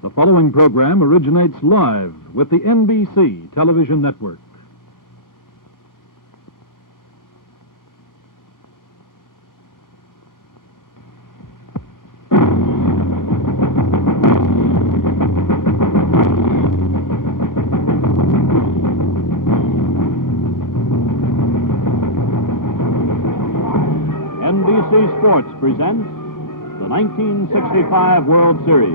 The following program originates live with the NBC television network. NBC Sports presents the 1965 World Series.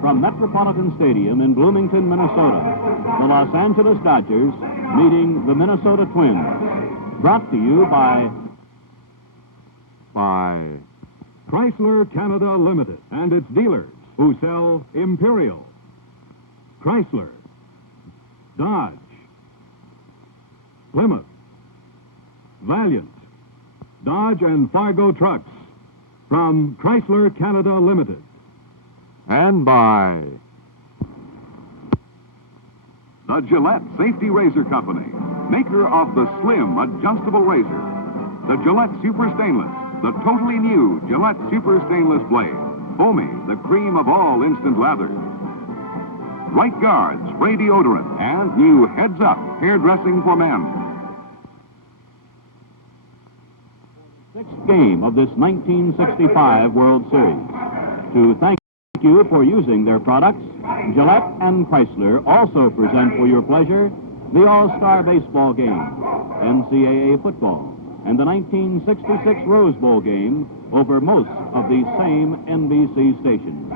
From Metropolitan Stadium in Bloomington, Minnesota, the Los Angeles Dodgers meeting the Minnesota Twins. Brought to you by Chrysler Canada Limited and its dealers who sell Imperial, Chrysler, Dodge, Plymouth, Valiant, Dodge and Fargo trucks from Chrysler Canada Limited. And by the Gillette Safety Razor Company, maker of the slim, adjustable razor. The Gillette Super Stainless, the totally new Gillette Super Stainless blade. Foamy, the cream of all instant lather. Right Guard spray deodorant and new Heads Up hairdressing for men. Sixth game of this 1965 World Series. To thank you for using their products, Gillette and Chrysler also present for your pleasure the All-Star Baseball game, NCAA football, and the 1966 Rose Bowl game over most of these same NBC stations.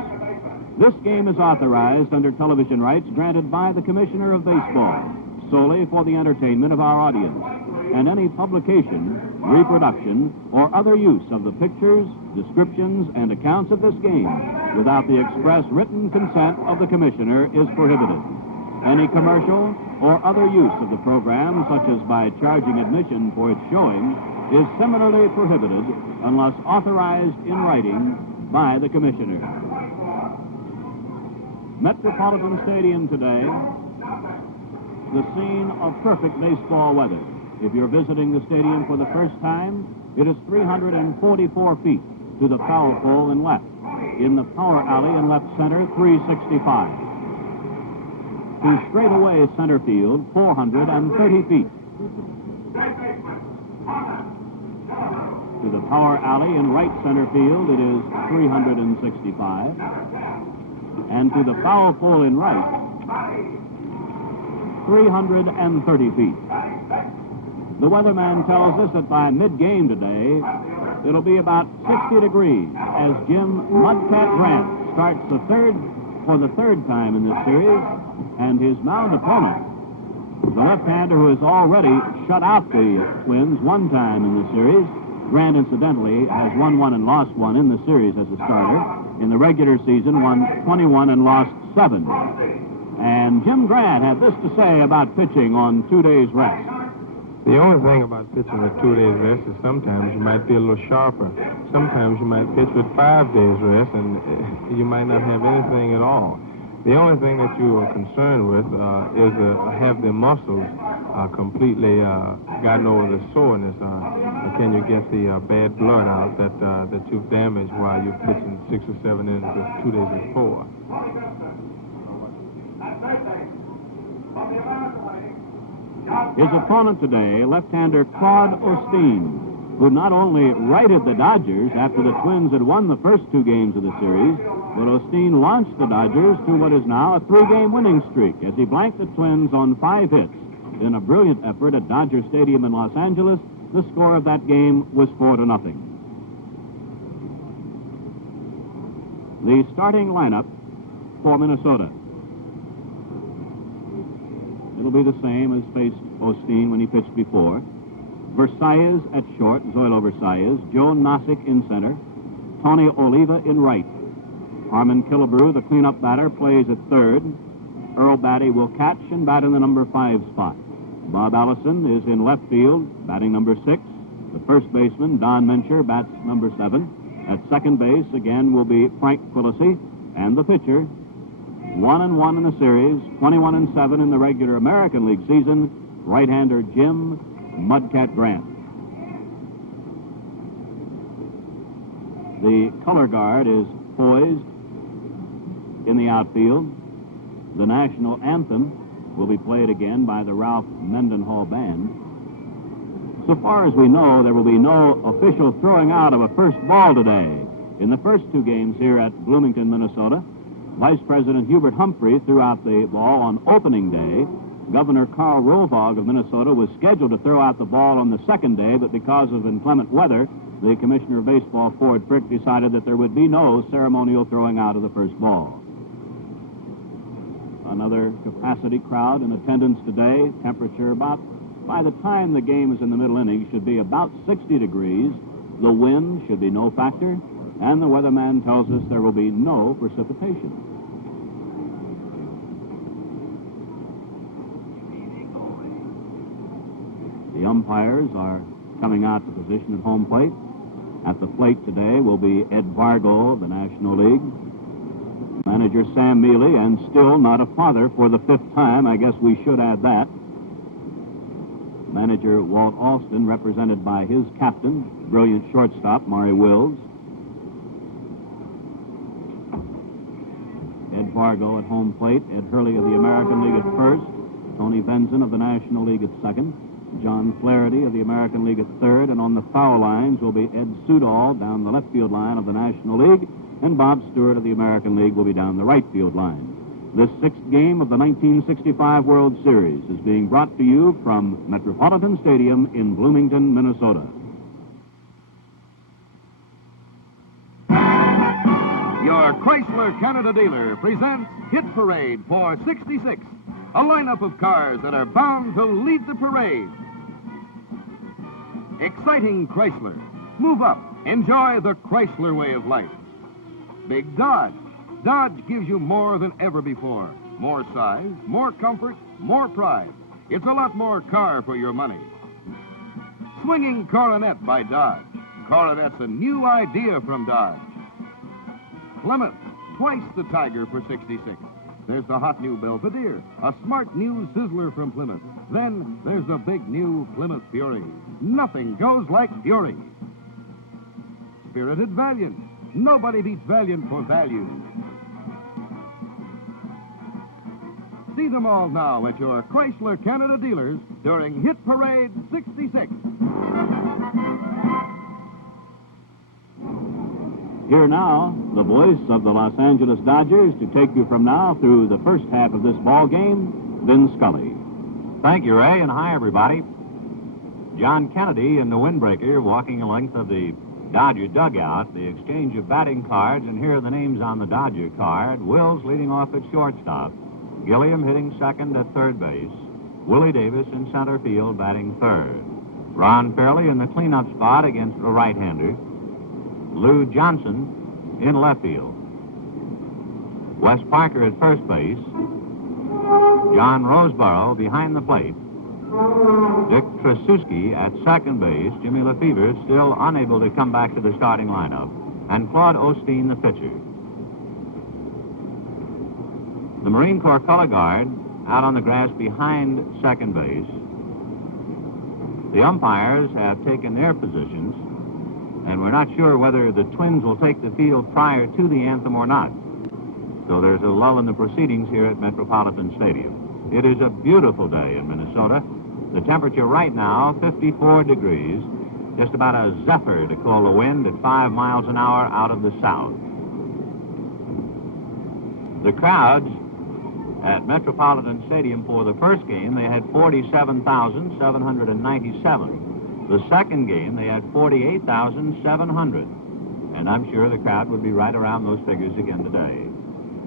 This game is authorized under television rights granted by the Commissioner of Baseball, solely for the entertainment of our audience, and any publication, reproduction, or other use of the pictures, descriptions, and accounts of this game without the express written consent of the Commissioner is prohibited. Any commercial or other use of the program, such as by charging admission for its showing, is similarly prohibited unless authorized in writing by the Commissioner. Metropolitan Stadium today, the scene of perfect baseball weather. If you're visiting the stadium for the first time, it is 344 feet to the foul pole in left. In the power alley in left center, 365. To straightaway center field, 430 feet. To the power alley in right center field, it is 365. And to the foul pole in right, 330 feet. The weatherman tells us that by mid-game today, it'll be about 60 degrees as Jim Mudcat Grant starts for the third time in this series, and his mound opponent, the left-hander who has already shut out the Twins one time in the series. Grant, incidentally, has won one and lost one in the series as a starter. In the regular season, won 21 and lost 7. And Jim Grant had this to say about pitching on 2 days' rest. The only thing about pitching with 2 days rest is sometimes you might be a little sharper. Sometimes you might pitch with 5 days rest and you might not have anything at all. The only thing that you are concerned with is have the muscles completely gotten over the soreness. Can you get the bad blood out that you've damaged while you're pitching 6 or 7 innings with 2 days before? His opponent today, left-hander Claude Osteen, who not only righted the Dodgers after the Twins had won the first 2 games of the series, but Osteen launched the Dodgers to what is now a 3-game winning streak as he blanked the Twins on 5 hits. In a brilliant effort at Dodger Stadium in Los Angeles, the score of that game was 4-0. The starting lineup for Minnesota. It'll be the same as faced Osteen when he pitched before. Versailles at short, Zoilo Versailles. Joe Nossick in center. Tony Oliva in right. Harmon Killebrew, the cleanup batter, plays at third. Earl Batty will catch and bat in the number 5 spot. Bob Allison is in left field, batting number 6. The first baseman, Don Mincher, bats number 7. At second base, again, will be Frank Quillisi. And the pitcher, 1-1 in the series, 21-7 in the regular American League season, right-hander Jim Mudcat Grant. The color guard is poised in the outfield. The national anthem will be played again by the Ralph Mendenhall Band. So far as we know, there will be no official throwing out of a first ball today. In the first two games here at Bloomington, Minnesota, Vice President Hubert Humphrey threw out the ball on opening day. Governor Karl Rovog of Minnesota was scheduled to throw out the ball on the second day, but because of inclement weather, the Commissioner of Baseball, Ford Frick, decided that there would be no ceremonial throwing out of the first ball. Another capacity crowd in attendance today. Temperature about, by the time the game is in the middle innings, should be about 60 degrees. The wind should be no factor, and the weatherman tells us there will be no precipitation. The umpires are coming out to position at home plate. At the plate today will be Ed Vargo of the National League. Manager Sam Mealy, and still not a father for the fifth time. I guess we should add that. Manager Walt Alston, represented by his captain, brilliant shortstop, Maury Wills. Ed Vargo at home plate. Ed Hurley of the American League at first. Tony Benson of the National League at second. John Flaherty of the American League at third. And on the foul lines will be Ed Sudol down the left field line of the National League. And Bob Stewart of the American League will be down the right field line. This sixth game of the 1965 World Series is being brought to you from Metropolitan Stadium in Bloomington, Minnesota. Your Chrysler Canada dealer presents Hit Parade for 66, a lineup of cars that are bound to lead the parade. Exciting Chrysler. Move up. Enjoy the Chrysler way of life. Big Dodge. Dodge gives you more than ever before. More size, more comfort, more pride. It's a lot more car for your money. Swinging Coronet by Dodge. Coronet's a new idea from Dodge. Plymouth, twice the Tiger for 66. There's the hot new Belvedere, a smart new Sizzler from Plymouth. Then there's the big new Plymouth Fury. Nothing goes like Fury. Spirited Valiant. Nobody beats Valiant for value. See them all now at your Chrysler Canada dealers during Hit Parade 66. Here now, the voice of the Los Angeles Dodgers to take you from now through the first half of this ball game, Vin Scully. Thank you, Ray, and hi, everybody. John Kennedy and the windbreaker walking the length of the Dodger dugout, the exchange of batting cards, and here are the names on the Dodger card. Wills leading off at shortstop. Gilliam hitting second at third base. Willie Davis in center field batting third. Ron Fairley in the cleanup spot against a right-hander. Lou Johnson in left field. Wes Parker at first base. John Roseborough behind the plate. Dick Trasuski at second base. Jimmy Lefevre still unable to come back to the starting lineup. And Claude Osteen, the pitcher. The Marine Corps color guard out on the grass behind second base. The umpires have taken their positions, and we're not sure whether the Twins will take the field prior to the anthem or not. So there's a lull in the proceedings here at Metropolitan Stadium. It is a beautiful day in Minnesota. The temperature right now, 54 degrees, just about a zephyr to call the wind at 5 miles an hour out of the south. The crowds at Metropolitan Stadium for the first game, they had 47,797. The second game, they had 48,700. And I'm sure the crowd would be right around those figures again today.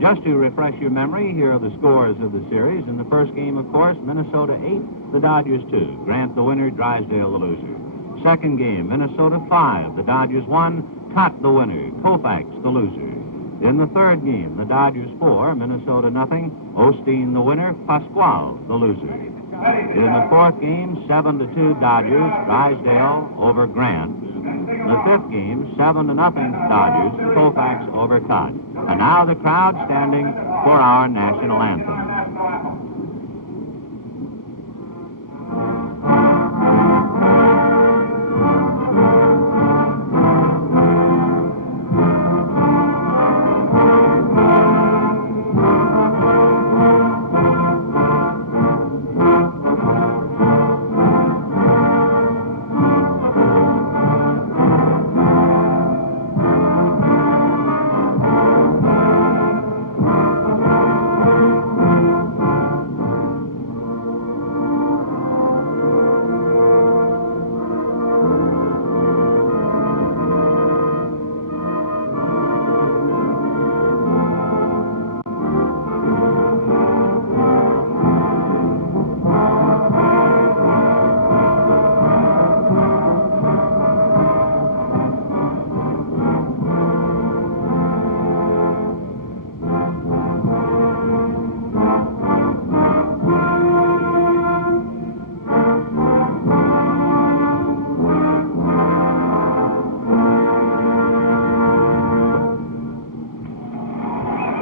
Just to refresh your memory, here are the scores of the series. In the first game, of course, Minnesota 8, the Dodgers 2. Grant the winner, Drysdale the loser. Second game, Minnesota 5, the Dodgers 1. Cott the winner, Koufax the loser. In the third game, the Dodgers 4, Minnesota 0. Osteen the winner, Pasquale the loser. In the fourth game, 7-2 Dodgers, Drysdale over Grant. The fifth game, 7-0 Dodgers, Koufax over Cott. And now the crowd standing for our national anthem.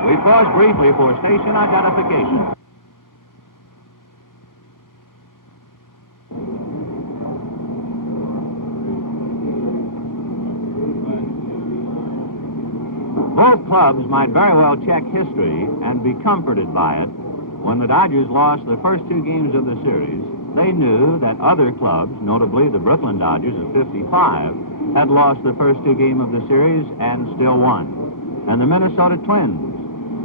We pause briefly for station identification. Both clubs might very well check history and be comforted by it. When the Dodgers lost the first two games of the series, they knew that other clubs, notably the Brooklyn Dodgers of 55, had lost the first two games of the series and still won. And the Minnesota Twins,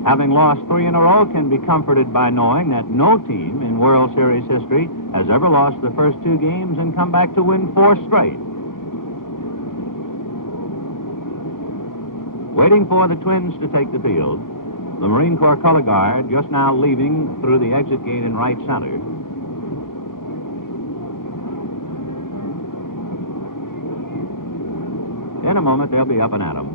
having lost 3 in a row, can be comforted by knowing that no team in World Series history has ever lost the first two games and come back to win 4 straight. Waiting for the Twins to take the field, the Marine Corps color guard just now leaving through the exit gate in right center. In a moment, they'll be up and at 'em.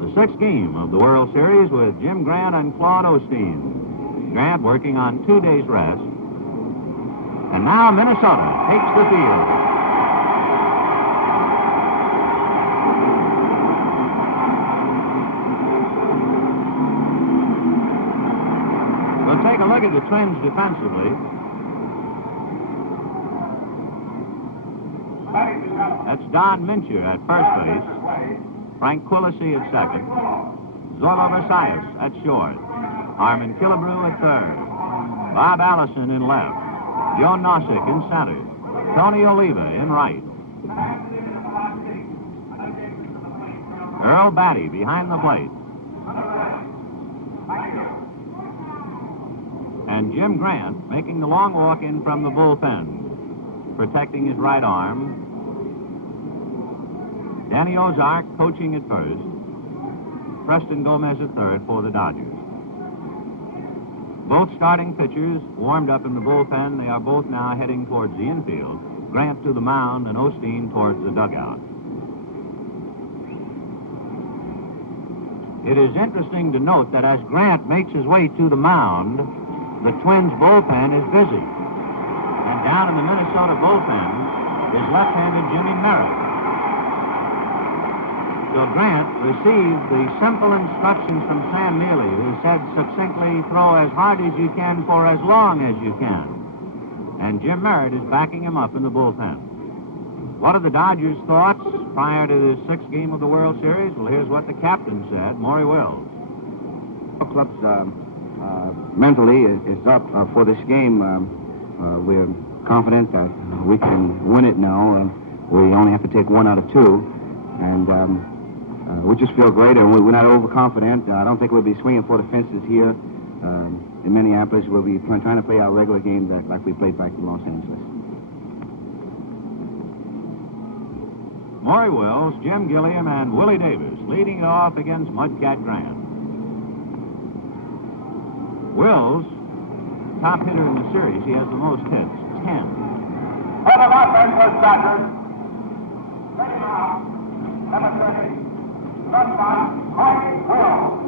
The 6th game of the World Series with Jim Grant and Claude Osteen. Grant working on 2 days' rest. And now Minnesota takes the field. We'll take a look at the Twins defensively. That's Don Mincher at first base, Frank Quillisi at second, Zorlo Versailles at short, Armin Killebrew at third, Bob Allison in left, Joe Nossick in center, Tony Oliva in right, Earl Batty behind the plate, and Jim Grant making the long walk in from the bullpen, protecting his right arm. Danny Ozark coaching at first. Preston Gomez at third for the Dodgers. Both starting pitchers warmed up in the bullpen. They are both now heading towards the infield. Grant to the mound and Osteen towards the dugout. It is interesting to note that as Grant makes his way to the mound, the Twins' bullpen is busy. And down in the Minnesota bullpen is left-handed Jimmy Merritt. So Grant received the simple instructions from Sam Neely, who said succinctly, throw as hard as you can for as long as you can. And Jim Merritt is backing him up in the bullpen. What are the Dodgers' thoughts prior to the 6th game of the World Series? Well, here's what the captain said, Maury Wills. The club's mentally is up for this game. We're confident that we can win it now. We only have to take 1 out of 2. And we just feel great, and we're not overconfident. I don't think we'll be swinging for the fences here in Minneapolis. We'll be trying to play our regular game like we played back in Los Angeles. Maury Wills, Jim Gilliam, and Willie Davis leading it off against Mudcat Grant. Wills, top hitter in the series. He has the most hits, 10. For the Los Angeles Dodgers, ready now, number 30, shortstop, Maury Wills.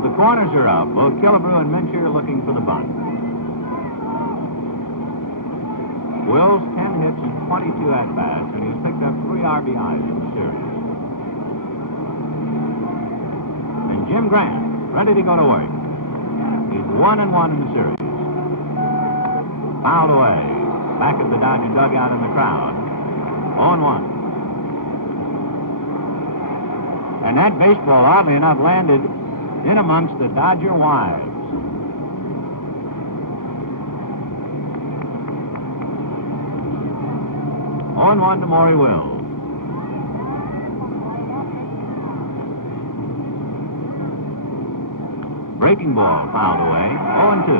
The corners are up. Both Killebrew and Mincher are looking for the bunt. Wills, 10 hits and 22 at-bats, and he's picked up 3 RBIs in the series. And Jim Grant, ready to go to work. He's 1-1 in the series. Fouled away. Back at the Dodger dugout in the crowd. 0-1. And that baseball, oddly enough, landed in amongst the Dodger wives. On 1 to Maury Wills. Breaking ball fouled away. 0-2.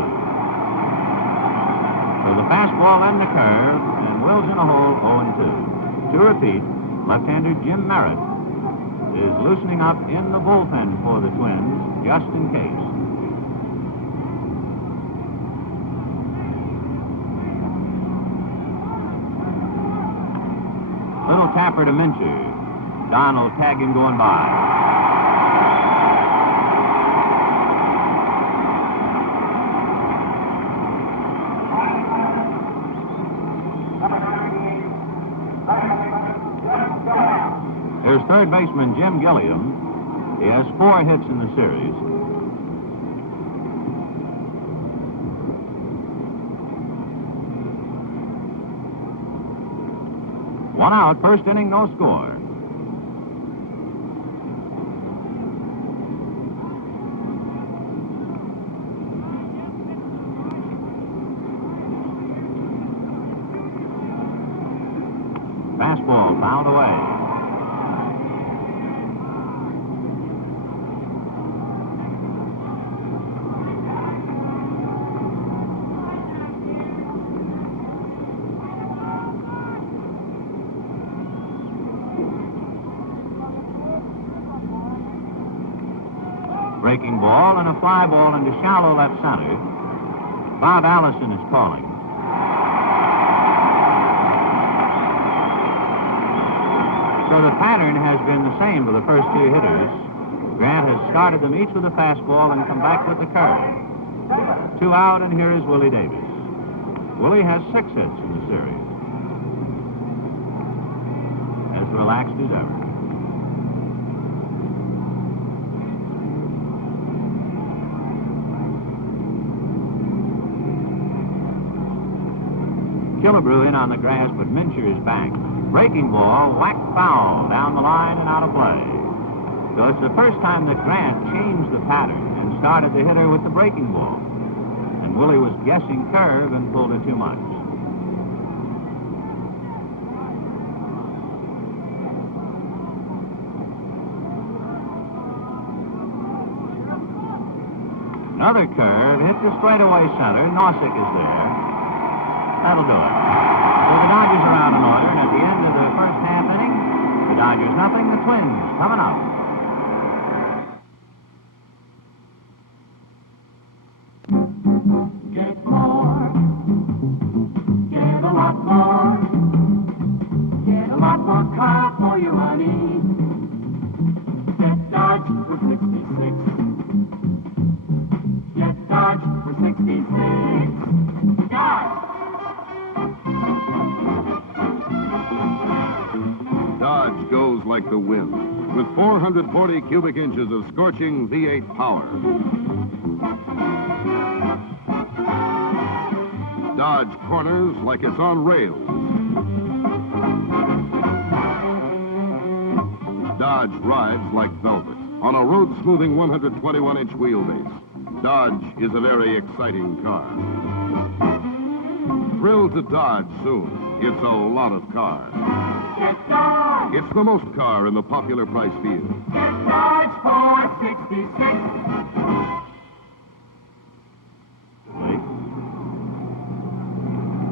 So the fastball and the curve, and Wills in a hole. 0-2. To repeat, left-hander Jim Merritt is loosening up in the bullpen for the Twins, just in case. Little tapper to Mincher. Donald tagging going by. Here's third baseman Jim Gilliam. He has 4 hits in the series. One out, first inning, no score. Fastball fouled away. Breaking ball and a fly ball into shallow left center. Bob Allison is calling. So the pattern has been the same for the first 2 hitters. Grant has started them each with a fastball and come back with the curve. 2 out, and here is Willie Davis. Willie has 6 hits in the series. As relaxed as ever. Killebrew in on the grass, but Mincher is back. Breaking ball, whacked foul down the line and out of play. So it's the first time that Grant changed the pattern and started the hitter with the breaking ball. And Willie was guessing curve and pulled it too much. Another curve, hit the straightaway center. Nossick is there. That'll do it. So the Dodgers are out in order, and at the end of the first half inning, the Dodgers nothing, the Twins coming up. Get more. Get a lot more. Get a lot more car for your money. Get Dodge for 66. Get Dodge for 66. Dodge! Dodge goes like the wind, with 440 cubic inches of scorching V8 power. Dodge corners like it's on rails. Dodge rides like velvet on a road-smoothing 121-inch wheelbase. Dodge is a very exciting car. Thrill to Dodge soon. It's a lot of cars. Get Dodge! It's the most car in the popular price field. Get Dodge for 66.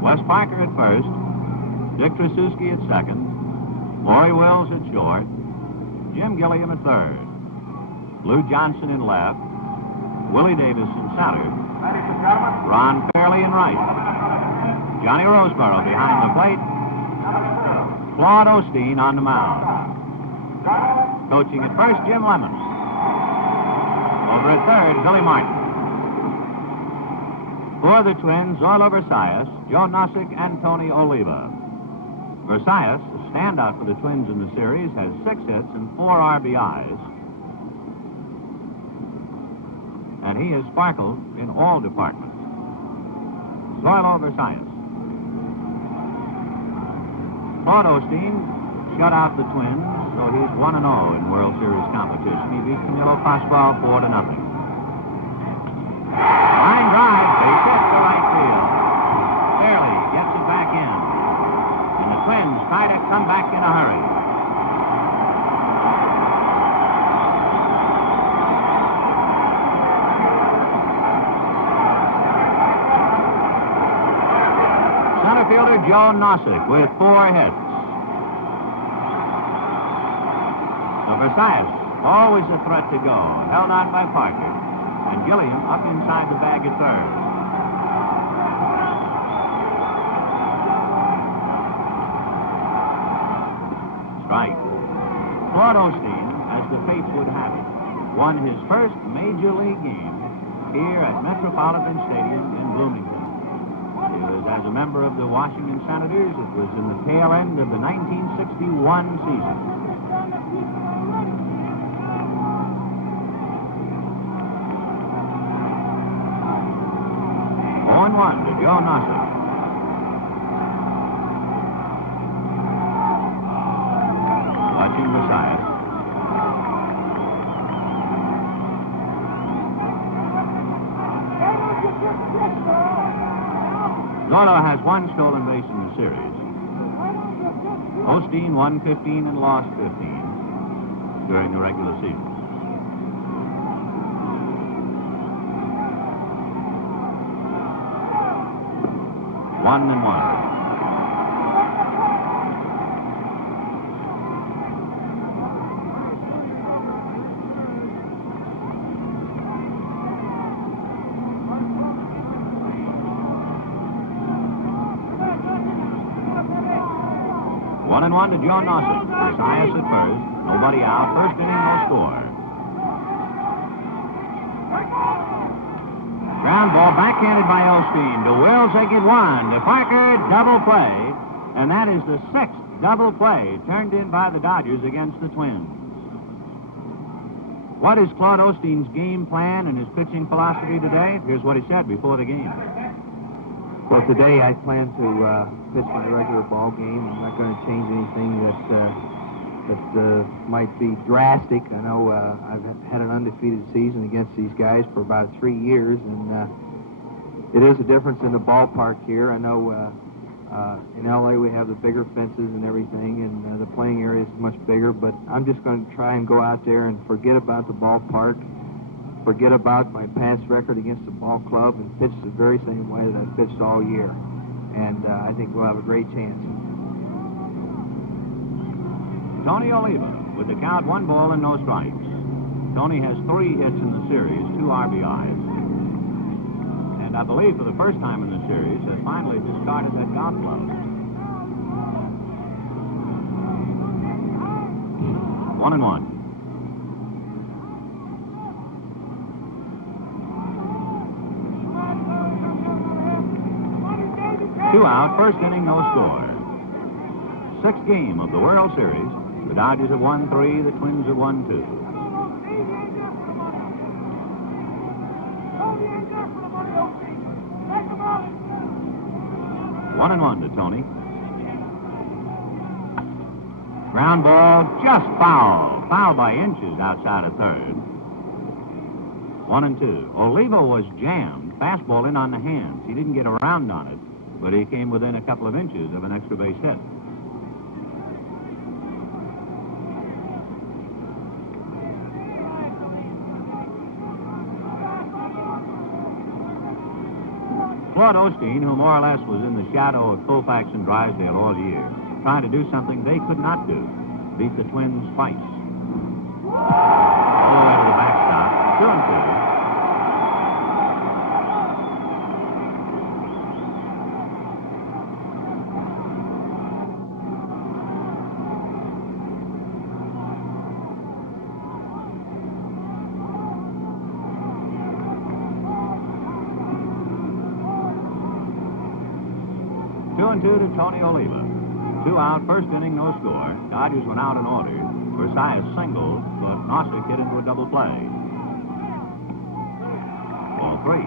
Wes Parker at first. Dick Trasuski at second. Maury Wills at short. Jim Gilliam at third. Lou Johnson in left. Willie Davis in center. Ron Fairley in right. Johnny Roseboro behind the plate. Claude Osteen on the mound. Coaching at first, Jim Lemon. Over at third, Billy Martin. For the Twins, Zoilo Versailles, Joe Nossick, and Tony Oliva. Versailles, the standout for the Twins in the series, has 6 hits and 4 RBIs. And he has sparkled in all departments. Zoilo Versailles. Claude Osteen shut out the Twins, so he's 1-0 in World Series competition. He beat Camilo Pascual 4-0. Line drive, base hit to right field. Fairley gets it back in. And the Twins try to come back in a hurry. Center fielder Joe Nossick with 4 hits. So Versailles, always a threat to go, held on by Parker. And Gilliam up inside the bag at third. Strike. Claude Osteen, as the fates would have it, won his first major league game here at Metropolitan Stadium in Bloomington. It was as a member of the Washington Senators. It was in the tail end of the 1961 season. 1 to Joe Nossick. Watching Messiah. Zorlo has 1 stolen base in the series. Osteen won 15 and lost 15 during the regular season. One and one. One and one to Joe Nossick. Messiah at first. Nobody out. First inning, no score. Ground ball backhanded by Osteen. To Wills, they get 1. To Parker, double play. And that is the 6th double play turned in by the Dodgers against the Twins. What is Claude Osteen's game plan and his pitching philosophy today? Here's what he said before the game. Well, today I plan to pitch my regular ball game. I'm not going to change anything that might be drastic. I know I've had an undefeated season against these guys for about 3 years, and it is a difference in the ballpark here. I know in L.A. we have the bigger fences and everything, and the playing area is much bigger, but I'm just going to try and go out there and forget about the ballpark, forget about my past record against the ball club, and pitch the very same way that I've pitched all year. And I think we'll have a great chance. Tony Oliva with the count 1 ball and no strikes. Tony has 3 hits in the series, 2 RBIs. And I believe for the first time in the series has finally discarded that golf glove. 1 and 1. Two out, first inning, no score. 6th game of the World Series. The Dodgers have won 3, the Twins have won 2. One and one to Tony. Ground ball, just foul. Foul by inches outside of third. 1 and 2. Oliva was jammed. Fastball in on the hands. He didn't get around on it, but he came within a couple of inches of an extra base hit. Claude Osteen, who more or less was in the shadow of Koufax and Drysdale all year, trying to do something they could not do, beat the Twins twice. All the way to the backstop, 2 and 2. Two to Tony Oliva. 2 out, first inning, no score. Dodgers went out in order. Versailles singled, but Nossick hit into a double play. Ball 3.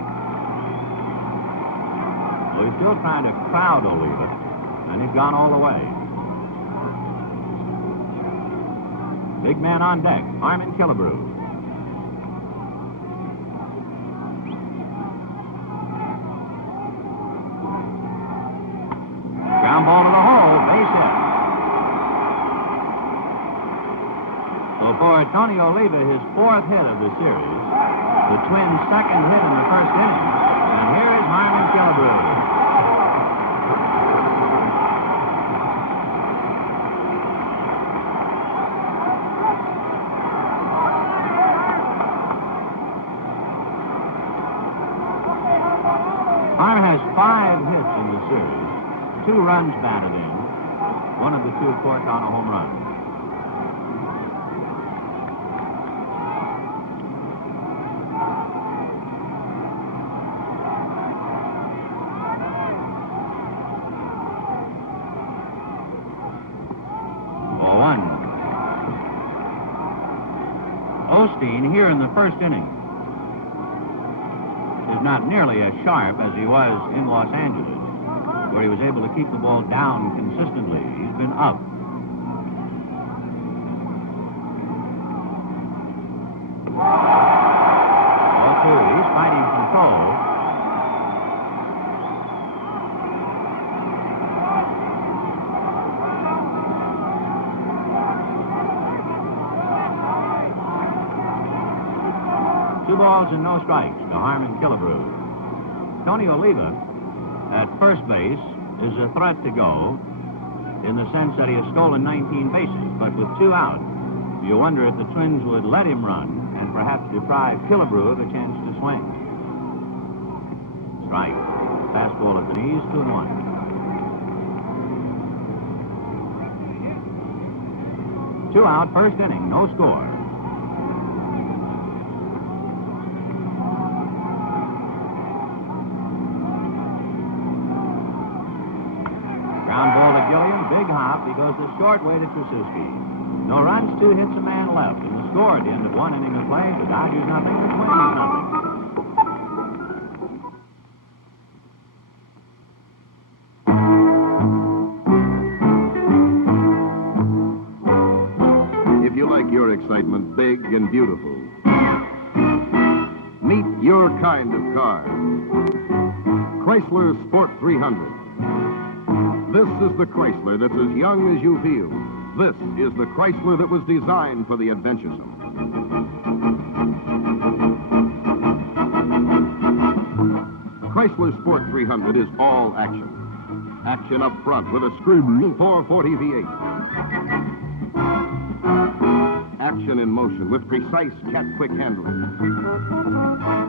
Well, he's still trying to crowd Oliva, and he's gone all the way. Big man on deck, Harmon Killebrew. Ground ball to the hole, base hit. So for Tony Oliva, his 4th hit of the series, the Twins' 2nd hit in the first inning, and here is Harmon Killebrew. Harmon has 5 hits in the series. 2 runs batted in. One of the 2, of course, on a home run. Ball 1. Osteen here in the first inning. His is not nearly as sharp as he was in Los Angeles, where he was able to keep the ball down consistently. He's been up. He's fighting control. Two balls and no strikes to Harmon Killebrew. Tony Oliva at first base is a threat to go in the sense that he has stolen 19 bases, but with 2 out, you wonder if the Twins would let him run and perhaps deprive Killebrew of a chance to swing. Strike. Fastball at the knees, 2-1. Two out, first inning, no score. Ground ball to Gilliam, big hop. He goes the short way to Tracewski. No runs, 2 hits, a man left. And the score at the end of 1 inning of play, the Dodgers nothing, the Twins nothing. If you like your excitement big and beautiful, meet your kind of car. Chrysler Sport 300. This is the Chrysler that's as young as you feel. This is the Chrysler that was designed for the adventuresome. Chrysler Sport 300 is all action. Action up front with a screaming 440 V8. Action in motion with precise cat-quick handling.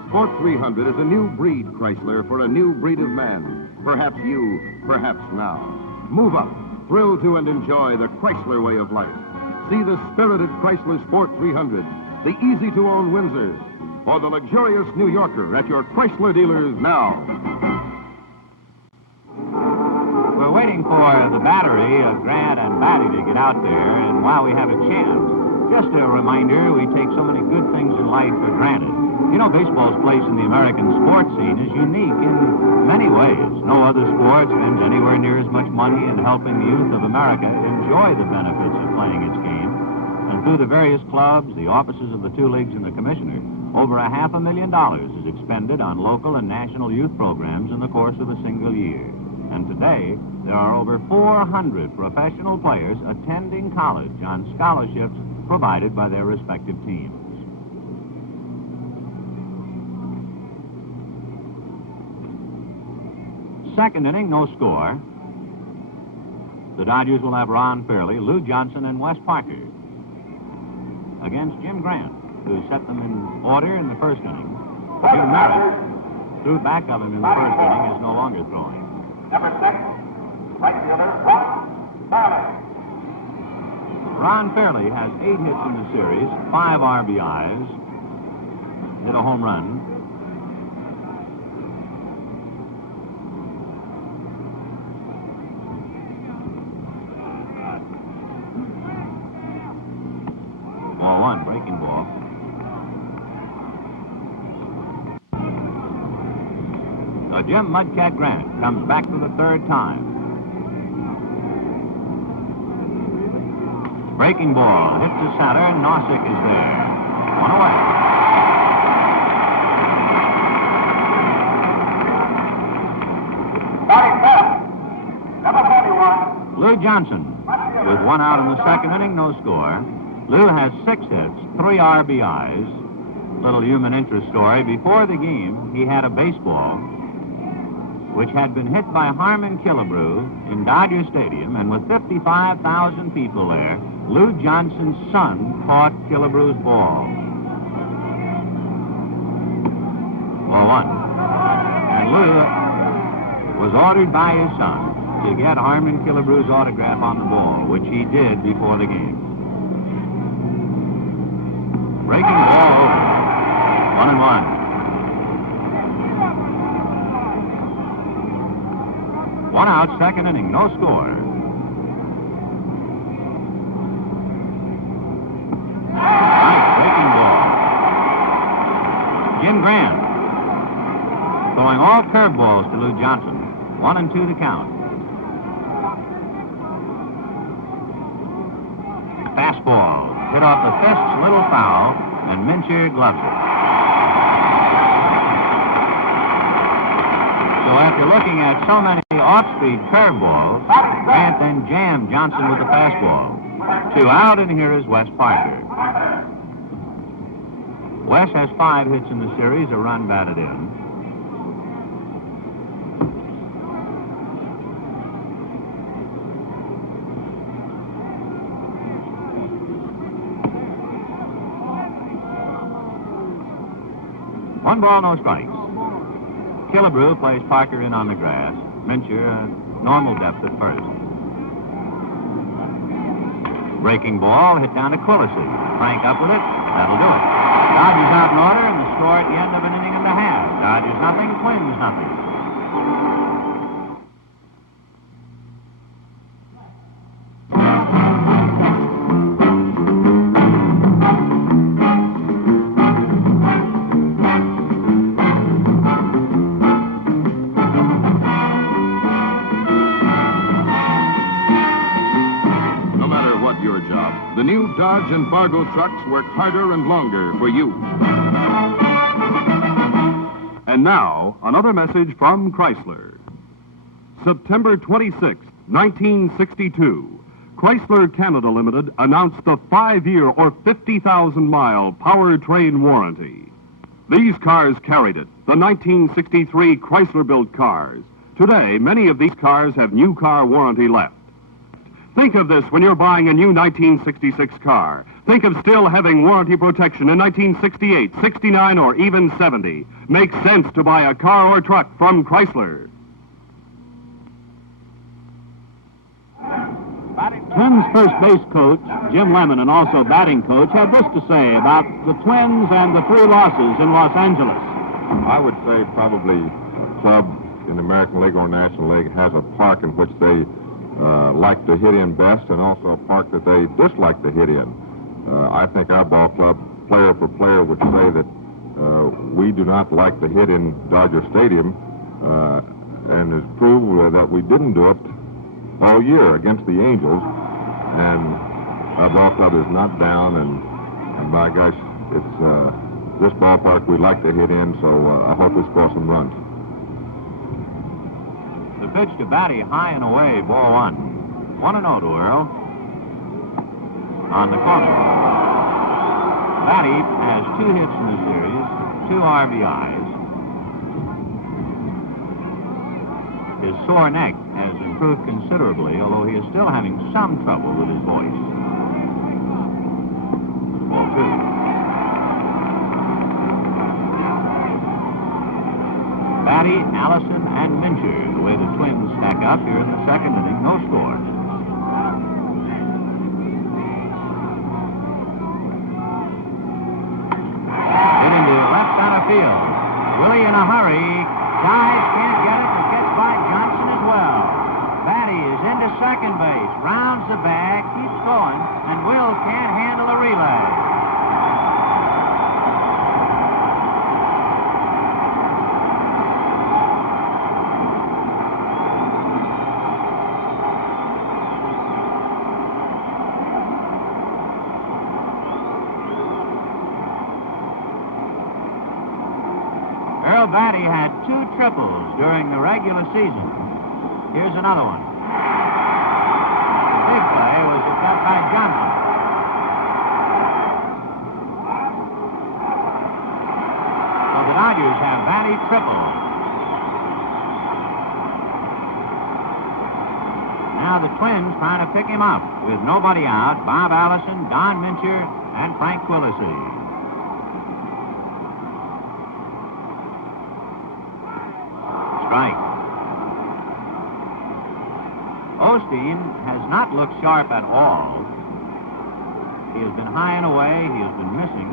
Sport 300 is a new breed Chrysler for a new breed of man. Perhaps you, perhaps now. Move up, thrill to and enjoy the Chrysler way of life. See the spirited Chrysler Sport 300, the easy-to-own Windsor, or the luxurious New Yorker at your Chrysler dealers now. We're waiting for the battery of Grant and Batty to get out there, and while we have a chance, just a reminder, we take so many good things in life for granted. You know, baseball's place in the American sports scene is unique in many ways. No other sport spends anywhere near as much money in helping the youth of America enjoy the benefits of playing its game. And through the various clubs, the offices of the 2 leagues, and the commissioner, over $500,000 is expended on local and national youth programs in the course of a single year. And today, there are over 400 professional players attending college on scholarships provided by their respective teams. Second inning, no score. The Dodgers will have Ron Fairley, Lou Johnson, and Wes Parker against Jim Grant, who set them in order in the first inning. Jim Merritt, threw back of him in the first inning, is no longer throwing. Number 6, right fielder, Ron Fairley. Ron Fairley has 8 hits in the series, 5 RBIs, hit a home run. Ball 1, breaking ball. So Jim Mudcat Grant comes back for the 3rd time. Breaking ball, hit to center, and Nossick is there. 1 away. Starting back, number 41. Lou Johnson, with 1 out in the second inning, no score. Lou has 6 hits, 3 RBIs. Little human interest story. Before the game, he had a baseball which had been hit by Harmon Killebrew in Dodger Stadium, and with 55,000 people there, Lou Johnson's son caught Killebrew's ball. Ball 1. And Lou was ordered by his son to get Harmon Killebrew's autograph on the ball, which he did before the game. Breaking ball over. 1-1. 1 out, second inning, no score. Nice breaking ball. Jim Grant throwing all curveballs to Lou Johnson. 1-2 to count. Fastball hit off the fist's little foul, and Mincher gloves it. So after looking at so many off-speed curveballs, Grant then jammed Johnson with the fastball. 2 out, and here is Wes Parker. Wes has 5 hits in the series, a run batted in. One ball, no strikes. Killebrew plays Parker in on the grass. Mincher, normal depth at first. Breaking ball, hit down to Quillisi. Frank up with it. That'll do it. Dodgers out in order, and the score at the end of an inning and a half. Dodgers nothing, Twins nothing. The new Dodge and Fargo trucks work harder and longer for you. And now, another message from Chrysler. September 26, 1962, Chrysler Canada Limited announced the 5-year or 50,000-mile powertrain warranty. These cars carried it, the 1963 Chrysler-built cars. Today, many of these cars have new car warranty left. Think of this when you're buying a new 1966 car. Think of still having warranty protection in 1968, 69, or even 70. Makes sense to buy a car or truck from Chrysler. Twins first base coach Jim Lemon and also batting coach had this to say about the Twins and the 3 losses in Los Angeles. I would say probably a club in the American League or National League has a park in which they like to hit in best, and also a park that they dislike to hit in. I think our ball club, player for player, would say that we do not like to hit in Dodger Stadium, and it's proved that we didn't do it all year against the Angels, and our ball club is not down, and by gosh, it's this ballpark we like to hit in, so I hope we score some runs. The pitch to Batty, high and away, ball 1. 1-0 to Earl. On the corner. Batty has 2 hits in the series, 2 RBIs. His sore neck has improved considerably, although he is still having some trouble with his voice. Ball 2. Batty, Allison, and Mincher, the way the Twins stack up here in the second inning, no scores. Hit into left center field. Willie in a hurry. Dives, can't get it, and gets by Johnson as well. Batty is into second base, rounds the bag, keeps going, and Will can't handle a relay. Earl Batty had 2 triples during the regular season. Here's another one. The big play was got by Johnson. So the Dodgers have Batty triple. Now the Twins trying to pick him up with nobody out. Bob Allison, Don Mincher, and Frank Quillisi. Strike. Osteen has not looked sharp at all. He has been high and away. He has been missing.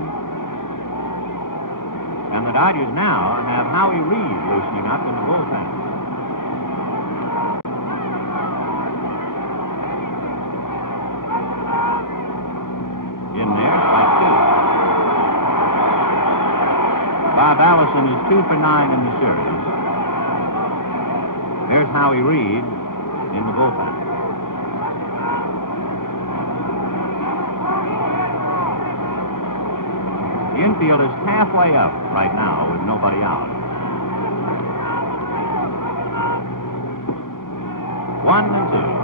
And the Dodgers now have Howie Reed loosening up in the bullpen. In there, strike 2. Bob Allison is 2 for 9 in the series. Here's Howie Reed in the bullpen. The infield is halfway up right now with nobody out. 1-2.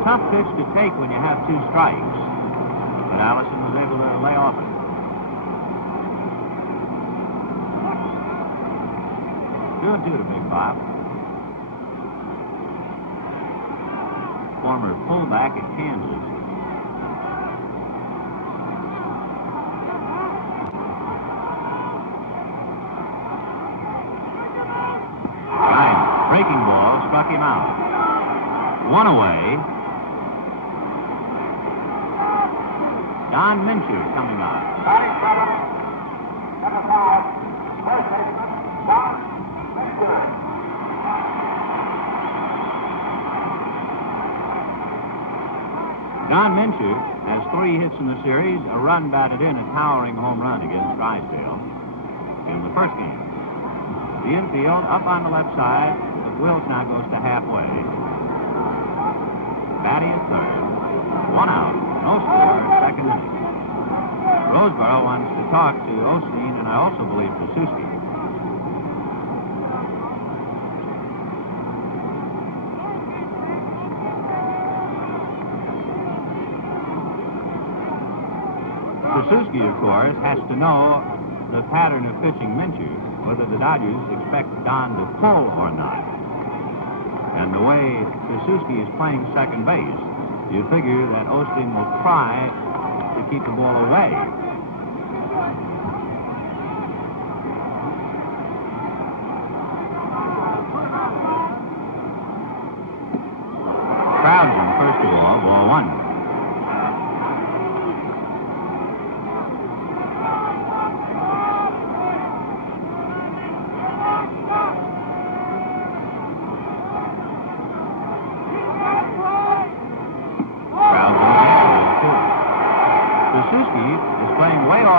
Tough pitch to take when you have two strikes, but Allison was able to lay off it. Two and two to Big Bob. Former fullback at Kansas. Right, breaking ball struck him out. One away. Don Minshew coming on. Don Minshew has 3 hits in the series, a run batted in, a towering home run against Drysdale in the first game. The infield up on the left side, but Wills now goes to halfway. Batty at third. 1 out. No score, second inning. Roseboro wants to talk to Osteen, and I also believe Pasuski. Pasuski, of course, has to know the pattern of pitching Minshew, whether the Dodgers expect Don to pull or not. And the way Pasuski is playing second base, you figure that Osteen will try to keep the ball away. Crowds him, first of all, ball 1.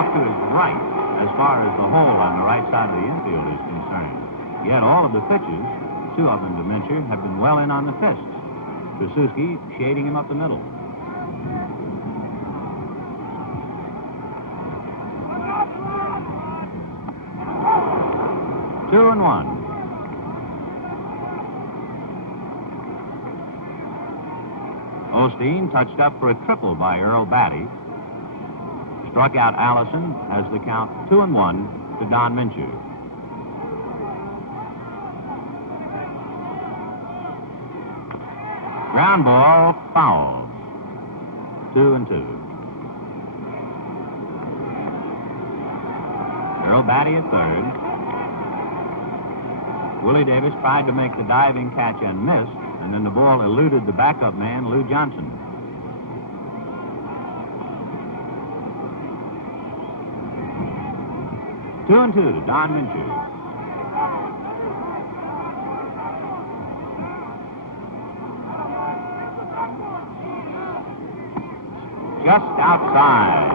To his right, as far as the hole on the right side of the infield is concerned. Yet all of the pitches, 2 of them to Minshew, have been well in on the fists. Pasuski shading him up the middle. Two and 1. Osteen touched up for a triple by Earl Batty. Struck out Allison as the count 2-1 to Don Minshew. Ground ball, foul. 2-2. Earl Batty at third. Willie Davis tried to make the diving catch and missed, and then the ball eluded the backup man, Lou Johnson. 2-2 to Don Minshew. Just outside.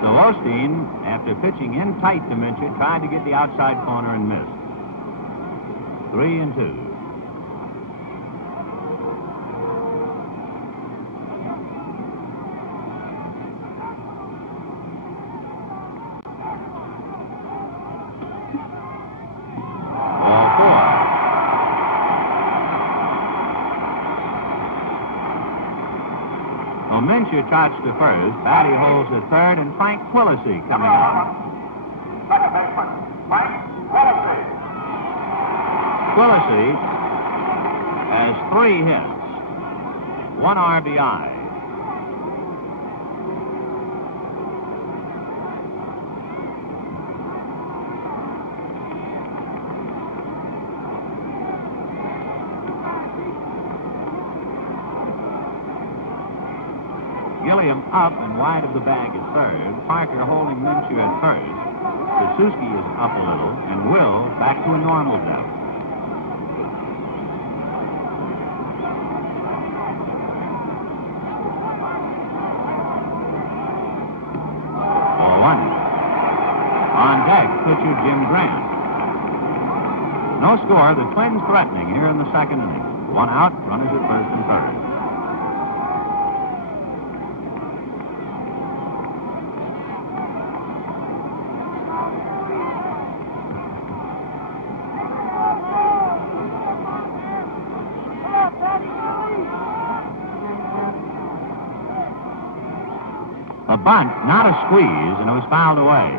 So Osteen, after pitching in tight to Minshew, tried to get the outside corner and missed. 3-2. Minshew trots to first. Batty holds to third, and Frank Quillisi coming up. Second baseman, Frank Quillisi. Quillisi has 3 hits, 1 RBI. Gilliam up and wide of the bag at third. Parker holding Minshew at first. Suzuki is up a little, and Will back to a normal depth. Ball one. On deck, pitcher Jim Grant. No score. The Twins threatening here in the second inning. One out, runners at first and third. A bunt, not a squeeze, and it was fouled away.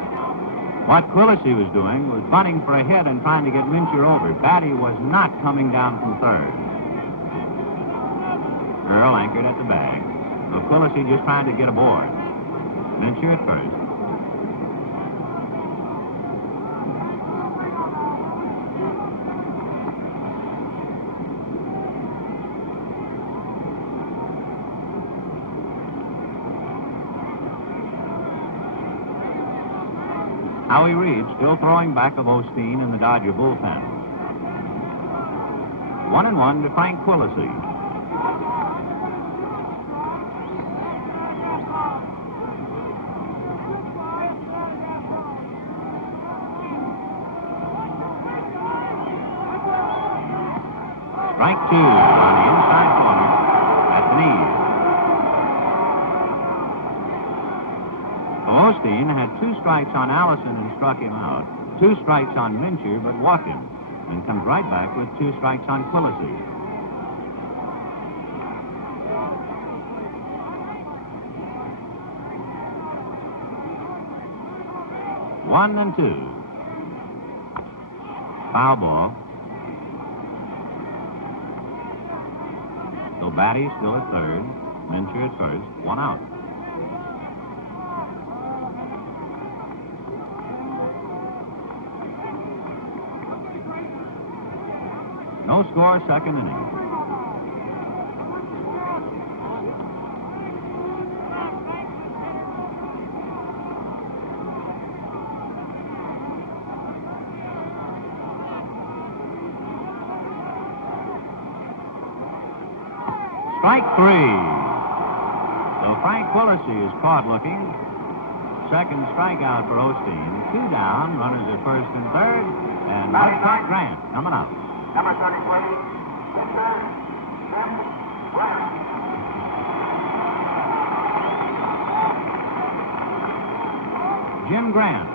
What Quillisi was doing was bunting for a hit and trying to get Minshew over. Batty was not coming down from third. Earl anchored at the bag. Quillisi just trying to get aboard. Minshew at first. Howie Reed still throwing back of Osteen in the Dodger bullpen. 1-1 to Frank Quillisi. Strike two on the inside corner at the knees. Osteen had 2 strikes on Allison and struck him out. 2 strikes on Minshew, but walked him. And comes right back with 2 strikes on Quillisi. One and two. Foul ball. So Batty still at third. Minshew at first. 1 out. No score, second inning. Strike 3. So Frank Quillisi is caught looking. Second strikeout for Osteen. 2 down, runners at first and third, and Mike Grant coming out. Number 30, please. Pitcher, Jim Grant. Jim Grant.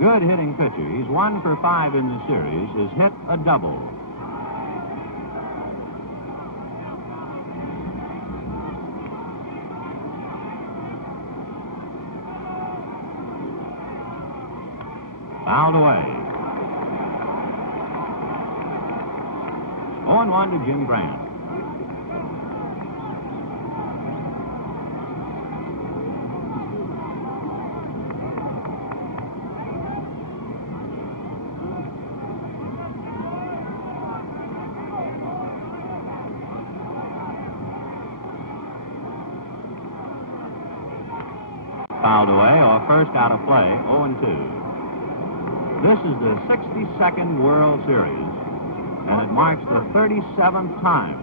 Good hitting pitcher. He's 1 for 5 in the series. Has hit a double. Fouled away. 0-1 to Jim Grant. Fouled away, or first out of play, 0-2. This is the 62nd World Series, and it marks the 37th time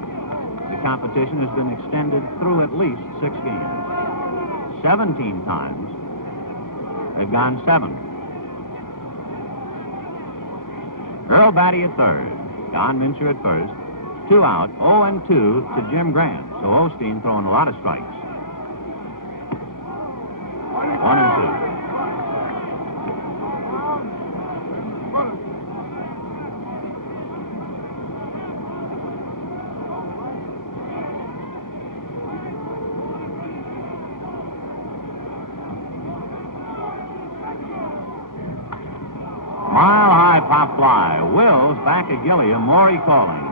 the competition has been extended through at least 6 games. 17 times they've gone 7. Earl Batty at third, Don Minshew at first. 2 out, 0-2 to Jim Grant. So Osteen throwing a lot of strikes. 1-2. Mile-high pop fly. Wills back at Gilliam. Morey calling.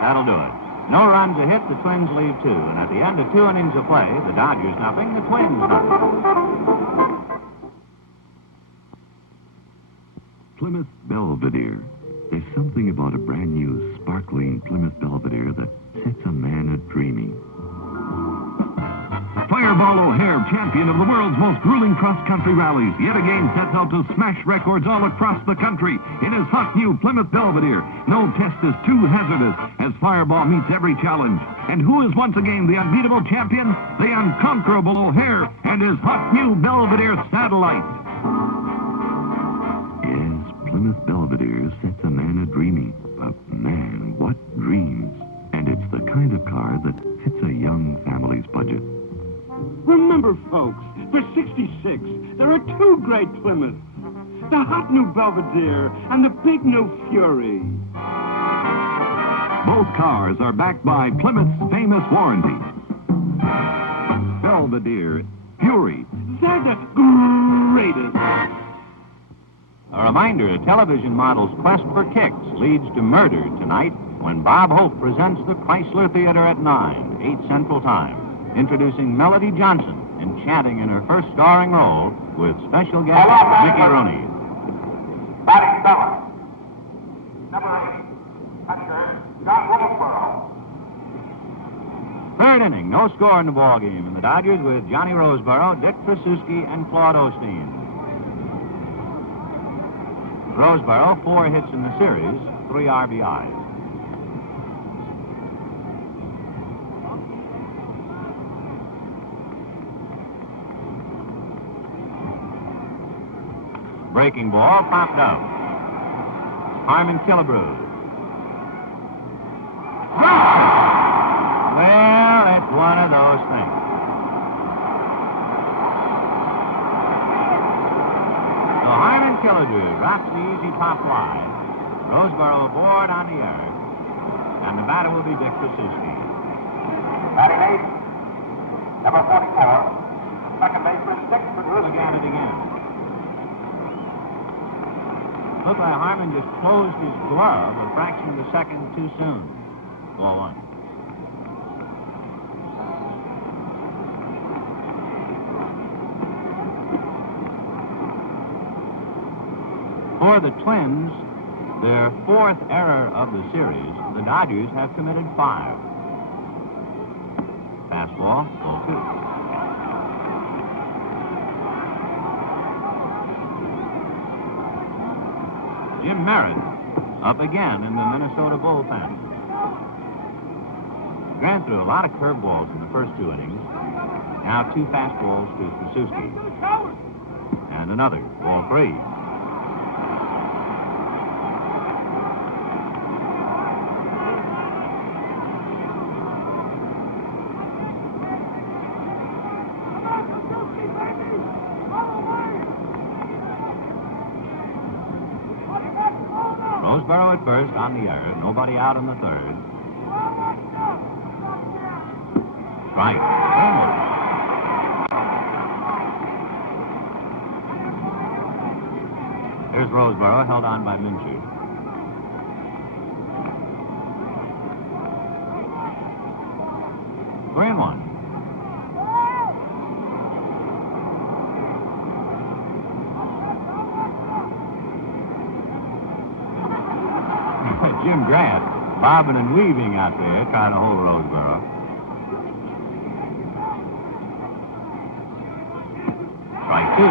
That'll do it. No runs a hit. The Twins leave 2. And at the end of 2 innings of play, the Dodgers nothing, the Twins nothing. Plymouth Belvedere. There's something about a brand new, sparkling Plymouth Belvedere that sets a man a-dreaming. Fireball O'Hare, champion of the world's most grueling cross-country rallies, yet again sets out to smash records all across the country in his hot new Plymouth Belvedere. No test is too hazardous as Fireball meets every challenge. And who is once again the unbeatable champion? The unconquerable O'Hare and his hot new Belvedere Satellite. Yes, Plymouth Belvedere sets a man a-dreaming. But man, what dreams. And it's the kind of car that fits a young family's budget. Remember, folks, for 66, there are two great Plymouths. The hot new Belvedere and the big new Fury. Both cars are backed by Plymouth's famous warranty. Belvedere, Fury. They're the greatest. A reminder, television model's quest for kicks leads to murder tonight when Bob Hope presents the Chrysler Theater at 9, 8 Central Time. Introducing Melody Johnson, enchanting in her first starring role with special guest Mickey Rooney. Batting seventh, number 8, catcher John Roseborough. Third inning, no score in the ball game, and the Dodgers with Johnny Roseborough, Dick Tracewski, and Claude Osteen. Roseborough, 4 hits in the series, 3 RBIs. Breaking ball, popped up. Harmon Killebrew. Well, it's one of those things. So Harmon Killebrew drops the easy pop fly. Roseborough aboard on the earth. And the batter will be Dick Tracewski. Batting eighth, number 44, second baseman Dick Tracewski. Look at it again. Looked like Harmon just closed his glove a fraction of a second too soon. Ball 1. For the Twins, their 4th error of the series, the Dodgers have committed 5. Fastball, ball 2. Jim Merritt up again in the Minnesota bullpen. Ran through a lot of curveballs in the first 2 innings. Now 2 fastballs to Tracewski. And another, ball 3. Roseborough at first on the earth. Nobody out in the 3rd. Strike. Almost. Here's Roseborough, held on by Minshew. Three and 1. Jim Grant bobbing and weaving out there, trying to hold Roseborough. Strike 2.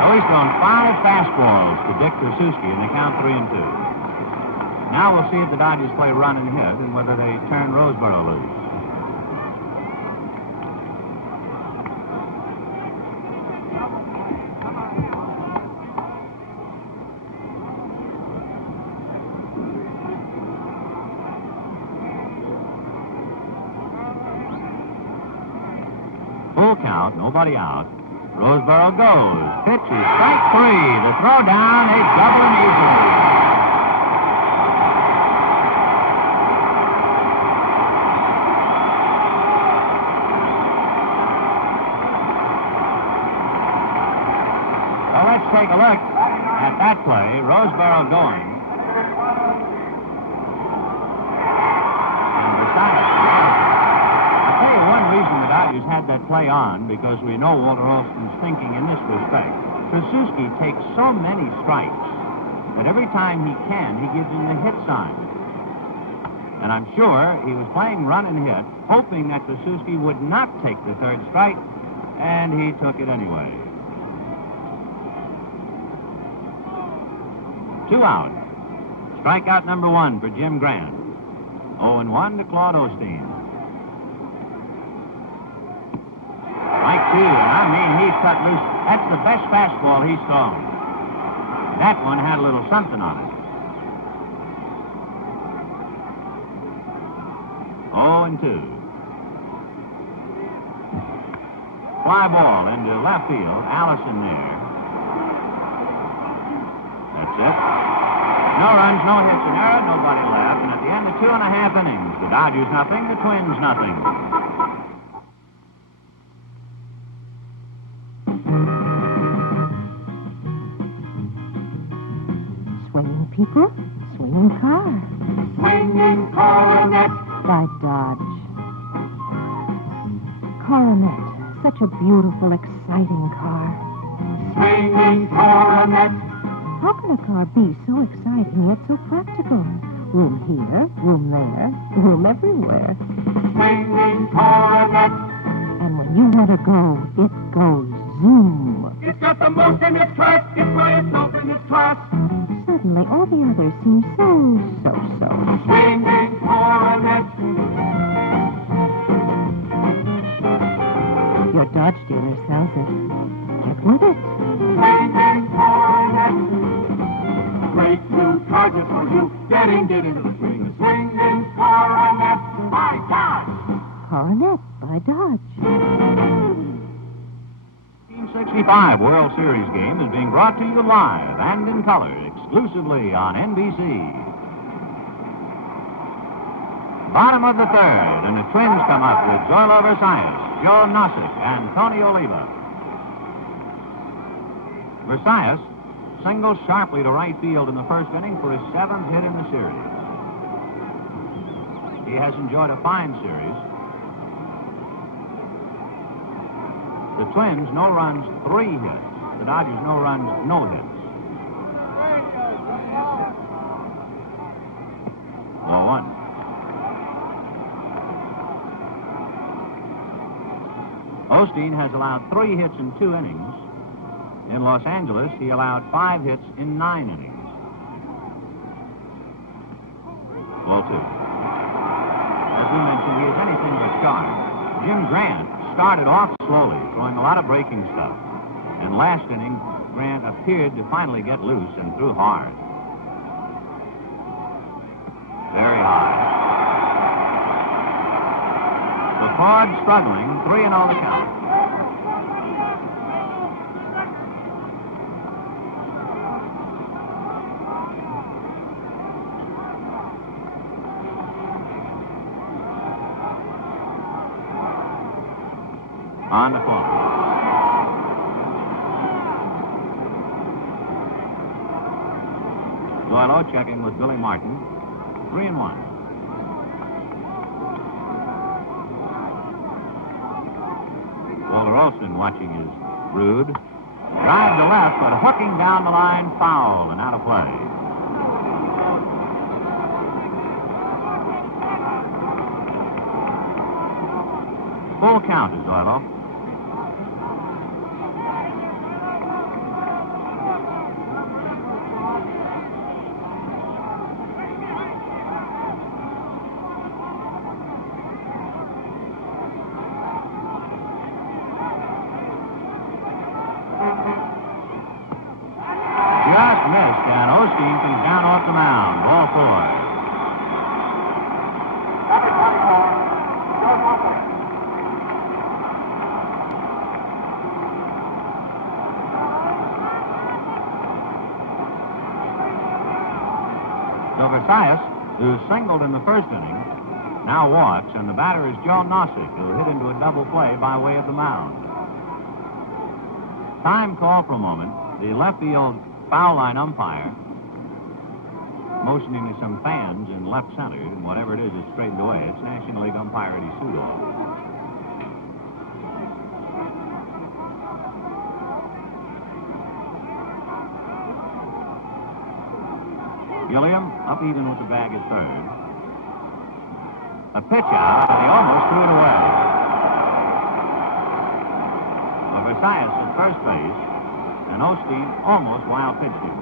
So he's thrown 5 fastballs to Dick Tracewski, and they count 3 and 2. Now we'll see if the Dodgers play run and hit and whether they turn Roseborough loose. Full count, nobody out. Roseborough goes. Pitch is strike 3. The throw down, they double him easily. Well, let's take a look at that play. Roseborough going. And decided. I'll tell you one reason the Dodgers had that play on, because we know Walter Alston's thinking in this respect. Tracewski takes so many strikes that every time he can, he gives him the hit sign. And I'm sure he was playing run and hit, hoping that Krasuski would not take the third strike, and he took it anyway. 2 out. Strikeout number 1 for Jim Grant. 0-1 to Claude Osteen. Strike 2, and I mean, he's cut loose. That's the best fastball he's thrown. That one had a little something on it. 0-2. Fly ball into left field. Allison there. That's it. No runs, no hits, an error, nobody left. And at the end of 2.5 innings, the Dodgers nothing, the Twins nothing. Swinging people, swinging car. Swinging coronet. By Dodge. Coronet, such a beautiful, exciting car. Swinging coronet. How can a car be so exciting yet so practical? Room here, room there, room everywhere. Swinging coronet. And when you want to go, it goes zoom. It's got the most in its class. It's by itself in its class. Suddenly, all the others seem so. Swinging coronet. Your Dodge dealer sells it. Get with it. Swinging coronet. Great new charges for you. Get into the swing. Swinging coronet by Dodge. Coronet by Dodge. 1965 World Series game is being brought to you live and in color exclusively on NBC. Bottom of the third, and the Twins come up with Zoilo Versailles, Joe Nossick, and Tony Oliva. Versailles singles sharply to right field in the first inning for his 7th hit in the series. He has enjoyed a fine series. The Twins, no runs, 3 hits. The Dodgers, no runs, no hits. 0-1. Osteen has allowed 3 hits in 2 innings. In Los Angeles, he allowed 5 hits in 9 innings. 0-2. As we mentioned, he is anything but sharp. Jim Grant started off slowly, throwing a lot of breaking stuff. And last inning, Grant appeared to finally get loose and threw hard. Very high. The Ford struggling, 3-0 the count. On the phone. Zoilo checking with Billy Martin. 3-1. Walter Olson watching his Rude. Drive to left, but hooking down the line, foul and out of play. Full count is Zoilo. Just missed, and Osteen comes down off the mound. Ball 4. Number 24, Joe Nossick. So Versailles, who singled in the first inning, now walks, and the batter is Joe Nossick, who hit into a double play by way of the mound. Time call for a moment. The left field foul line umpire motioning to some fans in left center, and whatever it is straightened away. It's National League umpire Eddie Sudol. Gilliam up even with the bag at third. A pitch out, and he almost threw it away. So Versailles at first base, and Osteen almost wild pitched him.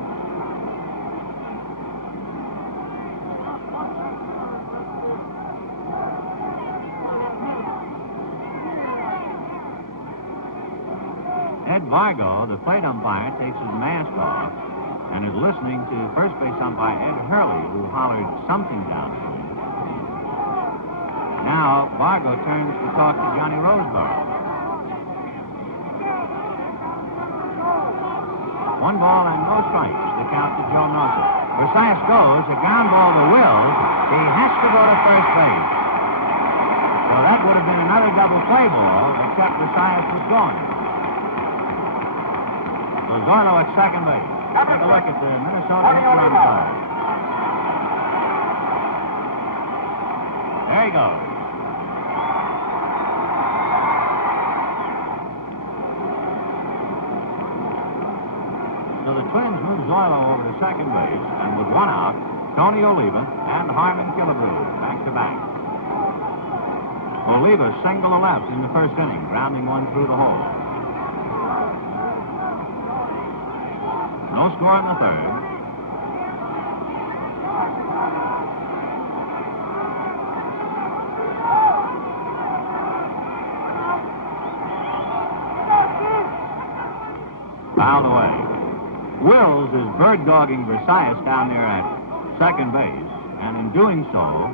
Ed Vargo, the plate umpire, takes his mask off and is listening to first base umpire Ed Hurley, who hollered something down to him. Now, Vargo turns to talk to Johnny Roseborough. 1 ball and no strikes. The count to Joe Nelson. Versailles goes, a ground ball to Wills. He has to go to first base. So that would have been another double play ball, except Versailles was gone. So Zoilo at second base. Take a look at the Minnesota hitter on third. There he goes. So the Twins move Zoilo over to second base, and with 1 out, Tony Oliva and Harmon Killebrew back to back. Oliva single to left in the first inning, grounding one through the hole. No score in the third. Fouled away. Wills is bird-dogging Versailles down there at second base, and in doing so,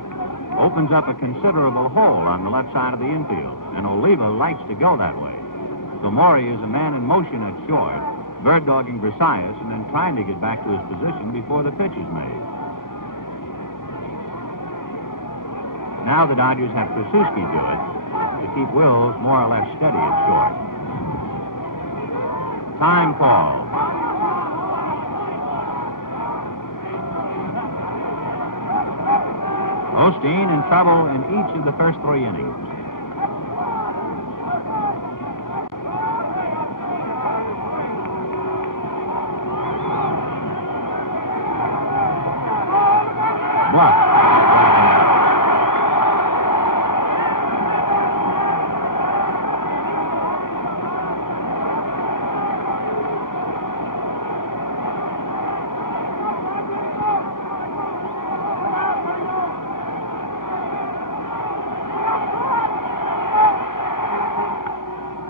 opens up a considerable hole on the left side of the infield, and Oliva likes to go that way. So Maury is a man in motion at short, bird-dogging Versailles, and then trying to get back to his position before the pitch is made. Now the Dodgers have Krasuski do it to keep Wills more or less steady at short. Time call. Osteen in trouble in each of the first 3 innings. Bluff.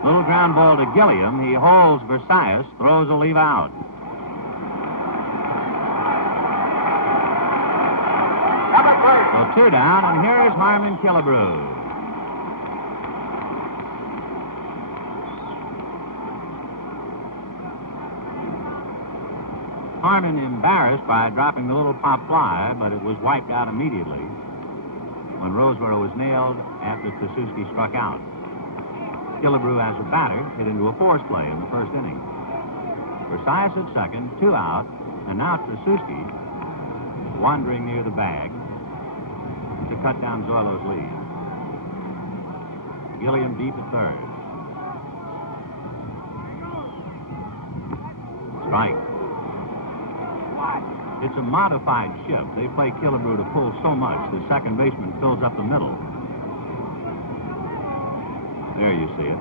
Little ground ball to Gilliam. He holds Versailles, throws Oliva out. So 2 down, and here's Harmon Killebrew. Harmon embarrassed by dropping the little pop fly, but it was wiped out immediately when Roseborough was nailed after Krasuski struck out. Killebrew, as a batter, hit into a force play in the first inning. Versailles at second, 2 out, and now Krasuski wandering near the bag to cut down Zoilo's lead. Gilliam deep at third. Strike. It's a modified shift. They play Killebrew to pull so much the second baseman fills up the middle. There you see it.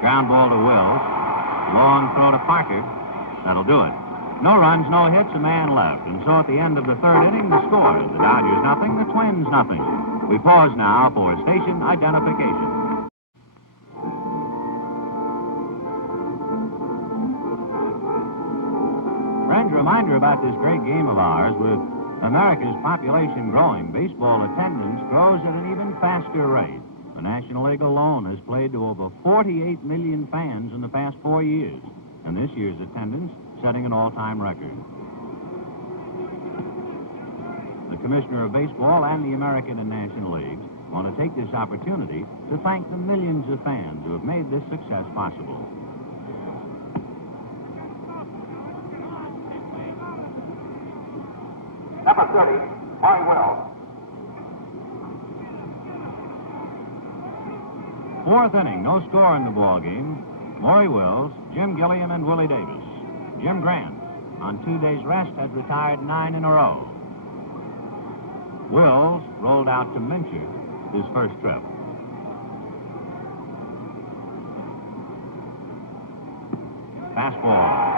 Ground ball to Wills. Long throw to Parker. That'll do it. No runs, no hits, a man left. And so at the end of the third inning, the score, the Dodgers nothing, the Twins nothing. We pause now for station identification. Friends, a reminder about this great game of ours. With America's population growing, baseball attendance grows at an even faster rate. The National League alone has played to over 48 million fans in the past 4 years, and this year's attendance setting an all-time record. The Commissioner of Baseball and the American and National Leagues want to take this opportunity to thank the millions of fans who have made this success possible. Number 30, Barney Wells. Fourth inning, no score in the ball game. Maury Wills, Jim Gilliam, and Willie Davis. Jim Grant, on 2 days' rest, has retired 9 in a row. Wills rolled out to Mincher his first trip. Fastball.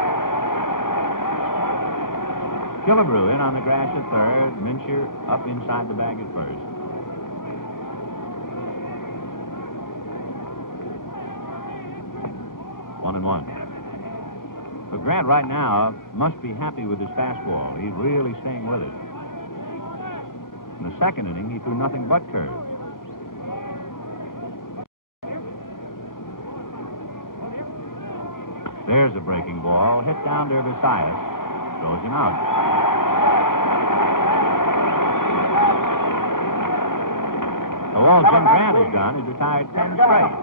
Killebrew in on the grass at third. Mincher up inside the bag at first. One and one. But Grant right now must be happy with his fastball. He's really staying with it. In the second inning, he threw nothing but curves. There's a breaking ball, hit down to Visayas. Throws him out. So all Jim Grant has done is retired 10 straight.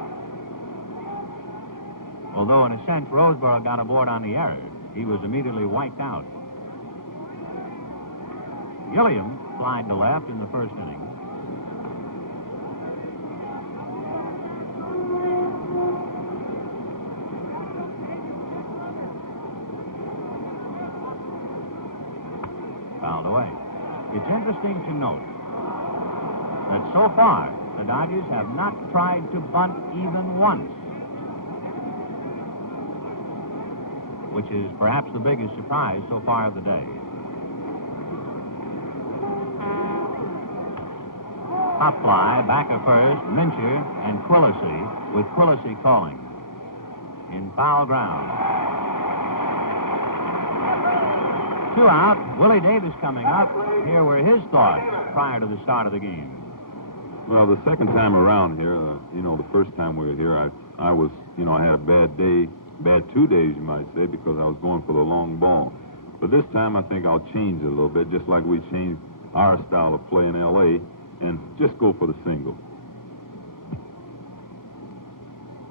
Although, in a sense, Roseboro got aboard on the error, he was immediately wiped out. Gilliam flied to left in the first inning. Fouled away. It's interesting to note that so far, the Dodgers have not tried to bunt even once, which is perhaps the biggest surprise so far of the day. Hop fly, back of first, Mincher and Quillisi, with Quillisi calling. In foul ground. 2 out, Willie Davis coming up. Here were his thoughts prior to the start of the game. Well, the second time around here, the first time we were here, I was, I had a bad day. Bad 2 days, you might say, because I was going for the long ball. But this time, I think I'll change it a little bit, just like we changed our style of play in L.A., and just go for the single.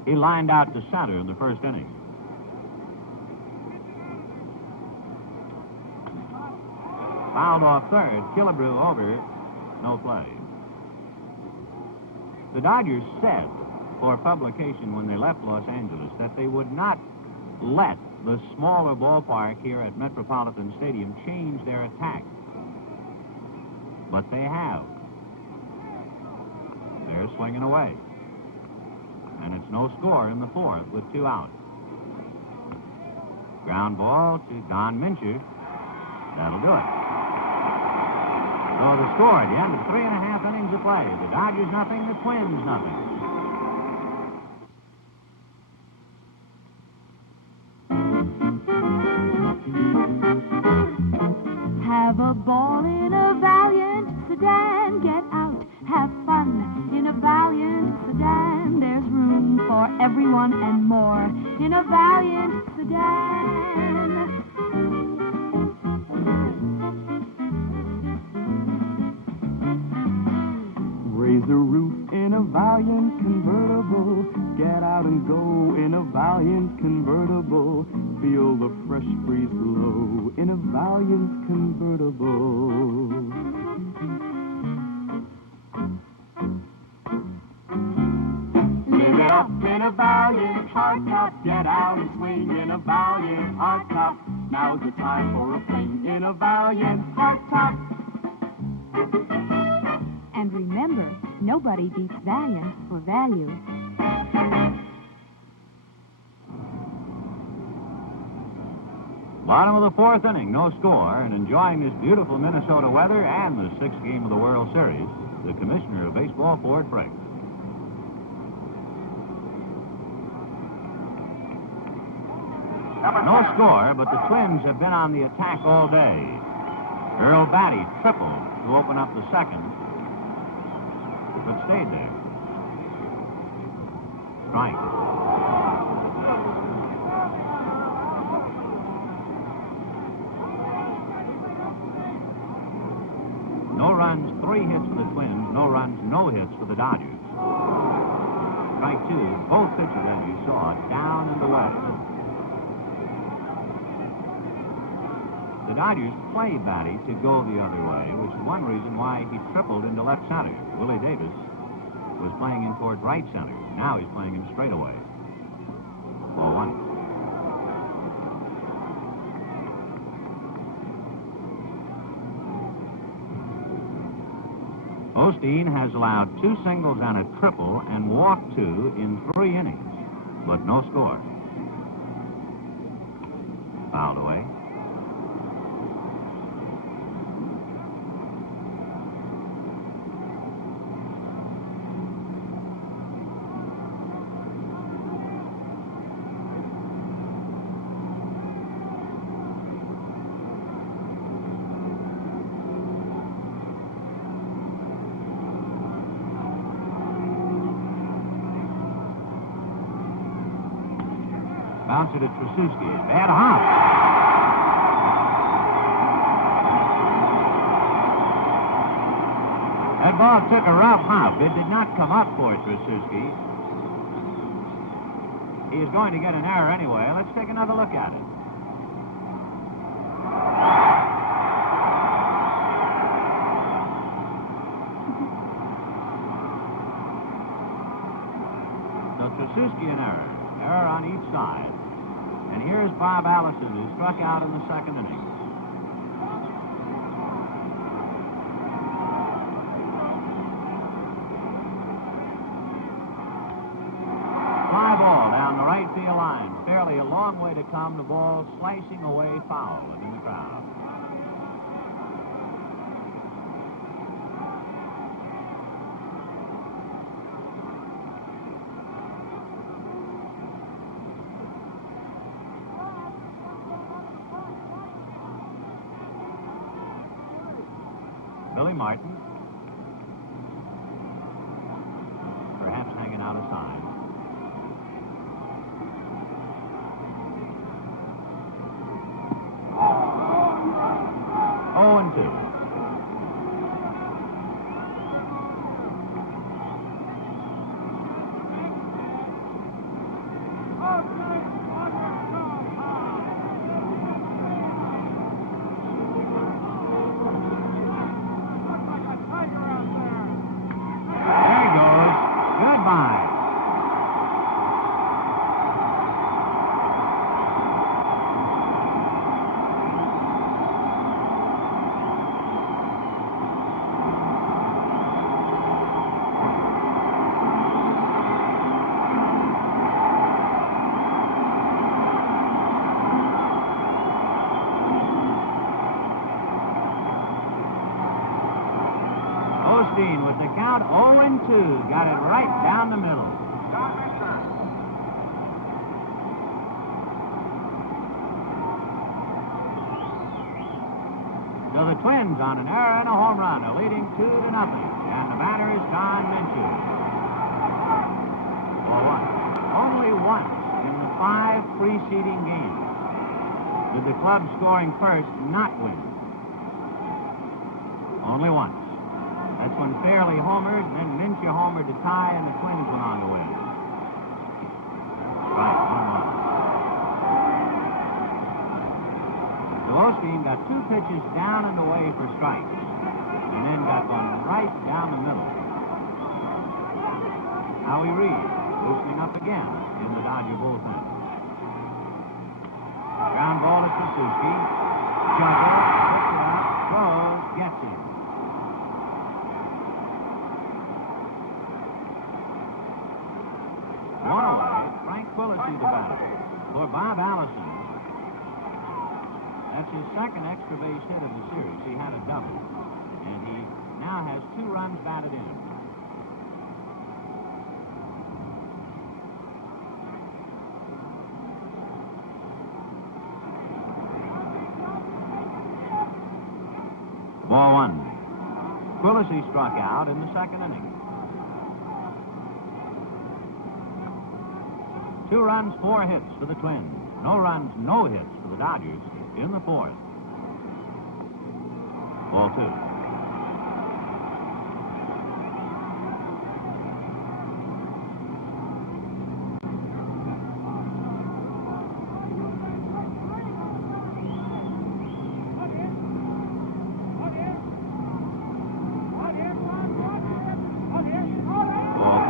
He lined out to center in the first inning. Fouled off third, Killebrew over, no play. The Dodgers said for publication when they left Los Angeles that they would not let the smaller ballpark here at Metropolitan Stadium change their attack. But they have. They're swinging away. And it's no score in the fourth with 2 out. Ground ball to Don Mincher. That'll do it. So the score at the end of 3.5 innings of play. The Dodgers nothing, the Twins nothing. Have a ball in a Valiant sedan. Get out, have fun in a Valiant sedan. There's room for everyone and more in a Valiant sedan. Raise a roof in a Valiant convertible. Get out and go in a Valiant convertible. Feel the fresh breeze blow in a Valiant convertible. Live it up in a Valiant hardtop. Get out and swing in a Valiant hardtop. Now's the time for a fling in a Valiant hardtop. And remember, nobody beats Valiant for value. Bottom of the fourth inning, no score, and enjoying this beautiful Minnesota weather and the 6th game of the World Series, the commissioner of baseball, Ford Frick. No score, but the Twins have been on the attack all day. Earl Batty tripled to open up the second, but stayed there. Strike. No runs, 3 hits for the Twins. No runs, no hits for the Dodgers. Strike 2. Both pitches, as you saw, down and away. The Dodgers played Batty to go the other way, which is one reason why he tripled into left center. Willie Davis was playing him towards right center. Now he's playing him straight away. Ball one. Osteen has allowed 2 singles and a triple and walked 2 in 3 innings, but no score. Fouled away. Bouncer to Trasuski. Bad hop. That ball took a rough hop. It did not come up for Trasuski. He is going to get an error anyway. Let's take another look at it. So Trasuski an error. Error on each side. And here's Bob Allison, who struck out in the second inning. Fly ball down the right field line. Fairly a long way to come. The ball slicing away foul in the crowd. Billy Martin, perhaps hanging out a sign. Oh, and 2. Osteen with the count 0-2. Got it right down the middle. So the Twins on an error and a home run are leading 2-0. And the batter is Don Minshew. Ball one. Only once in the 5 preceding games did the club scoring first not win. Only once. That's when Fairley homered, and then Minshew homered to tie, and the Twins went on to win. Right, 1-1. So Osteen got 2 pitches down and away for strikes, and then got one right down the middle. Howie Reed loosening up again in the Dodger bullpen. Ground ball to Trasuski. Juggle, picks it up, throws, gets him. One away, Frank Quillisi the batter. For Bob Allison, that's his second extra base hit of the series. He had a double, and he now has 2 runs batted in. Ball one. Quillisi struck out in the second inning. 2 runs, 4 hits for the Twins. No runs, no hits for the Dodgers in the 4th. Ball 2. Ball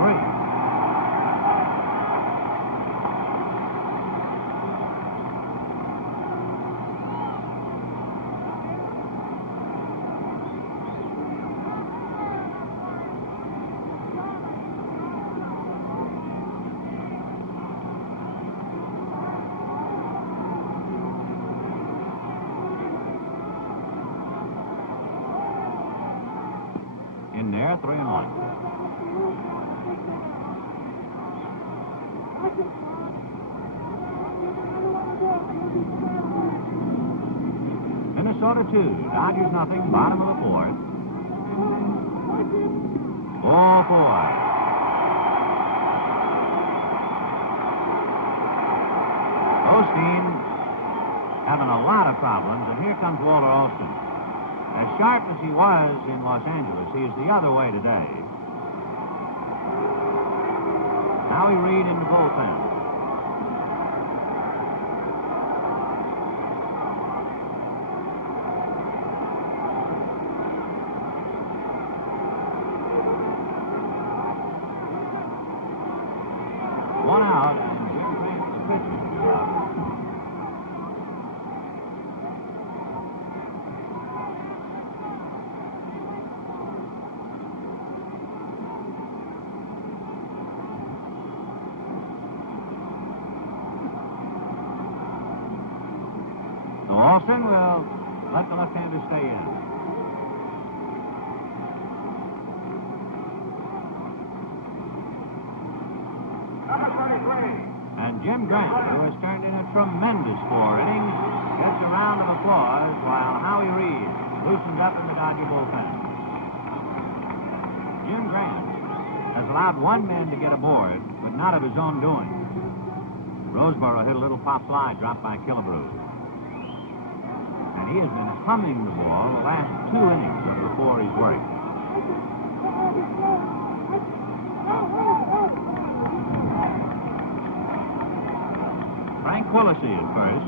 3-1. Minnesota 2, Dodgers nothing, bottom of the fourth. 0-4. Osteen having a lot of problems, and here comes Walter Alston. As sharp as he was in Los Angeles, he is the other way today. Howie Reed in the bullpen. One out, and Jim Grant is pitching. So Alston will let the left-hander stay in. And Jim Grant, who has turned in a tremendous 4 innings, gets a round of applause while Howie Reed loosens up in the Dodger bullpen. Jim Grant has allowed one man to get aboard, but not of his own doing. Roseboro hit a little pop fly dropped by Killebrew. And he has been humming the ball the last 2 innings of the 4 he's worked. Frank Quillisi at first.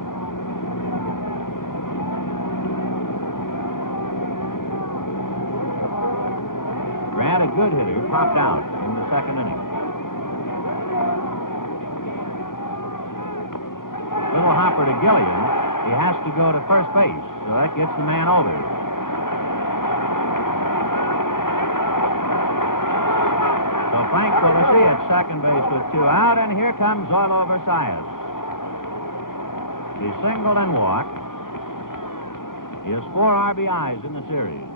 Grant, a good hitter, popped out in the second inning. Little hopper to Gilliam. He has to go to first base, so that gets the man over. So Frank Quillisi at second base with 2 out, and here comes Zoilo Versalles. He singled and walked. He has 4 RBIs in the series.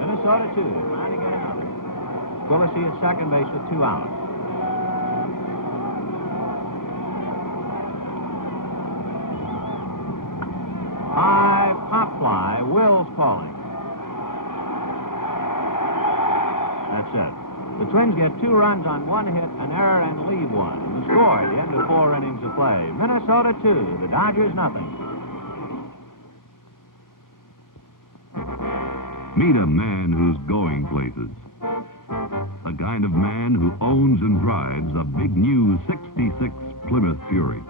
Minnesota 2, trying to get another. Quillisi at second base with 2 out. High pop fly, Will's calling. That's it. The Twins get 2 runs on 1 hit, an error, and leave 1. The score at the end of 4 innings of play. Minnesota 2, the Dodgers nothing. Meet a man who's going places. A kind of man who owns and drives a big new 66 Plymouth Fury.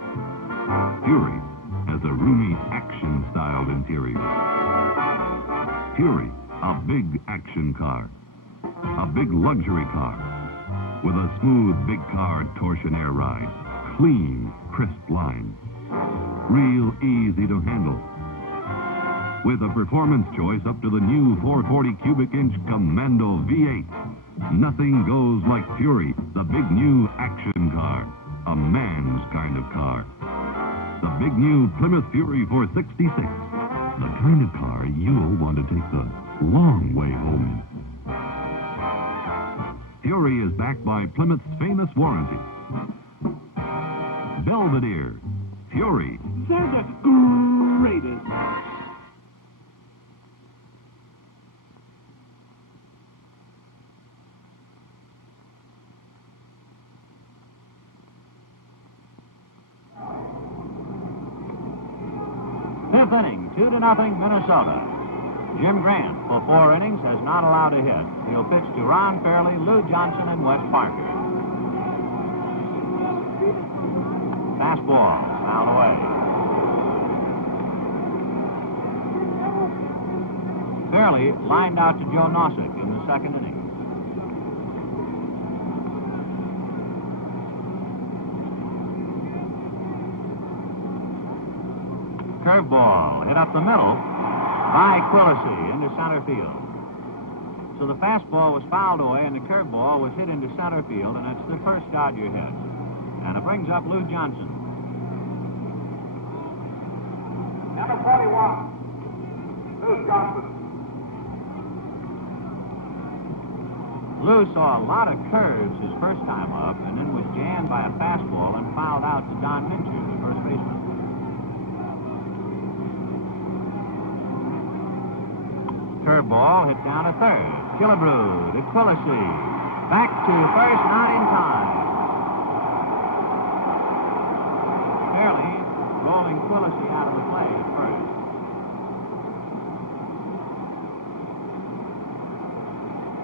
Fury has a roomy action-styled interior. Fury, a big action car. A big luxury car. With a smooth big car torsion air ride. Clean, crisp lines. Real easy to handle. With a performance choice up to the new 440 cubic inch Commando V8. Nothing goes like Fury, the big new action car. A man's kind of car. The big new Plymouth Fury 466. The kind of car you'll want to take the long way home in. Fury is backed by Plymouth's famous warranty. Belvedere. Fury. They're the greatest. Fifth inning, 2-0 Minnesota. Jim Grant, for 4 innings, has not allowed a hit. He'll pitch to Ron Fairley, Lou Johnson, and Wes Parker. Fastball, fouled away. Fairley lined out to Joe Nossick in the second inning. Curveball hit up the middle by Quillisi into center field. So the fastball was fouled away, and the curveball was hit into center field, and it's the first Dodger hit. And it brings up Lou Johnson. Number 41, Lou Johnson. Lou saw a lot of curves his first time up, and then was jammed by a fastball and fouled out to Don Mincher, the first baseman. Curveball hit down to third. Killebrew to Quillisi. Back to first, not in time. Barely rolling Quillisi out of the play at first.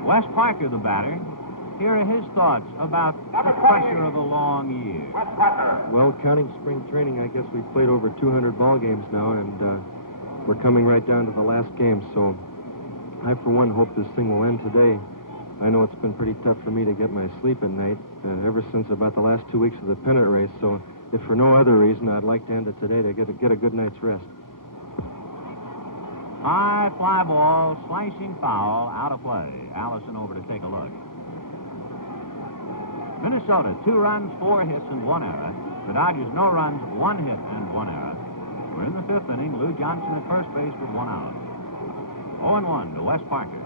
Wes Parker, the batter. Here are his thoughts about the pressure of a long year. Well, counting spring training, I guess we've played over 200 ball games now, and we're coming right down to the last game, so I, for one, hope this thing will end today. I know it's been pretty tough for me to get my sleep at night ever since about the last 2 weeks of the pennant race, so if for no other reason, I'd like to end it today to get a good night's rest. High fly ball, slicing foul, out of play. Allison over to take a look. Minnesota, 2 runs, 4 hits, and 1 error. The Dodgers, no runs, 1 hit, and 1 error. We're in the 5th inning. Lou Johnson at first base with 1 out. 0-1 to Wes Parker.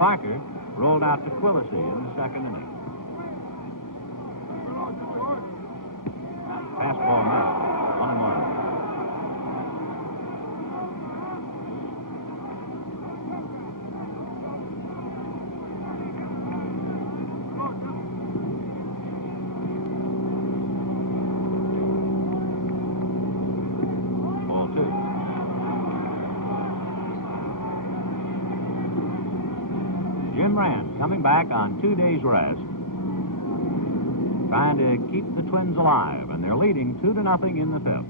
Parker rolled out to Quillisi in the 2nd inning. Fastball missed. 1-1. Coming back on 2 days' rest, trying to keep the Twins alive, and they're leading 2-0 in the 5th.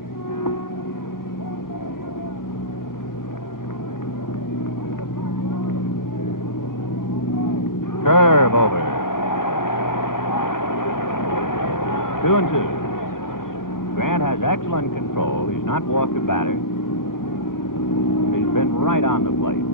Curve over. 2-2. Grant has excellent control. He's not walked a batter. He's been right on the plate.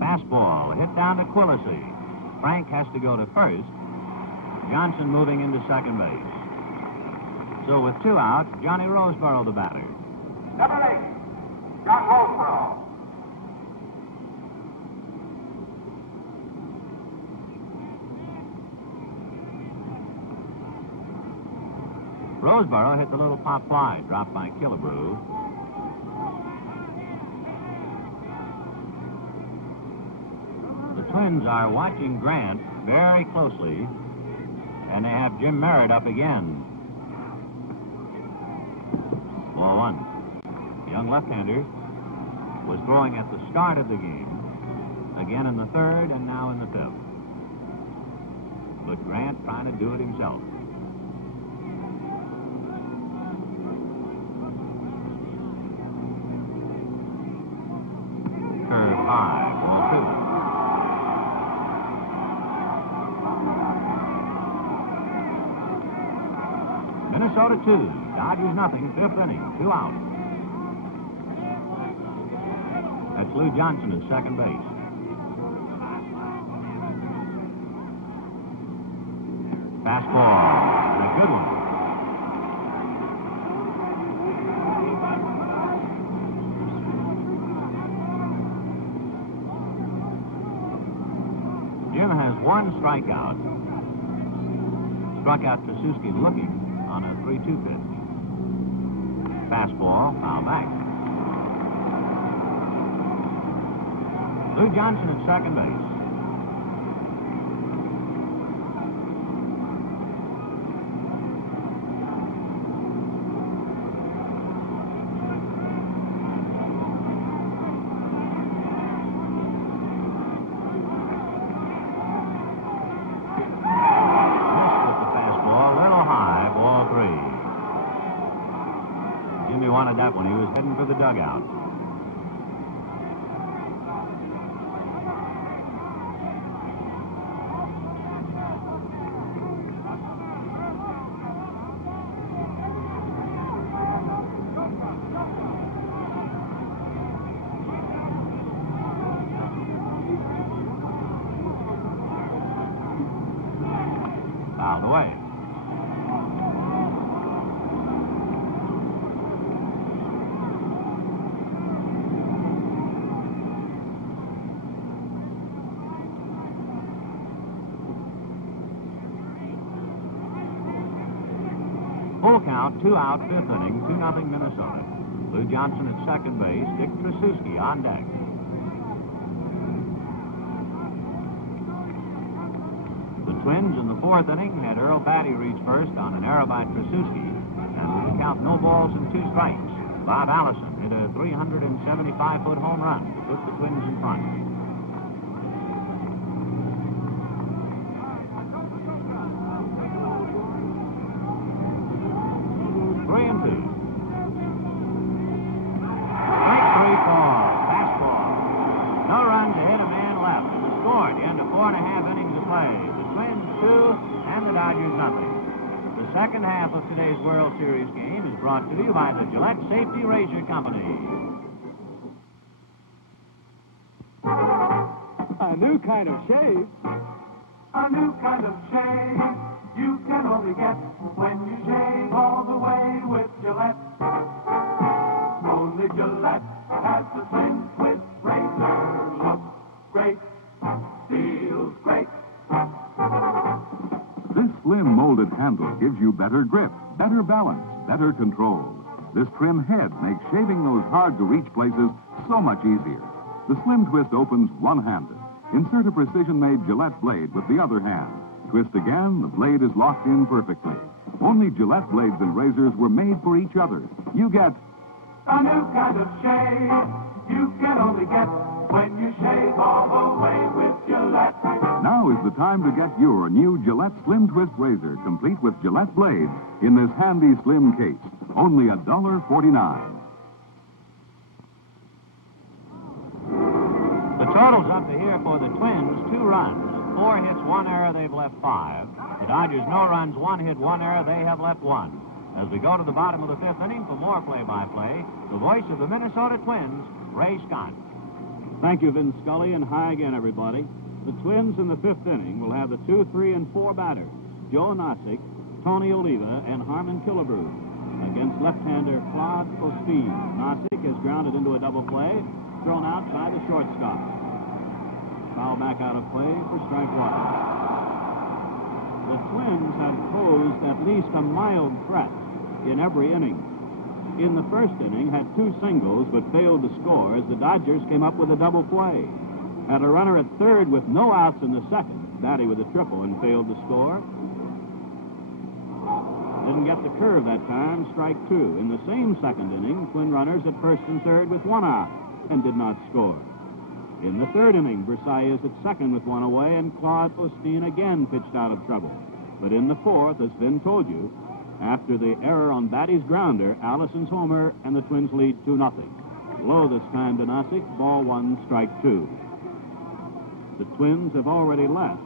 Fastball hit down to Quillisi. Frank has to go to first. Johnson moving into second base. So with 2 outs, Johnny Roseboro the batter. Number 8, John Roseboro. Roseboro hit the little pop fly dropped by Killebrew. The Twins are watching Grant very closely, and they have Jim Merritt up again. Ball 1. The young left-hander was throwing at the start of the game, again in the 3rd and now in the 5th. But Grant trying to do it himself. Curve high, ball 2. Minnesota 2, Dodgers nothing, 5th inning, 2 outs. That's Lou Johnson at second base. Fastball, and a good one. Jim has 1 strikeout. Struck out Tracewski looking on a 3-2 pitch. Fastball, foul back. Lou Johnson at second base. Wanted that one. He was heading for the dugout. Full count, 2 out, 5th inning, 2-0 Minnesota. Lou Johnson at second base, Dick Trasuski on deck. The Twins in the 4th inning had Earl Batty reach first on an error by Trasuski, and with the count 0 balls and 2 strikes, Bob Allison hit a 375-foot home run to put the Twins in front. Second half of today's World Series game is brought to you by the Gillette Safety Razor Company. A new kind of shave. A new kind of shave you can only get when you shave all the way with Gillette. Only Gillette has the slim twist razor. Looks great, feels great. This slim molded handle gives you better grip, better balance, better control. This trim head makes shaving those hard-to-reach places so much easier. The slim twist opens one-handed. Insert a precision-made Gillette blade with the other hand. Twist again, the blade is locked in perfectly. Only Gillette blades and razors were made for each other. You get a new kind of shave you can only get when you shave all the way with Gillette. Now is the time to get your new Gillette Slim Twist Razor, complete with Gillette blades, in this handy slim case. Only $1.49. The total's up to here for the Twins, 2 runs, 4 hits, 1 error, they've left 5. The Dodgers, no runs, 1 hit, 1 error, they have left 1. As we go to the bottom of the 5th inning for more play-by-play, the voice of the Minnesota Twins, Ray Scott. Thank you, Vin Scully, and hi again, everybody. The Twins in the 5th inning will have the 2, 3, and 4 batters, Joe Nosick, Tony Oliva, and Harmon Killebrew. Against left-hander Claude Osteen, Nosick is grounded into a double play, thrown out by the shortstop. Foul back out of play for strike 1. The Twins have posed at least a mild threat in every inning. In the 1st inning, had 2 singles but failed to score as the Dodgers came up with a double play. Had a runner at 3rd with no outs in the 2nd, Batty with a triple and failed to score. Didn't get the curve that time, strike 2. In the same 2nd inning, Twin runners at 1st and 3rd with 1 out and did not score. In the 3rd inning, Versailles is at 2nd with 1 away, and Claude Osteen again pitched out of trouble. But in the 4th, as Vin told you, after the error on Batty's grounder, Allison's homer, and the Twins lead 2-0. Low this time to Nosick, ball 1, strike 2. The Twins have already left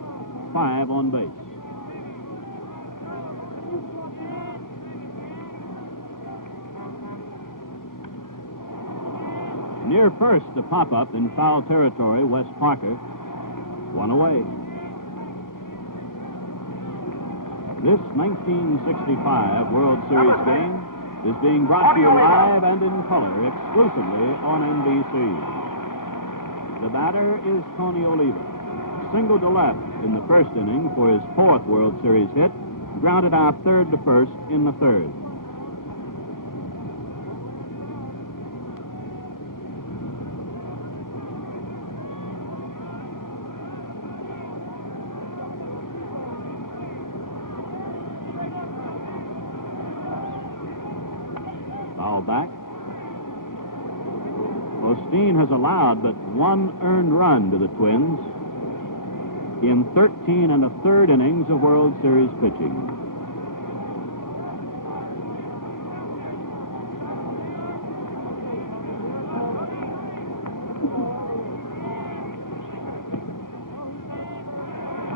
5 on base. Near first, the pop-up in foul territory, Wes Parker, 1 away. This 1965 World Series game is being brought to you live and in color exclusively on NBC. The batter is Tony Oliva. Single to left in the 1st inning for his 4th World Series hit, grounded out 3rd to 1st in the 3rd. Back. Osteen has allowed but 1 earned run to the Twins in 13 1/3 innings of World Series pitching.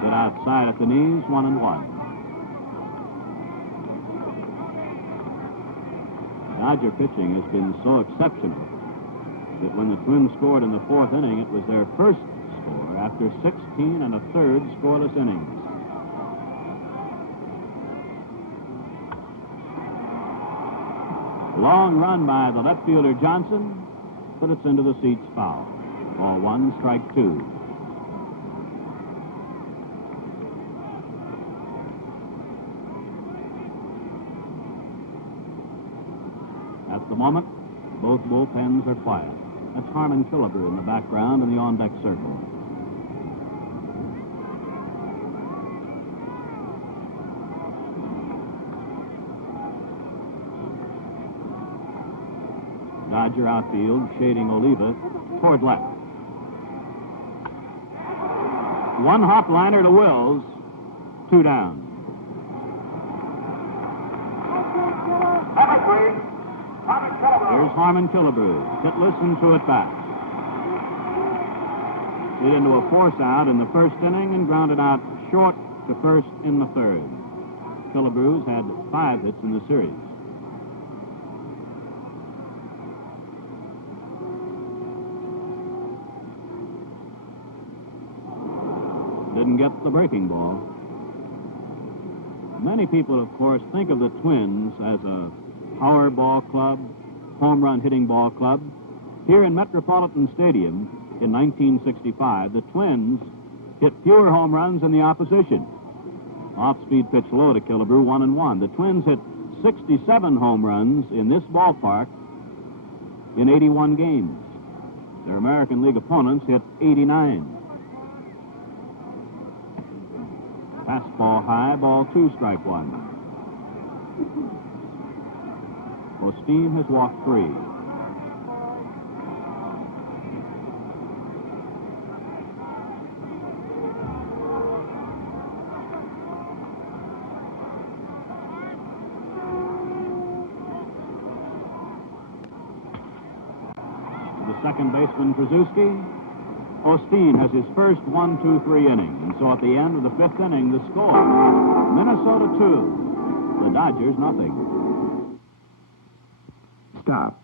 Hit outside at the knees, 1-1. Dodger pitching has been so exceptional that when the Twins scored in the 4th inning, it was their first score after 16 1/3 scoreless innings. Long run by the left fielder Johnson, but it's into the seats foul. Ball 1, strike 2. At the moment, both bullpens are quiet. That's Harmon Killebrew in the background in the on-deck circle. Dodger outfield shading Oliva toward left. One hop liner to Wills, 2 down. Here's Harmon Killebrew, hitless and 2 at bats. Hit into a force out in the first inning and grounded out short to first in the third. Killebrew's had 5 hits in the series. Didn't get the breaking ball. Many people, of course, think of the Twins as a power ball club, home run hitting ball club. Here in Metropolitan Stadium in 1965, the Twins hit fewer home runs than the opposition. Off-speed pitch low to Killebrew, 1-1. The Twins hit 67 home runs in this ballpark in 81 games. Their American League opponents hit 89. Fastball high, ball 2, strike 1. Osteen has walked 3. The second baseman, Krasuski. Osteen has his first 1-2-3 inning, and so at the end of the 5th inning, the score, Minnesota 2, the Dodgers nothing. Stop.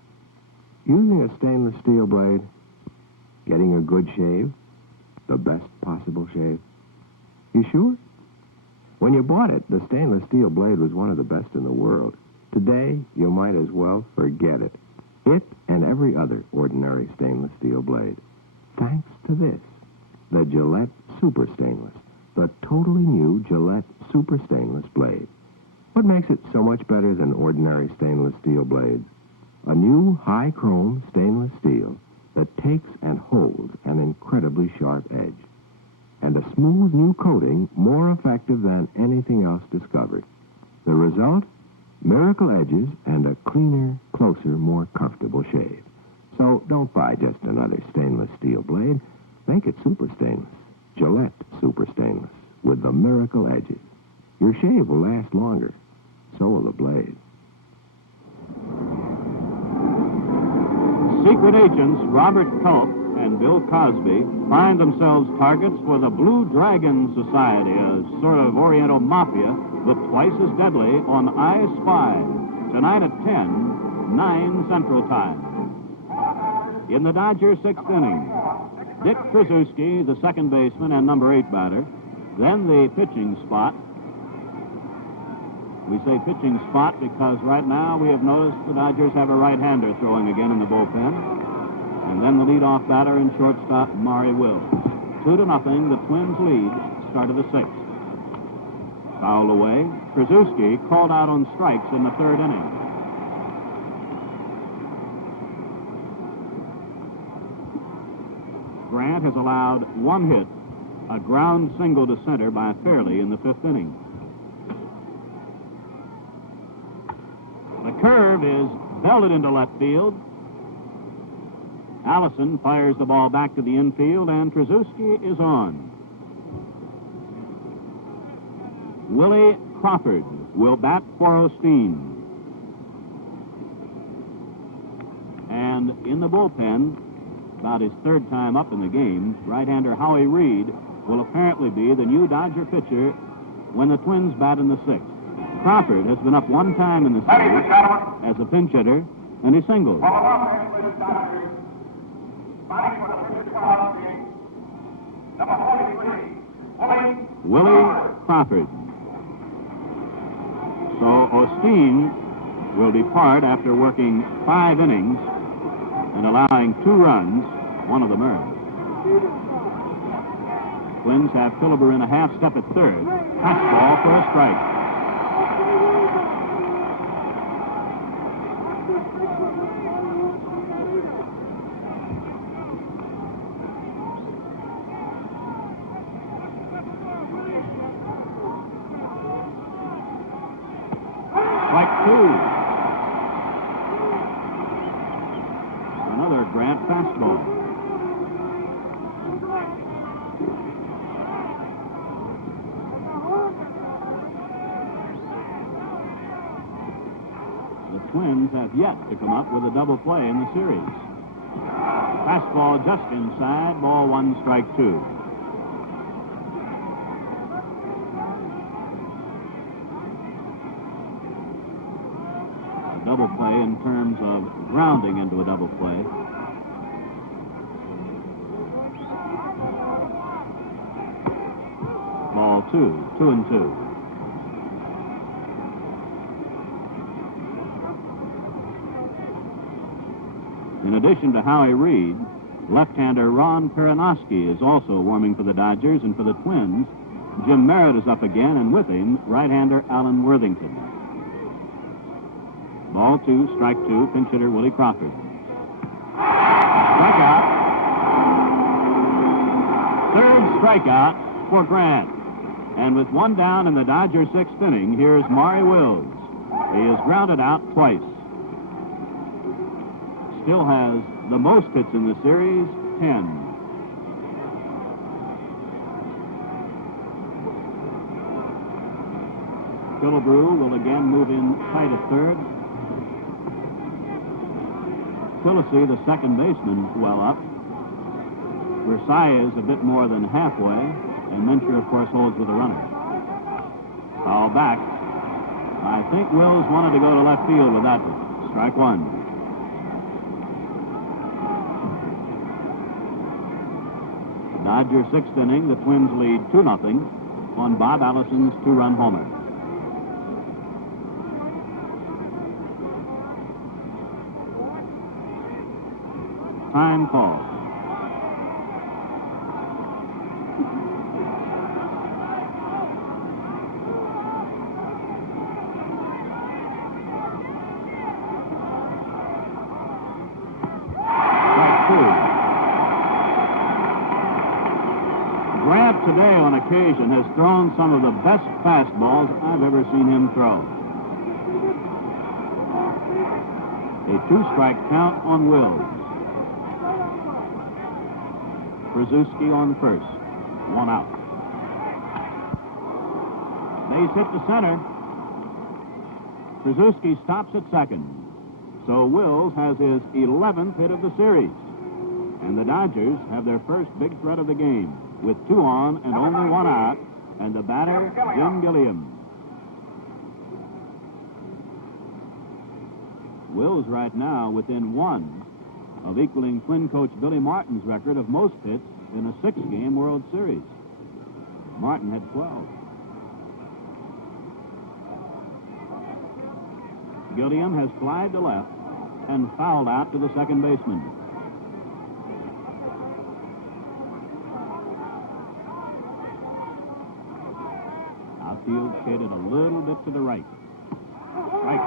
Using a stainless steel blade, getting a good shave, the best possible shave. You sure? When you bought it, the stainless steel blade was one of the best in the world. Today, you might as well forget it. It and every other ordinary stainless steel blade. Thanks to this, the Gillette Super Stainless, the totally new Gillette Super Stainless blade. What makes it so much better than ordinary stainless steel blades? A new high-chrome stainless steel that takes and holds an incredibly sharp edge. And a smooth new coating more effective than anything else discovered. The result? Miracle edges and a cleaner, closer, more comfortable shave. So don't buy just another stainless steel blade. Make it super stainless. Gillette Super Stainless with the miracle edges. Your shave will last longer. So will the blade. Secret agents Robert Culp and Bill Cosby find themselves targets for the Blue Dragon Society, a sort of Oriental mafia, but twice as deadly on I Spy. Tonight at 10, 9 Central Time. In the Dodgers' 6th inning, Dick Krasuski, the second baseman and number 8 batter, then the pitching spot. We say pitching spot because right now we have noticed the Dodgers have a right-hander throwing again in the bullpen. And then the leadoff batter and shortstop, Maury Wills. 2-0, the Twins lead, start of the 6th. Fouled away, Krasuski called out on strikes in the 3rd inning. Grant has allowed 1 hit, a ground single to center by Fairley in the 5th inning. The curve is belted into left field. Allison fires the ball back to the infield, and Krasuski is on. Willie Crawford will bat for Osteen. And in the bullpen, about his 3rd time up in the game, right-hander Howie Reed will apparently be the new Dodger pitcher when the Twins bat in the 6th. Crawford has been up 1 time in the series as a pinch hitter, and he singled. Willie Crawford. So Osteen will depart after working 5 innings and allowing 2 runs, 1 of them earned. Twins have Killebrew in a half step at 3rd. Fastball for a strike. Grant fastball. The Twins have yet to come up with a double play in the series. Fastball just inside, ball one, strike two. A double play in terms of grounding into a double play. Ball two, 2-2. In addition to Howie Reed, left-hander Ron Peronoski is also warming for the Dodgers, and for the Twins, Jim Merritt is up again, and with him, right-hander Alan Worthington. Ball two, strike two, pinch hitter Willie Crawford. Strikeout. Third strikeout for Grant. And with one down in the Dodgers' sixth inning, here's Maury Wills. He is grounded out twice. Still has the most hits in the series, 10. Killebrew will again move in tight at third. Quillisi, the second baseman, well up. Versailles is a bit more than halfway, and Mencher, of course, holds with a runner. Foul back. I think Wills wanted to go to left field with that one. Strike one. Dodger sixth inning, the Twins lead 2-0 on Bob Allison's two-run homer. Time call. Today, on occasion, has thrown some of the best fastballs I've ever seen him throw. A two-strike count on Wills. Krasuski on first. One out. Base hit to center. Krasuski stops at second. So Wills has his 11th hit of the series. And the Dodgers have their first big threat of the game, with two on and only one out, and the batter, Jim Gilliam. Wills right now within one of equaling Twin coach Billy Martin's record of most hits in a six-game World Series. Martin had 12. Gilliam has flied to left and fouled out to the second baseman. Outfield shaded a little bit to the right. Strike.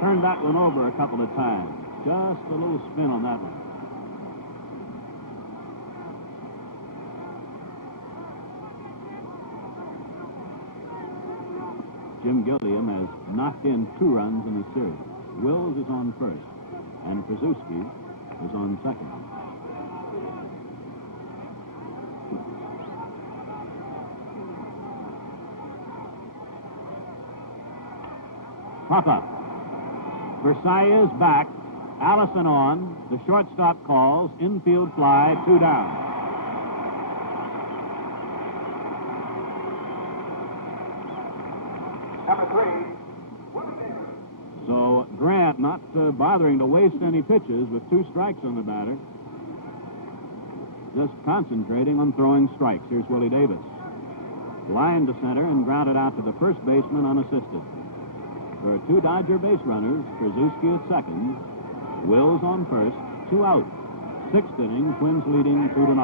Turned that one over a couple of times. Just a little spin on that one. Jim Gilliam has knocked in 2 runs in the series. Wills is on first, and Krasuski is on second. Pop-up. Versailles is back. Allison on. The shortstop calls. Infield fly. 2 down. So Grant not bothering to waste any pitches with 2 strikes on the batter. Just concentrating on throwing strikes. Here's Willie Davis. Line to center and grounded out to the first baseman unassisted. There are 2 Dodger base runners, Krasuski at second, Wills on first, 2 out. 6th inning, Twins leading 2-0.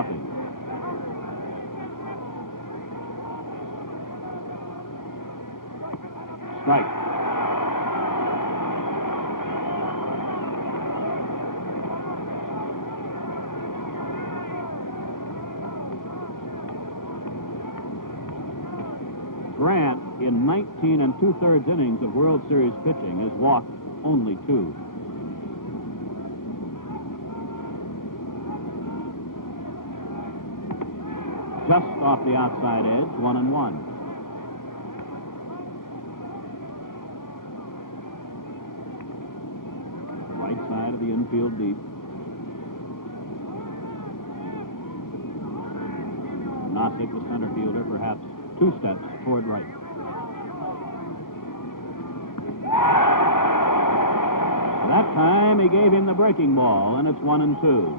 strike. Grant, in 19 2/3 innings of World Series pitching, has walked only 2. Just off the outside edge, 1-1. Right side of the infield deep. Nossick, the center fielder, perhaps 2 steps toward right. That time he gave him the breaking ball, and it's 1-2.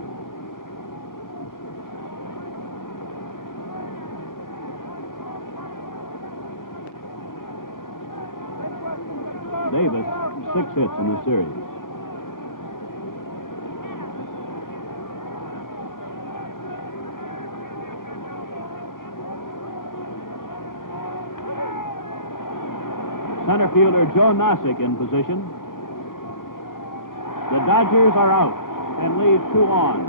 Davis, 6 hits in the series. Center fielder Joe Nossick in position. The Dodgers are out and leave 2 on.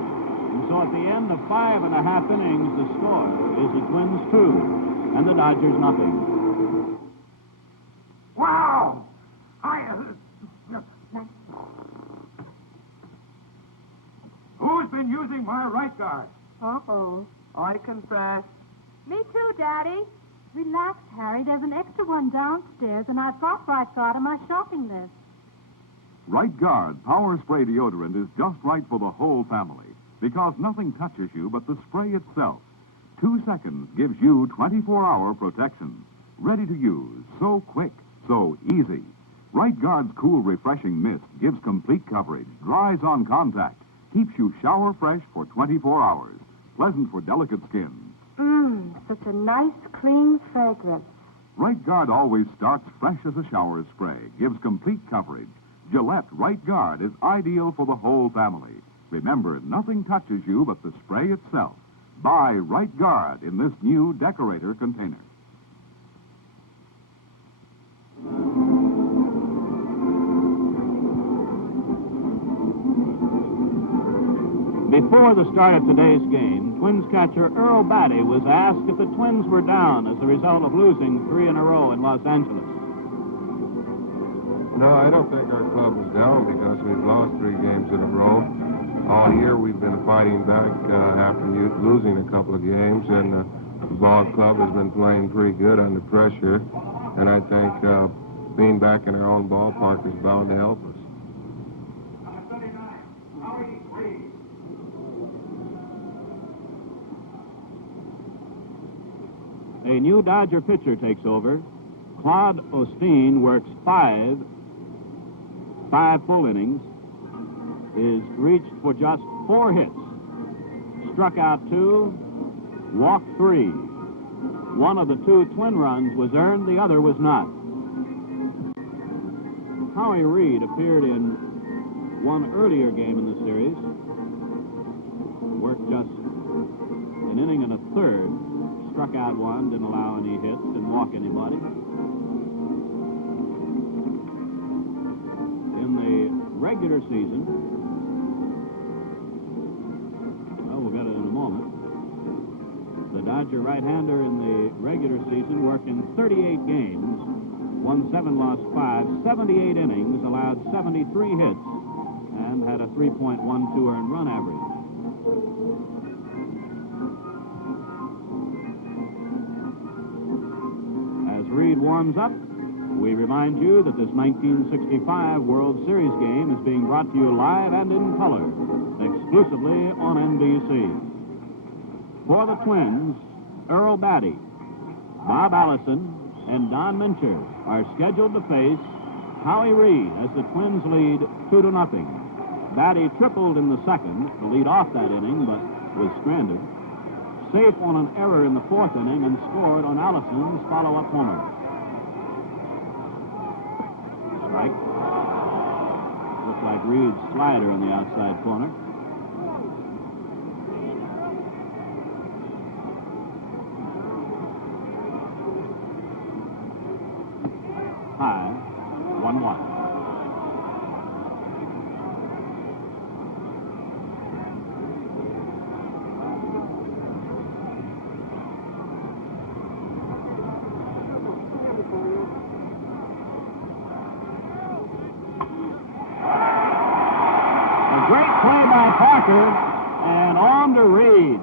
And so at the end of 5.5 innings, the score is the Twins 2 and the Dodgers nothing. Wow! Who's been using my right guard? Uh-oh. I confess. Me too, Daddy. Relax, Harry. There's an extra one downstairs, and I've got Right Guard on my shopping list. Right Guard Power Spray Deodorant is just right for the whole family because nothing touches you but the spray itself. 2 seconds gives you 24-hour protection. Ready to use, so quick, so easy. Right Guard's cool, refreshing mist gives complete coverage, dries on contact, keeps you shower fresh for 24 hours. Pleasant for delicate skin. Such a nice, clean fragrance. Right Guard always starts fresh as a shower spray, gives complete coverage. Gillette Right Guard is ideal for the whole family. Remember, nothing touches you but the spray itself. Buy Right Guard in this new decorator container. Before the start of today's game, Twins catcher Earl Batty was asked if the Twins were down as a result of losing 3 in a row in Los Angeles. No, I don't think our club was down because we've lost 3 games in a row. All year we've been fighting back after losing a couple of games, and the ball club has been playing pretty good under pressure. And I think being back in our own ballpark is bound to help us. A new Dodger pitcher takes over. Claude Osteen works 5 full innings, is reached for just 4 hits, struck out 2, walked 3. One of the 2 Twin runs was earned, the other was not. Howie Reed appeared in one earlier game in the series, worked just an inning and a third, struck out 1, didn't allow any hits, didn't walk anybody. In the regular season, well, we'll get it in a moment. The Dodger right-hander in the regular season worked in 38 games, won 7, lost 5, 78 innings, allowed 73 hits, and had a 3.12 earned run average. Reed warms up, we remind you that this 1965 World Series game is being brought to you live and in color, exclusively on NBC. For the Twins, Earl Batty, Bob Allison, and Don Mincher are scheduled to face Howie Reed as the Twins lead 2-0. Batty tripled in the second to lead off that inning, but was stranded. Safe on an error in the 4th inning and scored on Allison's follow-up homer. Strike. Looks like Reed's slider in the outside corner. High. 1. Great play by Parker, and on to Reed.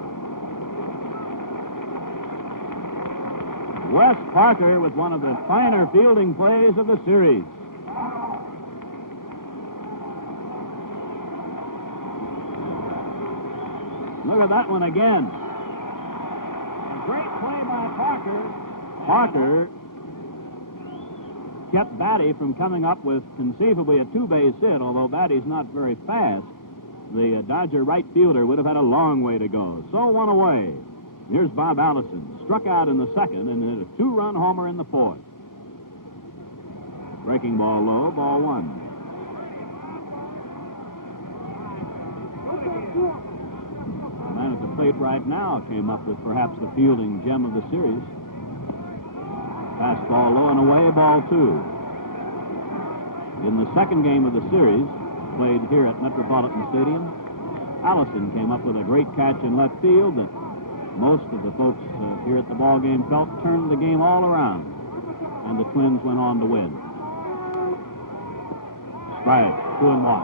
Wes Parker with one of the finer fielding plays of the series. Look at that one again. A great play by Parker. Parker kept Batty from coming up with conceivably a two-base hit, although Batty's not very fast. The Dodger right fielder would have had a long way to go. So one away. Here's Bob Allison. Struck out in the second and hit a two-run homer in the fourth. Breaking ball low, ball 1. The man at the plate right now came up with perhaps the fielding gem of the series. Fastball low and away, ball 2. In the second game of the series, played here at Metropolitan Stadium, Allison came up with a great catch in left field that most of the folks here at the ball game felt turned the game all around, and the Twins went on to win. Strike, 2-1.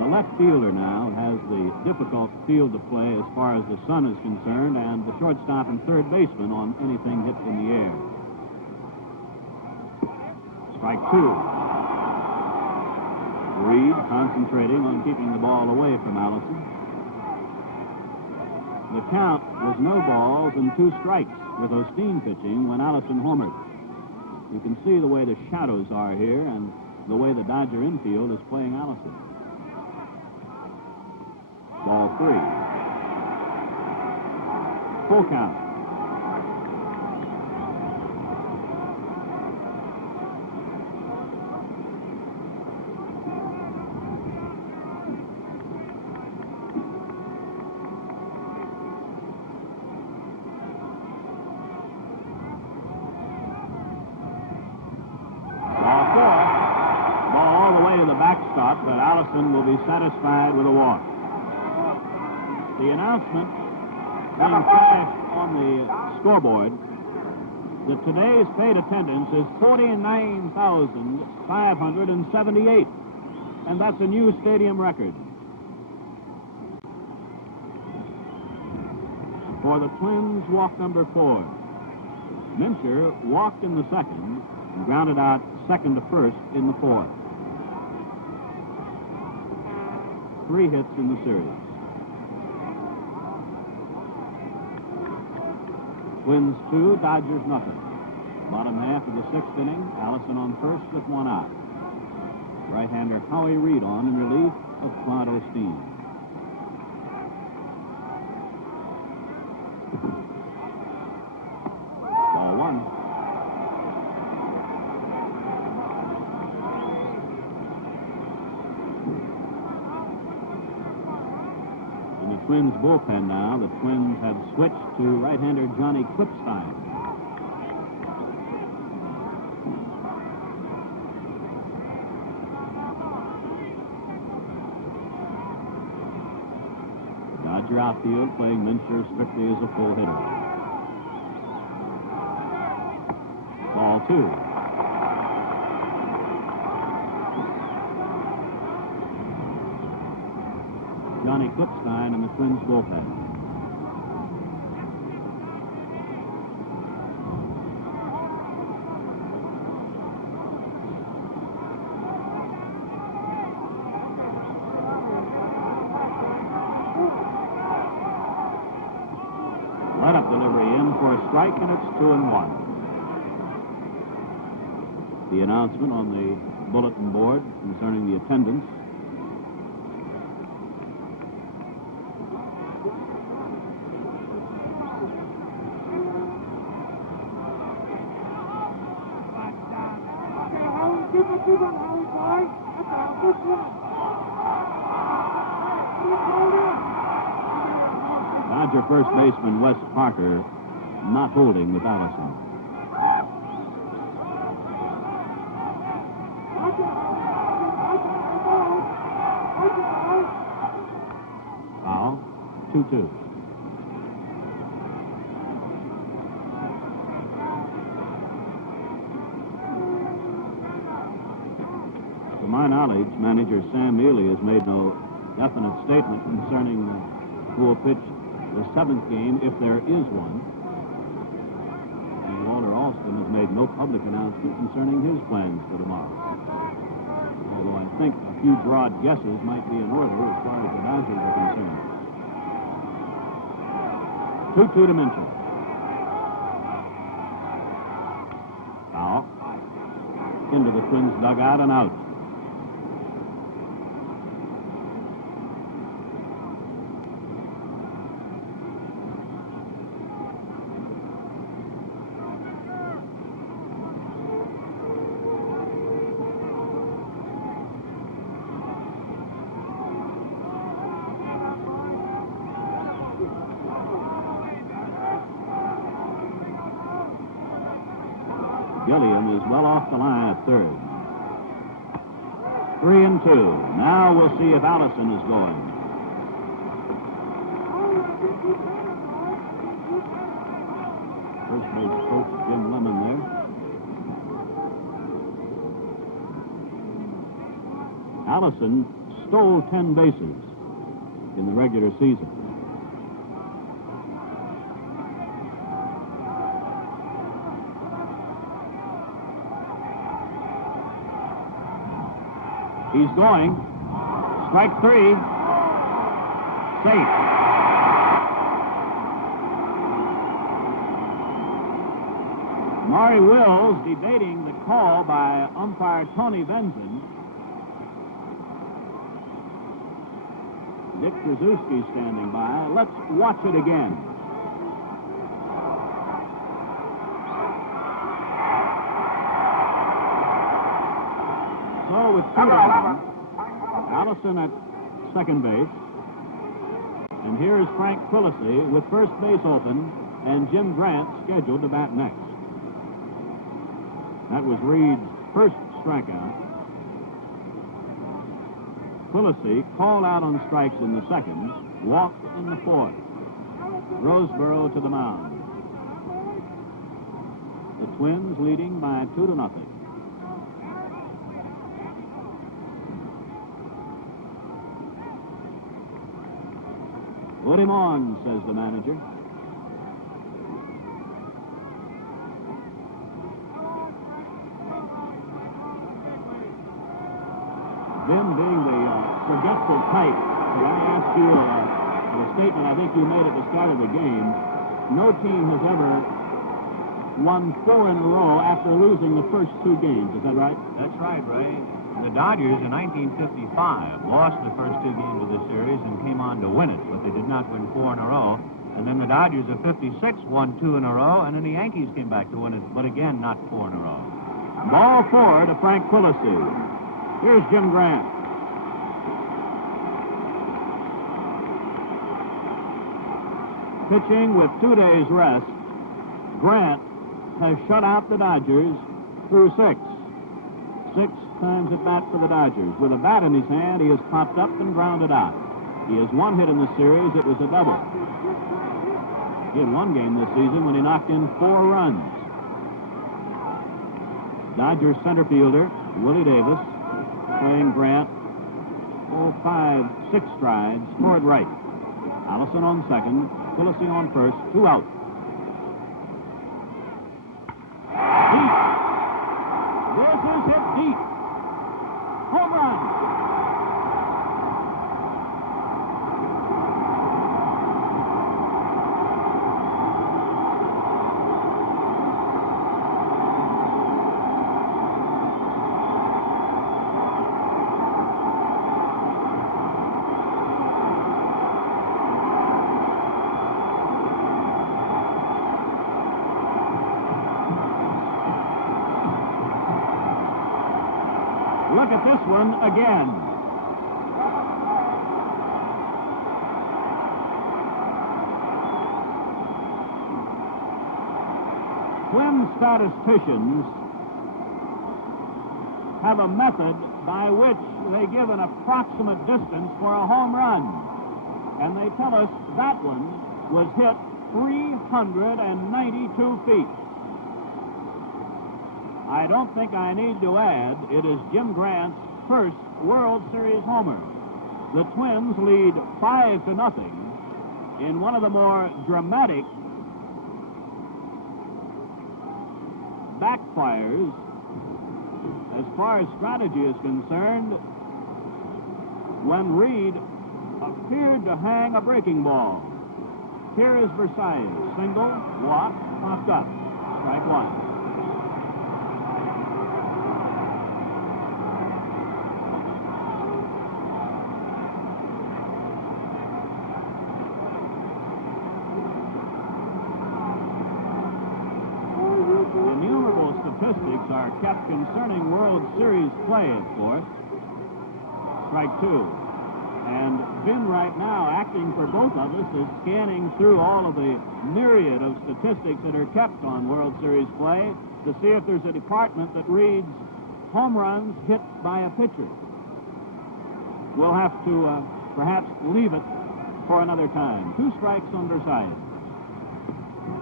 The left fielder now has the difficult field to play as far as the sun is concerned, and the shortstop and third baseman on anything hit in the air. Strike 2. Reed concentrating on keeping the ball away from Allison. The count was no balls and 2 strikes with Osteen pitching when Allison homered. You can see the way the shadows are here and the way the Dodger infield is playing Allison. Ball 3. Full count. But Allison will be satisfied with a walk. The announcement being flashed on the scoreboard that today's paid attendance is 49,578, and that's a new stadium record. For the Twins, walk number 4. Mincher walked in the second and grounded out second to first in the fourth. 3 hits in the series. Twins 2, Dodgers nothing. Bottom half of the 6th inning, Allison on first with 1 out. Right-hander Howie Reed on in relief of Claude Osteen. Ball 1. Twins bullpen now. The Twins have switched to right-hander Johnny Klipstein. Dodger outfield playing Mincher strictly as a full hitter. Ball 2. Johnny Klipstein in the Twins bullpen. Let-up delivery in for a strike, and it's 2-1. The announcement on the bulletin board concerning the attendance. Dodger first baseman Wes Parker not holding with Allison. Foul, 2-2. To my knowledge, manager Sam Neely has made no definite statement concerning who will pitch the seventh game, if there is one. And Walter Alston has made no public announcement concerning his plans for tomorrow. Although I think a few broad guesses might be in order as far as the Dodgers are concerned. 2-2 to Minchell. Foul. Into the Twins' dugout and out. Gilliam is well off the line at third. 3-2. Now we'll see if Allison is going. First base coach Jim Lemon there. Allison stole 10 bases in the regular season. He's going. Strike 3. Safe. Maury Wills debating the call by umpire Tony Benson. Dick Krasuski standing by. Let's watch it again. So with 2 down, Allison at second base. And here's Frank Quillisi with first base open and Jim Grant scheduled to bat next. That was Reed's first strikeout. Quillisi called out on strikes in the second, walked in the fourth. Roseboro to the mound. The Twins leading by 2-0. Put him on, says the manager. Vin being the forgetful type, can I ask you a statement I think you made at the start of the game? No team has ever won 4 in a row after losing the first 2 games. Is that right? That's right, Ray. The Dodgers in 1955 lost the first 2 games of the series and came on to win it, but they did not win 4 in a row. And then the Dodgers of 56 won 2 in a row, and then the Yankees came back to win it, but again, not 4 in a row. Ball 4 to Frank Quillisi. Here's Jim Grant. Pitching with 2 days rest, Grant has shut out the Dodgers through 6. 6 times at bat for the Dodgers. With a bat in his hand, he has popped up and grounded out. He has 1 hit in the series. It was a double. He had 1 game this season when he knocked in 4 runs. Dodgers center fielder Willie Davis playing Grant 5-6 strides toward right. Allison on second, Quillisi on first, 2 out. Deep. This is hit deep. Home run. Look at this one again. Twin statisticians have a method by which they give an approximate distance for a home run. And they tell us that one was hit 392 feet. I don't think I need to add, it is Jim Grant's first World Series homer. The Twins lead 5-0 in one of the more dramatic backfires as far as strategy is concerned when Reed appeared to hang a breaking ball. Here is Versailles. Single, walk, popped up. Strike one. Innumerable statistics are kept concerning World Series play, of course. Strike two. And Vin right now, acting for both of us, is scanning through all of the myriad of statistics that are kept on World Series play to see if there's a department that reads home runs hit by a pitcher. We'll have to perhaps leave it for another time. 2 strikes on Versailles.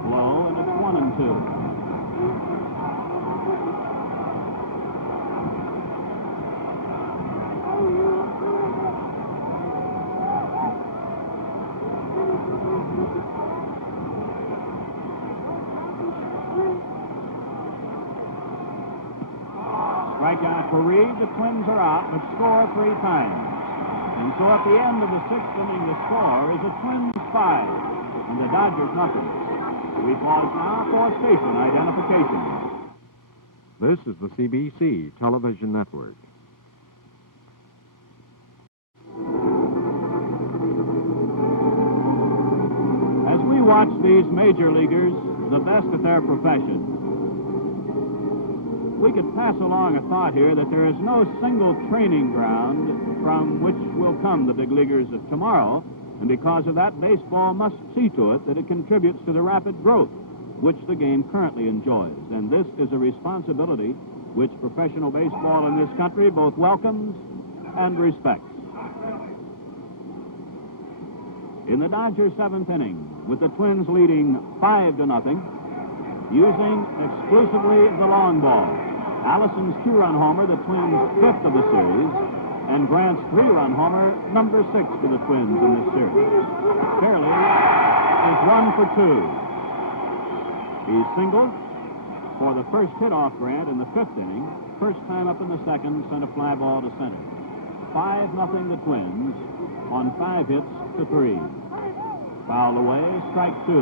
Low, and it's 1-2. Strikeout for Reed. The Twins are out, but score 3 times. And so at the end of the 6th inning, the score is the Twins 5 and the Dodgers nothing. We pause now for station identification. This is the CBC Television Network. As we watch these major leaguers, the best at their profession, we could pass along a thought here that there is no single training ground from which will come the big leaguers of tomorrow, and because of that, baseball must see to it that it contributes to the rapid growth which the game currently enjoys. And this is a responsibility which professional baseball in this country both welcomes and respects. In the Dodgers' 7th inning, with the Twins leading 5-0, using exclusively the long ball, Allison's 2-run homer, the Twins' 5th of the series, and Grant's 3-run homer, number 6 for the Twins in this series. Fairley is 1 for 2. He's singled for the first hit off Grant in the 5th inning. First time up in the 2nd, sent a fly ball to center. 5-0 the Twins on 5 hits to 3. Fouled away, strike 2.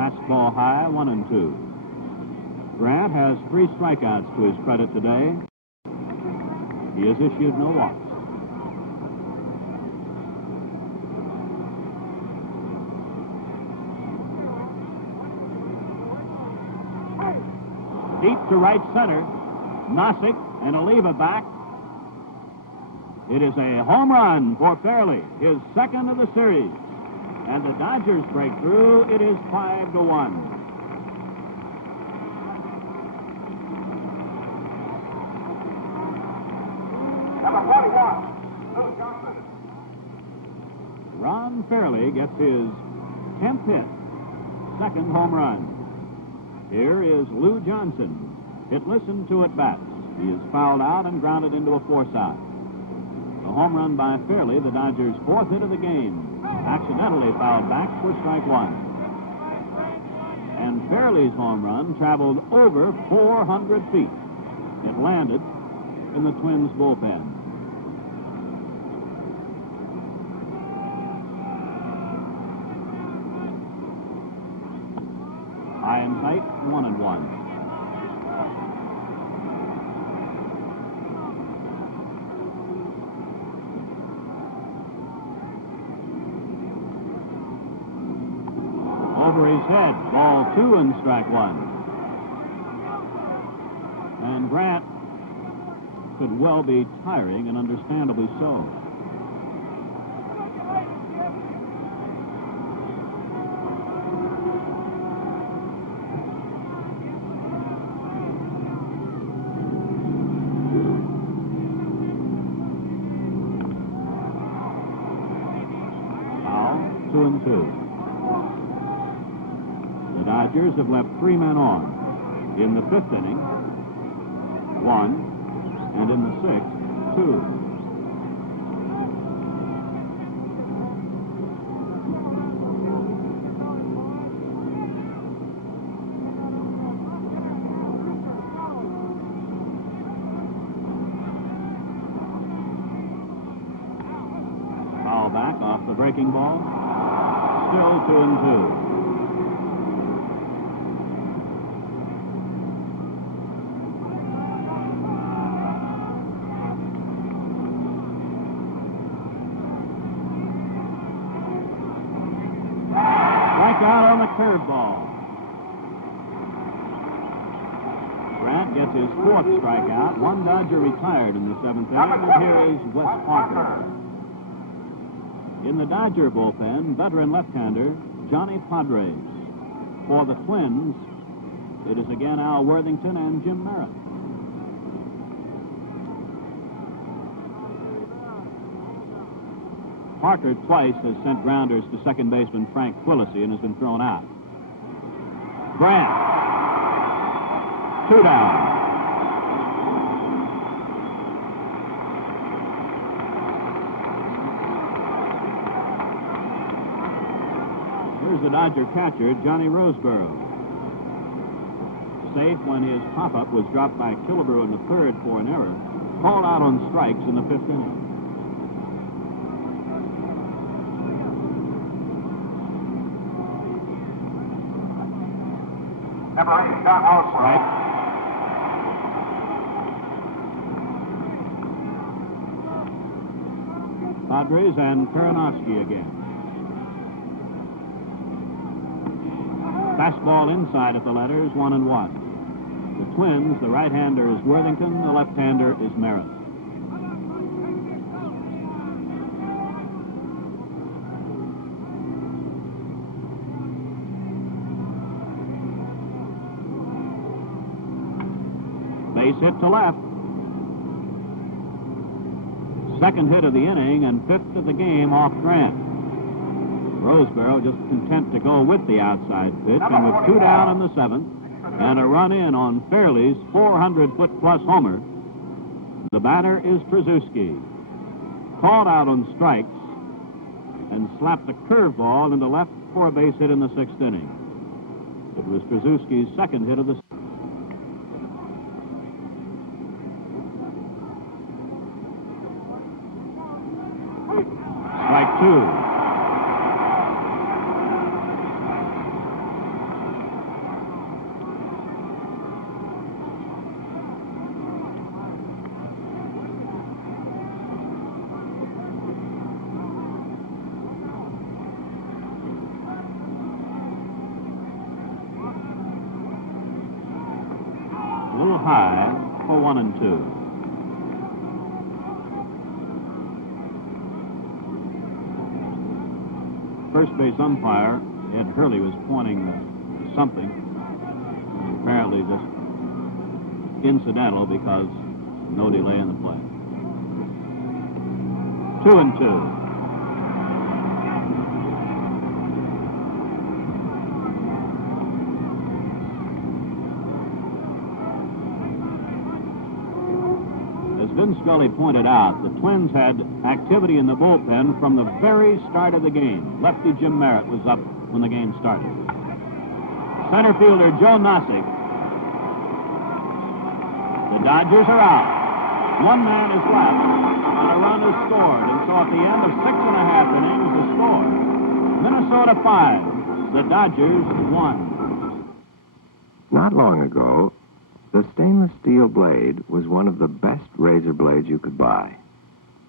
Fastball high, 1-2. Grant has 3 strikeouts to his credit today. He has issued no walks. Deep to right center. Nossick and Oliva back. It is a home run for Fairley, his 2nd of the series. And the Dodgers break through. It is 5-1. Number 41, Lou Johnson. Ron Fairley gets his 10th hit, 2nd home run. Here is Lou Johnson, hitless and 2 at bats. He is fouled out and grounded into a force out. The home run by Fairley, the Dodgers' 4th hit of the game, accidentally fouled back for strike 1. And Fairley's home run traveled over 400 feet. It landed in the Twins' bullpen. High and tight, 1-1. over his head. Ball 2 and strike 1. And Grant could well be tiring, and understandably so. Foul, 2 and 2. The Dodgers have left 3 men on. In the 5th inning, 1. And in the 6th, 2. Foul back off the breaking ball. Still 2 and 2. Out on the curveball. Grant gets his 4th strikeout. 1 Dodger retired in the 7th inning, and here is Wes Parker. In the Dodger bullpen, veteran left-hander Johnny Padres. For the Twins, it is again Al Worthington and Jim Merritt. Parker twice has sent grounders to second baseman Frank Quillisi and has been thrown out. Grant. 2 down. Here's the Dodger catcher, Johnny Roseboro. Safe when his pop-up was dropped by Killebrew in the 3rd for an error. Called out on strikes in the 5th inning. Number 8, John Olson. Right. Padres and Karanowski again. Fastball inside at the letters, 1 and 1. The Twins, the right-hander is Worthington, the left-hander is Merritt. Base hit to left. 2nd hit of the inning and 5th of the game off Grant. Roseboro just content to go with the outside pitch, and with 2 down in the 7th and a run in on Fairley's 400-foot-plus homer, the batter is Trzaskowski. Called out on strikes and slapped a curveball into left for a base hit in the 6th inning. It was Trzaskowski's 2nd hit of the Strike 2. A little high for 1 and 2. First base umpire, Ed Hurley, was pointing to something. Apparently just incidental because no delay in the play. 2 and 2. Vin Scully pointed out, the Twins had activity in the bullpen from the very start of the game. Lefty Jim Merritt was up when the game started. Center fielder Joe Nossick. The Dodgers are out. 1 man is left, and a run is scored. And so at the end of 6.5 innings, the score, Minnesota 5, the Dodgers 1. Not long ago, the stainless steel blade was one of the best razor blades you could buy.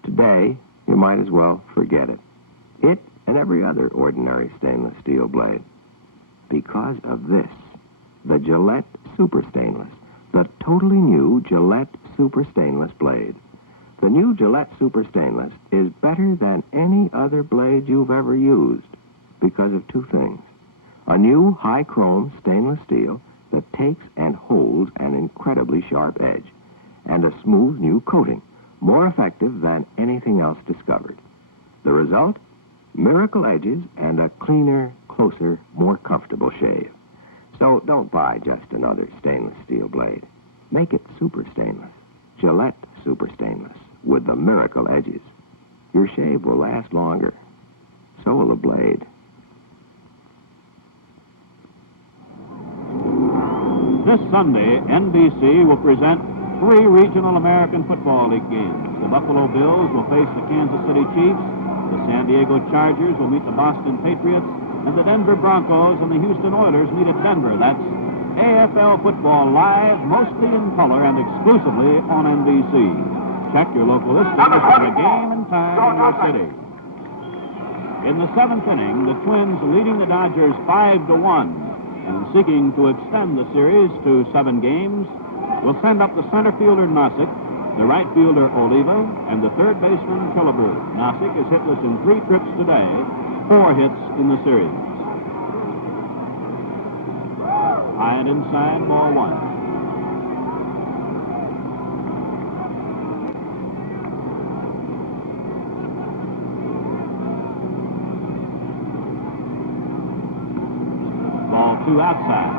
Today, you might as well forget it. It and every other ordinary stainless steel blade. because of this. The Gillette Super Stainless. The totally new Gillette Super Stainless blade. The new Gillette Super Stainless is better than any other blade you've ever used because of two things. A new high-chrome stainless steel that takes and holds an incredibly sharp edge, and a smooth new coating, more effective than anything else discovered. The result? Miracle edges and a cleaner, closer, more comfortable shave. So don't buy just another stainless steel blade. Make it super stainless. Gillette Super Stainless with the miracle edges. Your shave will last longer. So will the blade. This Sunday, NBC will present 3 regional American Football League games. The Buffalo Bills will face the Kansas City Chiefs, the San Diego Chargers will meet the Boston Patriots, and the Denver Broncos and the Houston Oilers meet at Denver. That's AFL football live, mostly in color and exclusively on NBC. Check your local listings for the game and time in your city. In the 7th inning, the Twins leading the Dodgers 5-1 and seeking to extend the series to 7 games will send up the center fielder Nossick, the right fielder Oliva, and the third baseman Killebrew. Nossick is hitless in 3 trips today, 4 hits in the series. High and inside, ball 1. Ball 2 outside.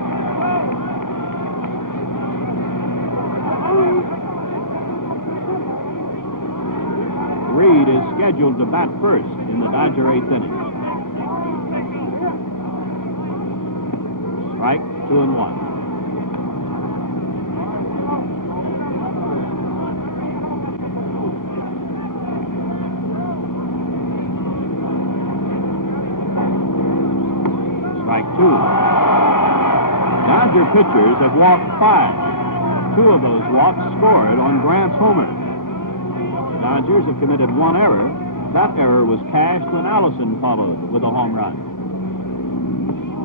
Reed is scheduled to bat first in the Dodger 8th inning. Strike 2-1. Strike 2. Dodger pitchers have walked 5. 2 of those walks scored on Grant's homer. The Dodgers have committed 1 error. That error was cashed when Allison followed with a home run.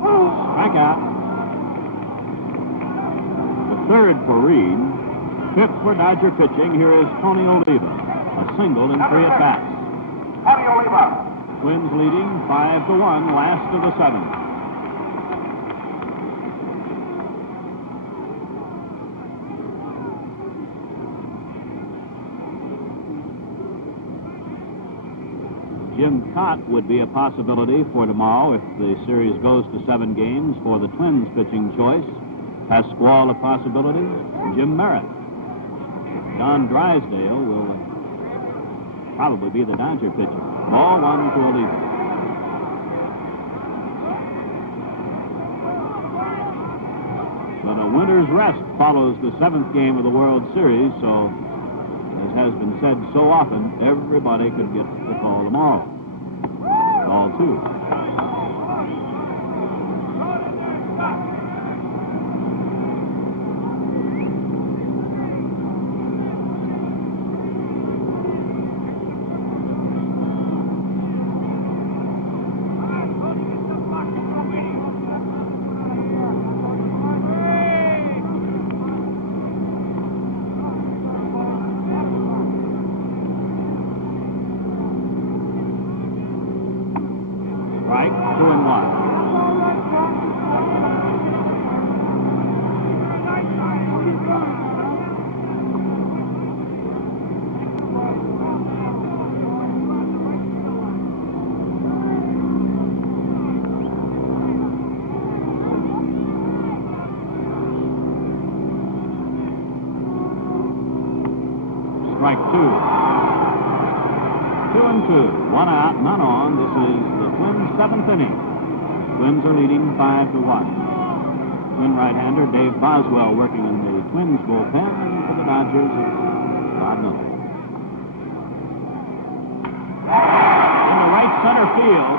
Strikeout. The third for Reed. 5th for Dodger pitching. Here is Tony Oliva. A single in 3 at-bats. Tony Oliva. Twins leading 5-1, last of the 7th. Jim Cott would be a possibility for tomorrow if the series goes to 7 games for the Twins pitching choice. Pasquale a possibility. Jim Merritt. John Drysdale will probably be the Dodger pitcher. Ball 1 to Oliva. But a winter's rest follows the 7th game of the World Series, so as has been said so often, everybody could get the call tomorrow. Ball 2. Strike 2-1. Strike 2. 2-2. 1 out, none on. This is the Twins' 7th inning. Twins are leading 5-1. Twin right-hander Dave Boswell working in the Twins bullpen, and for the Dodgers, it's Rod Miller. In the right center field,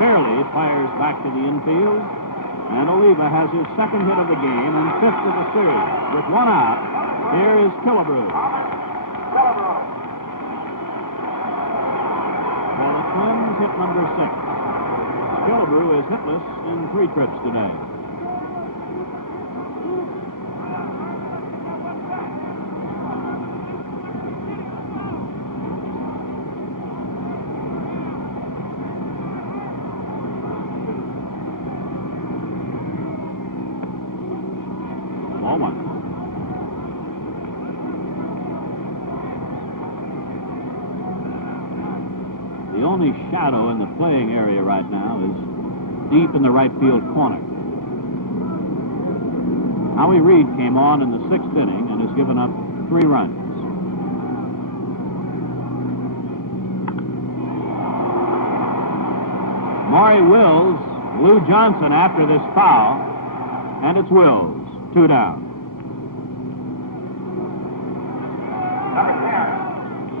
Fairley fires back to the infield, and Oliva has his 2nd hit of the game and 5th of the series. With 1 out, here is Killebrew. Twins hit number 6. Killebrew is hitless in 3 trips today. Ball 1. The only shadow in the playing area right now is deep in the right field corner. Howie Reed came on in the 6th inning and has given up 3 runs. Maury Wills, Lou Johnson after this foul, and it's Wills, 2 down.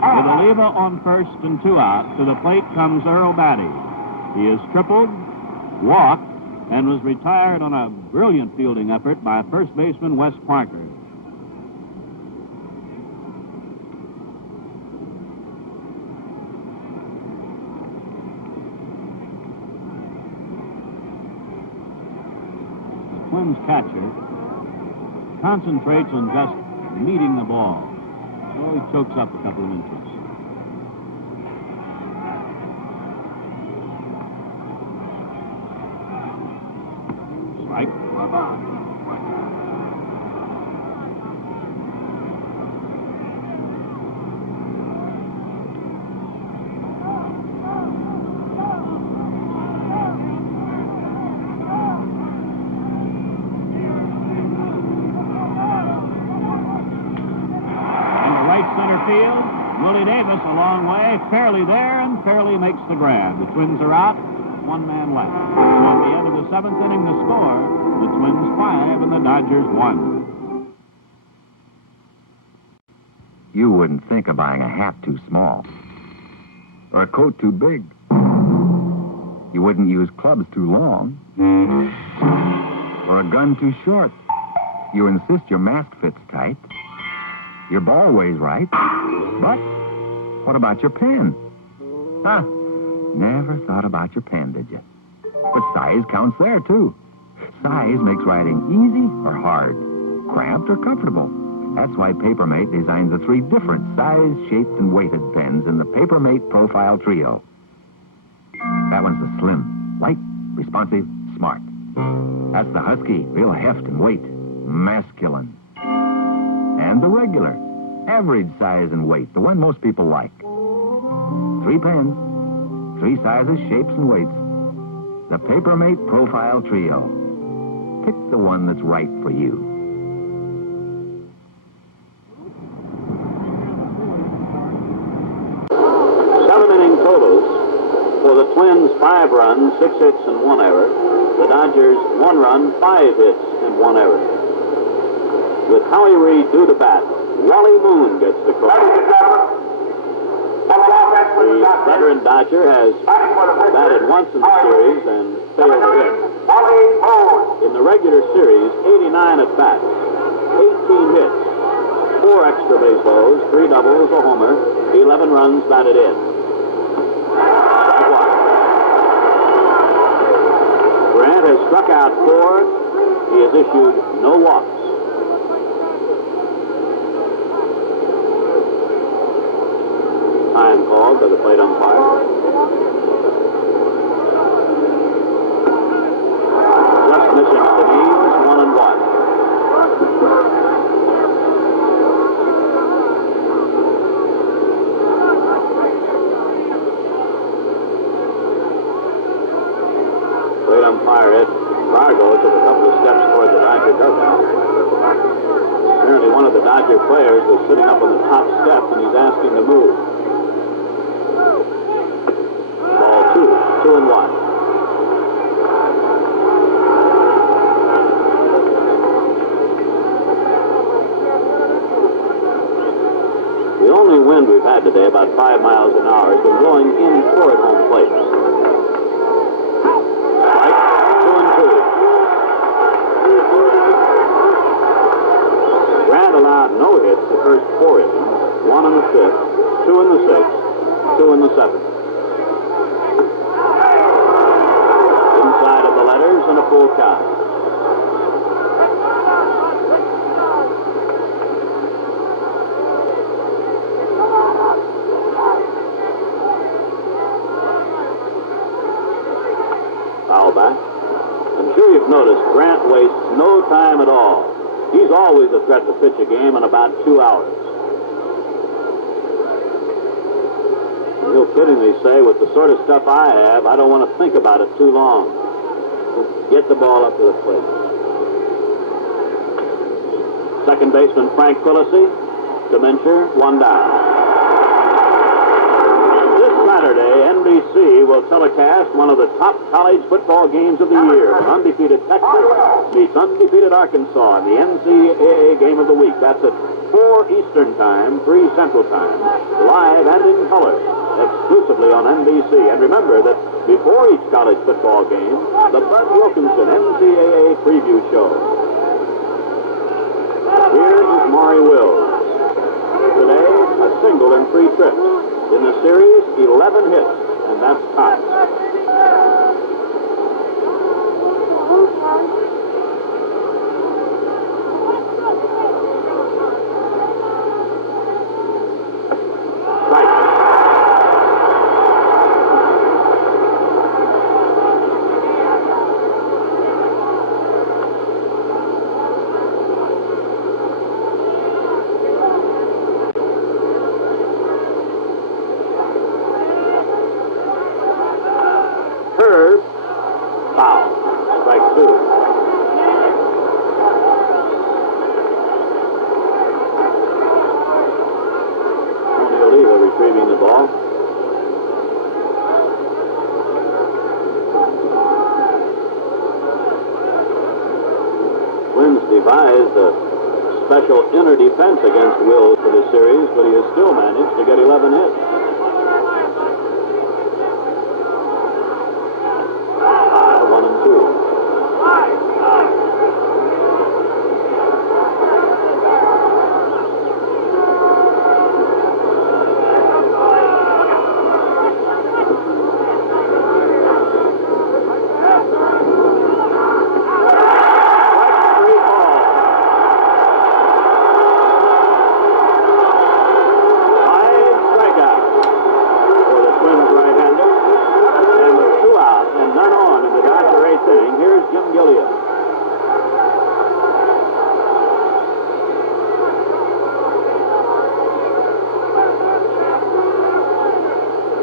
With Oliva on first and 2 out, to the plate comes Earl Batty. He has tripled, walked, and was retired on a brilliant fielding effort by first baseman Wes Parker. The Twins catcher concentrates on just meeting the ball. So he chokes up a couple of inches. Strike. Field. Willie Davis a long way, fairly there, and fairly makes the grab. The Twins are out, 1 man left. At the end of the 7th inning, the score, the Twins 5 and the Dodgers 1. You wouldn't think of buying a hat too small or a coat too big. You wouldn't use clubs too long or a gun too short. You insist your mask fits tight. Your ball weighs right. But what about your pen? Huh? Never thought about your pen, did you? But size counts there, too. Size makes writing easy or hard, cramped or comfortable. That's why Papermate designed the 3 different size, shaped, and weighted pens in the Papermate Profile Trio. That one's the slim, light, responsive, smart. That's the husky, real heft and weight, masculine. And the regular, average size and weight, the one most people like. 3 pens, 3 sizes, shapes, and weights. The Papermate Profile Trio. Pick the one that's right for you. Seven-inning totals for the Twins: 5 runs, 6 hits, and 1 error. The Dodgers: 1 run, 5 hits, and 1 error. With Howie Reed due to bat, Wally Moon gets the call. The veteran Dodger has batted once in the series and failed to hit. In the regular series, 89 at bats, 18 hits, 4 extra base loads, 3 doubles, a homer, 11 runs batted in. Strike 1. Grant has struck out 4. He has issued no walks. Time called by the plate umpire. Just missing the knees, 1 and 1. Plate umpire Ed Fargo took a couple of steps toward the Dodger dugout. Apparently one of the Dodger players is sitting up on the top step and he's asking to move. Ball 2, 2 and 1. The only wind we've had today, about 5 miles an hour, has been blowing in toward home plate. Strike, 2 and 2. Grant allowed no hits the first 4 innings, 1 in the 5th, 2 in the 6th, 2 in the 7th. batters and a full count. Foul back. I'm sure you've noticed Grant wastes no time at all. He's always a threat to pitch a game in about 2 hours. He'll fittingly say, with the sort of stuff I have, I don't want to think about it too long. Just get the ball up to the plate. Second baseman Frank Quillisi, to Mincher, 1 down. This Saturday, NBC will telecast one of the top college football games of the year. When undefeated Texas meets undefeated Arkansas in the NCAA Game of the Week. That's at 4 Eastern Time, 3 Central Time, live and in color, exclusively on NBC. And remember that before each college football game, the Bud Wilkinson NCAA preview show. Here is Maury Wills. Today, a single in 3 trips. In the series, 11 hits, and that's tops. Retrieving the ball. Twins devised a special inner defense against Wills for the series, but he has still managed to get 11 hits. High, 1 and 2.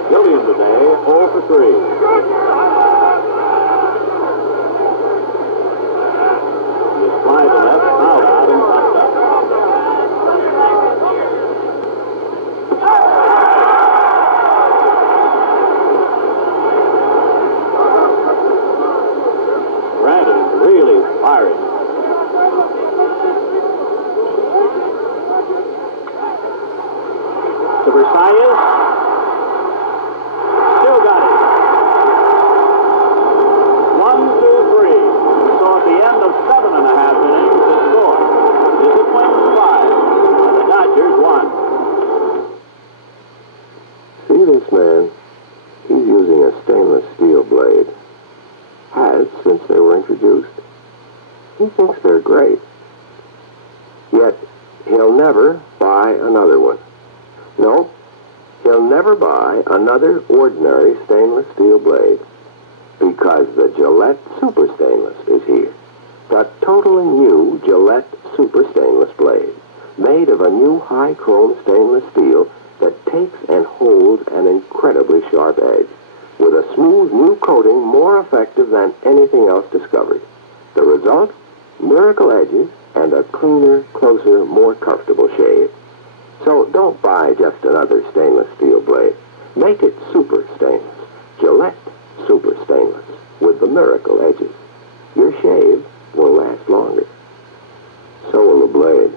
Gilliam today, 0 for 3. He is fly to left, fouled out, and popped up. Grant is really firing. To Versailles. See this man? He's using a stainless steel blade. Has since they were introduced. He thinks they're great. Yet, he'll never buy another one. No, he'll never buy another ordinary stainless steel blade because the Gillette Super Stainless is here. The totally new Gillette Super Stainless blade, made of a new high-chrome stainless steel that takes and holds an incredibly sharp edge, with a smooth new coating more effective than anything else discovered. The result? Miracle edges and a cleaner, closer, more comfortable shave. So don't buy just another stainless steel blade. Make it super stainless. Gillette Super Stainless with the miracle edges. Your shave will last longer. So will the blade.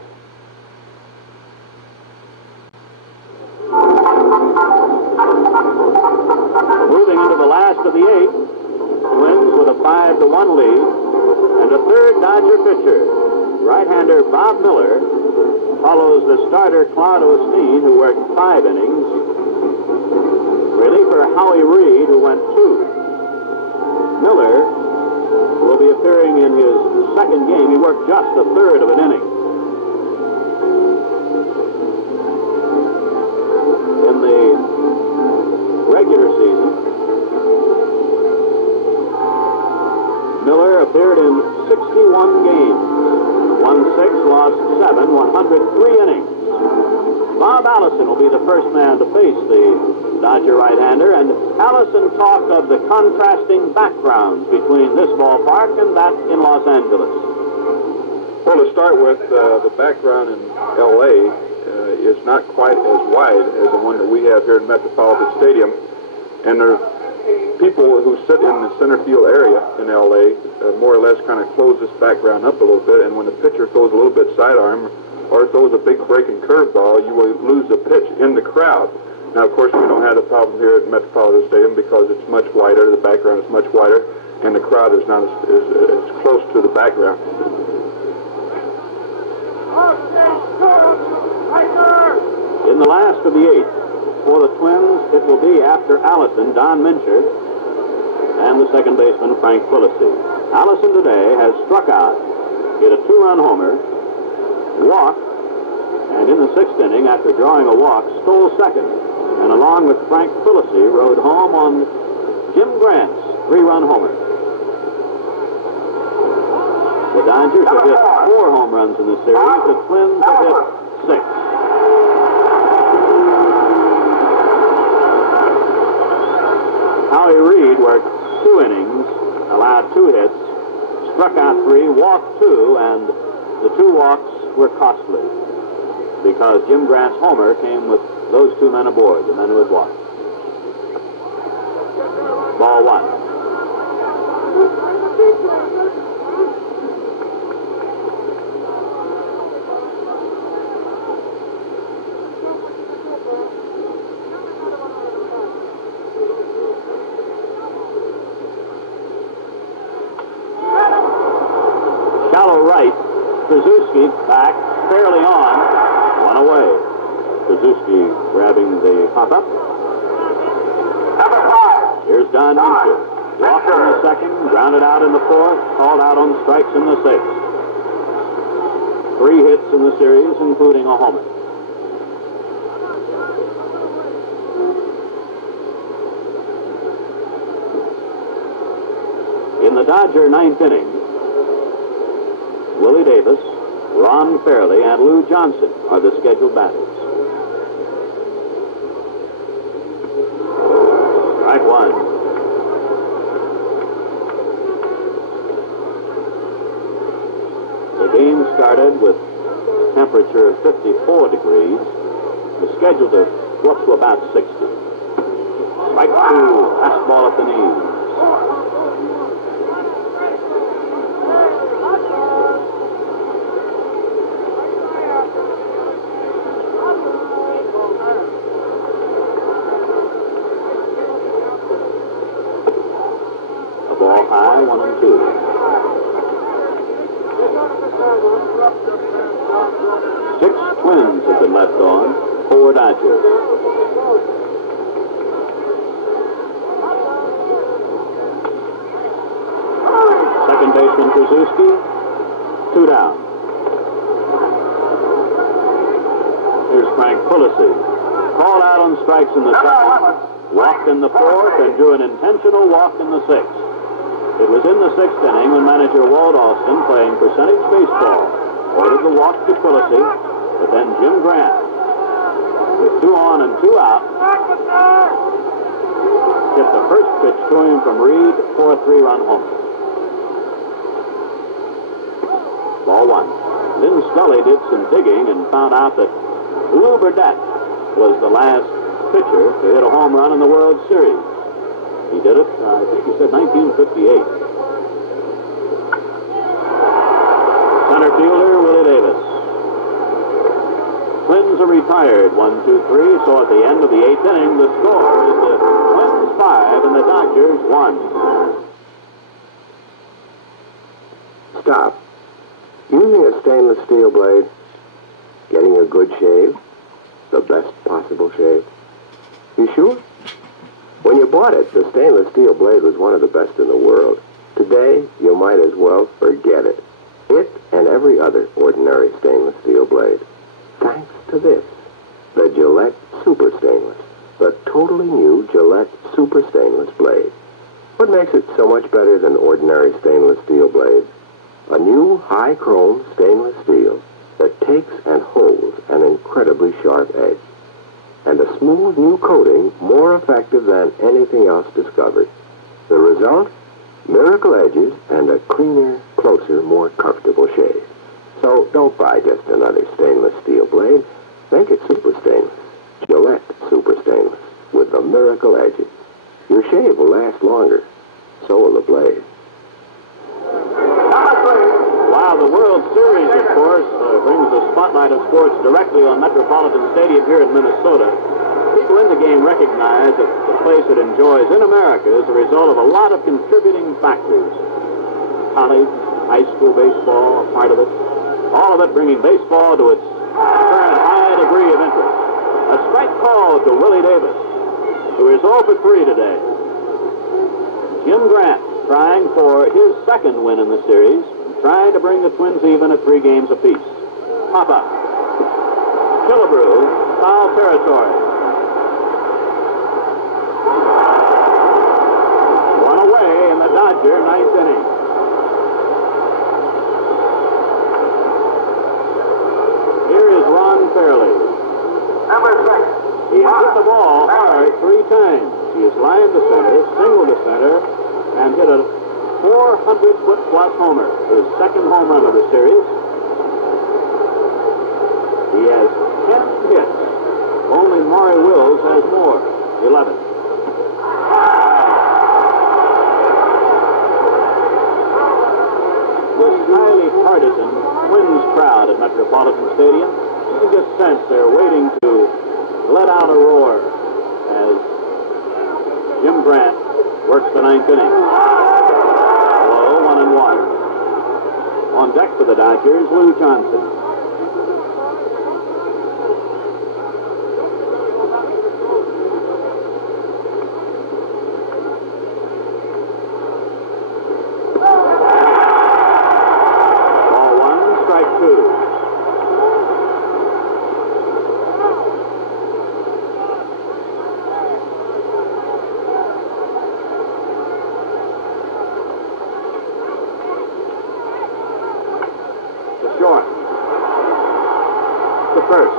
Moving into the last of the 8th, Twins with a 5-1 lead, and a third Dodger pitcher. Right-hander Bob Miller follows the starter Claude Osteen, who worked 5 innings. Reliever Howie Reed, who went 2. Miller will be appearing in his second game. He worked just a third of an inning. In the regular season, Miller appeared in 61 games, won 6, lost 7, 103 innings. Bob Allison will be the first man to face the Dodger right-hander, and Allison talked of the contrasting backgrounds between this ballpark and that in Los Angeles. Well, to start with, the background in L.A. Is not quite as wide as the one that we have here at Metropolitan Stadium, and there are people who sit in the center field area in L.A. More or less kind of close this background up a little bit, and when the pitcher throws a little bit sidearm or throws a big breaking curveball, you will lose the pitch in the crowd. Now, of course, we don't have the problem here at Metropolitan Stadium because it's much wider, the background is much wider, and the crowd is not as close to the background. In the last of the 8th, for the Twins, it will be after Allison, Don Mincher, and the second baseman, Frank Quillisi. Allison today has struck out, hit a 2-run homer, walked, and in the 6th inning, after drawing a walk, stole second, and along with Frank Quillisi, rode home on Jim Grant's 3-run homer. The Dodgers have hit 4 home runs in the series. The Twins have hit 6. Howie Reed worked 2 innings, allowed 2 hits, struck out 3, walked 2, and the 2 walks were costly because Jim Grant's homer came with those 2 men aboard, the men who had walked. Ball 1. Shallow right, Krzyzewski back, fairly on, 1 away. Krzyzewski grabbing the pop-up. Here's Don Mincher. Walked in the 2nd, grounded out in the 4th, called out on strikes in the 6th. 3 hits in the series, including a homer. In the Dodger 9th inning, Willie Davis, Ron Fairley, and Lou Johnson are the scheduled batters. Strike 1. The game started with a temperature of 54 degrees. It's scheduled to go up to about 60. Strike 2, fastball at the knees. High, 1 and 2. 6 Twins have been left on, 4 Dodgers. Second baseman Krzyzewski, 2 down. Here's Frank Quillisi. Called out on strikes in the 2nd, walked in the 4th, and drew an intentional walk in the 6th. It was in the 6th inning when manager Walt Austin, playing percentage baseball, ordered the walk to Quillisi, but then Jim Grant, with 2 on and 2 out, hit the first pitch to him from Reed for a 3-run homer. Ball 1. Lynn Scully did some digging and found out that Lou Burdette was the last pitcher to hit a home run in the World Series. He did it, I think he said 1958. Center fielder, Willie Davis. Twins are retired, 1, 2, 3. So at the end of the 8th inning, the score is the Twins 5 and the Dodgers 1. Stop. Using a stainless steel blade, getting a good shave, the best possible shave. You sure? When you bought it, the stainless steel blade was one of the best in the world. To today, you might as well forget it. It and every other ordinary stainless steel blade. Thanks to this, the Gillette Super Stainless, the totally new Gillette Super Stainless blade. What makes it so much better than ordinary stainless steel blades? A new high-chrome stainless steel that takes and holds an incredibly sharp edge. And a smooth new coating more effective than anything else discovered. The result? Miracle edges and a cleaner, closer, more comfortable shave. So don't buy just another stainless steel blade. Make it super stainless. Gillette Super Stainless with the miracle edges. Your shave will last longer. So will the blade. While the World Series, of course, brings the spotlight of sports directly on Metropolitan Stadium here in Minnesota, people in the game recognize that the place it enjoys in America is the result of a lot of contributing factors. College, high school baseball, a part of it. All of it bringing baseball to its current high degree of interest. A strike call to Willie Davis, who is 0 for 3 today. Jim Grant trying for his second win in the series, trying to bring the Twins even at 3 games apiece. Pop up. Killebrew, foul territory. One away in the Dodger 9th inning. Here is Ron Fairley. Number 6. He has hit the ball hard 3 times. He has lined the center, singled the center, and hit a 400-foot-plus homer, his second home run of the series. He has 10 hits. Only Maury Wills has more, 11. This highly partisan Twins crowd at Metropolitan Stadium, you can just sense they're waiting to let out a roar as Jim Grant works the 9th inning. Low, 1-1. On deck for the Dodgers, Lou Johnson. Ball 1, strike 2. Short. The first.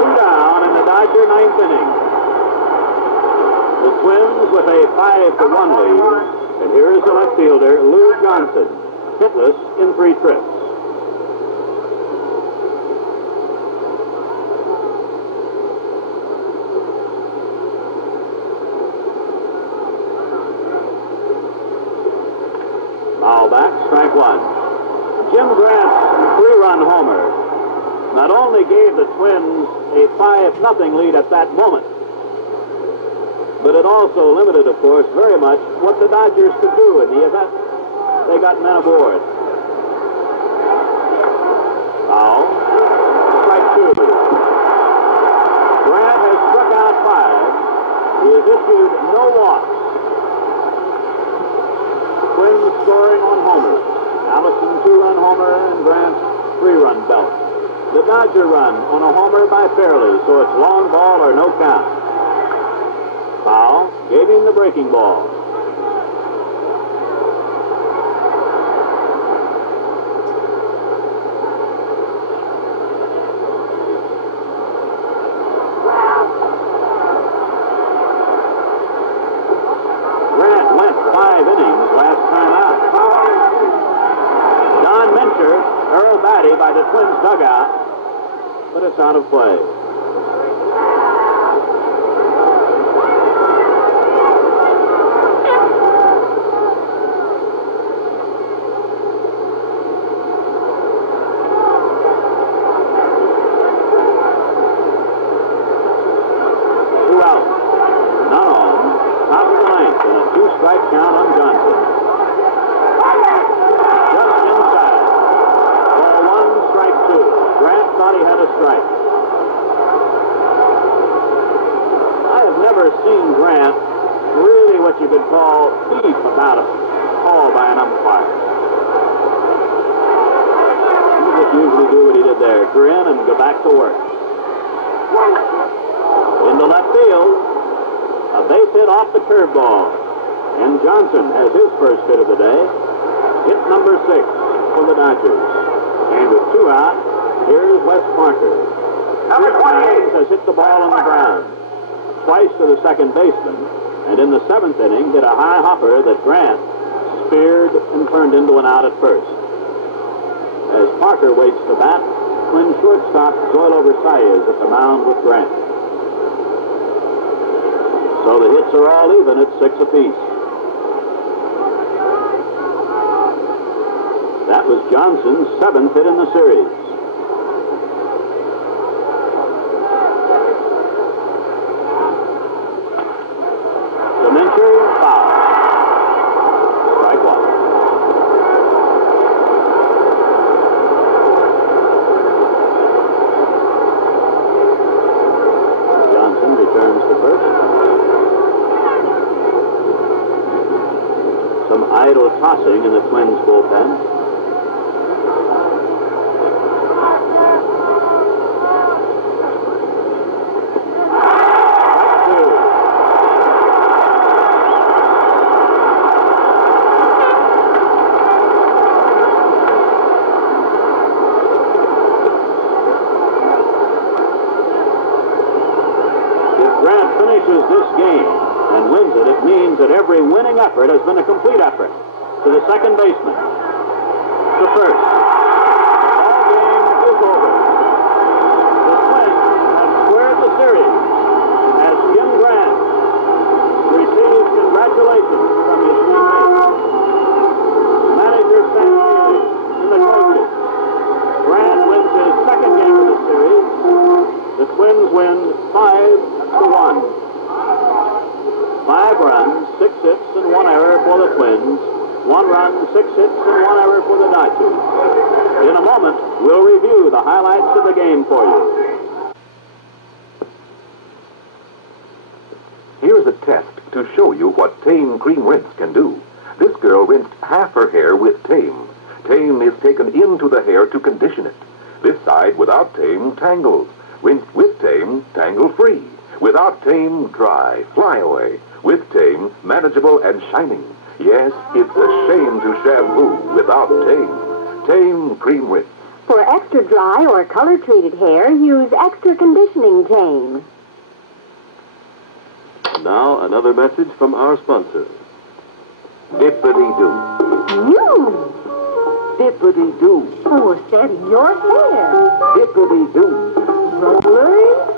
2 down in the Dodger 9th inning. The Twins with a 5-1 lead. And here is the left fielder, Lou Johnson, hitless in 3 trips. Foul back, strike 1. Jim Grant's 3-run homer not only gave the Twins a 5-0 lead at that moment, but it also limited, of course, very much what the Dodgers could do in the event they got men aboard. Foul, strike 2. Grant has struck out 5. He has issued no walks. Twins scoring on homers. Allison 2-run homer and Grant's 3-run belt. The Dodger run on a homer by Fairley, so it's long ball or no count. Foul gave him the breaking ball. Grant went 5 innings last time out. Don Mincher, Earl Batty by the Twins dugout, but it's out of play. Strike count on Johnson. Just inside. Ball 1, strike 2. Grant thought he had a strike. I have never seen Grant really what you could call beef about a call by an umpire. He just usually do what he did there, grin and go back to work. Into left field, a base hit off the curveball. And Johnson has his first hit of the day. Hit number 6 for the Dodgers. And with 2 out, here's Wes Parker. Number 28 has hit the ball on the ground. Twice to the second baseman. And in the 7th inning, hit a high hopper that Grant speared and turned into an out at first. As Parker waits to bat, Twin shortstop Zoilo Versailles is at the mound with Grant. So the hits are all even at 6 apiece. That was Johnson's 7th hit in the series. Dementor, foul. Strike 1. Johnson returns to first. Some idle tossing in the Twins bullpen. This game and wins it, it means that every winning effort has been a complete effort. To the second baseman. To first. Ball game is over. The Twins have squared the series as Jim Grant receives congratulations from his teammates. Manager Sam Neely and the coaches. Grant wins his second game of the series. The Twins win 5-1. 5 runs, 6 hits, and 1 error for the Twins. 1 run, 6 hits, and 1 error for the Dodgers. In a moment, we'll review the highlights of the game for you. Here's a test to show you what Tame Cream Rinse can do. This girl rinsed half her hair with Tame. Tame is taken into the hair to condition it. This side without Tame tangles. Rinsed with Tame, tangle-free. Without Tame, dry, fly away. With Tame, manageable and shining. Yes, it's a shame to shampoo without Tame. Tame Cream Rinse. For extra dry or color-treated hair, use extra conditioning Tame. Now, another message from our sponsor. Dippity-doo. You! Dippity-doo. For setting your hair. Dippity-doo. Rollers.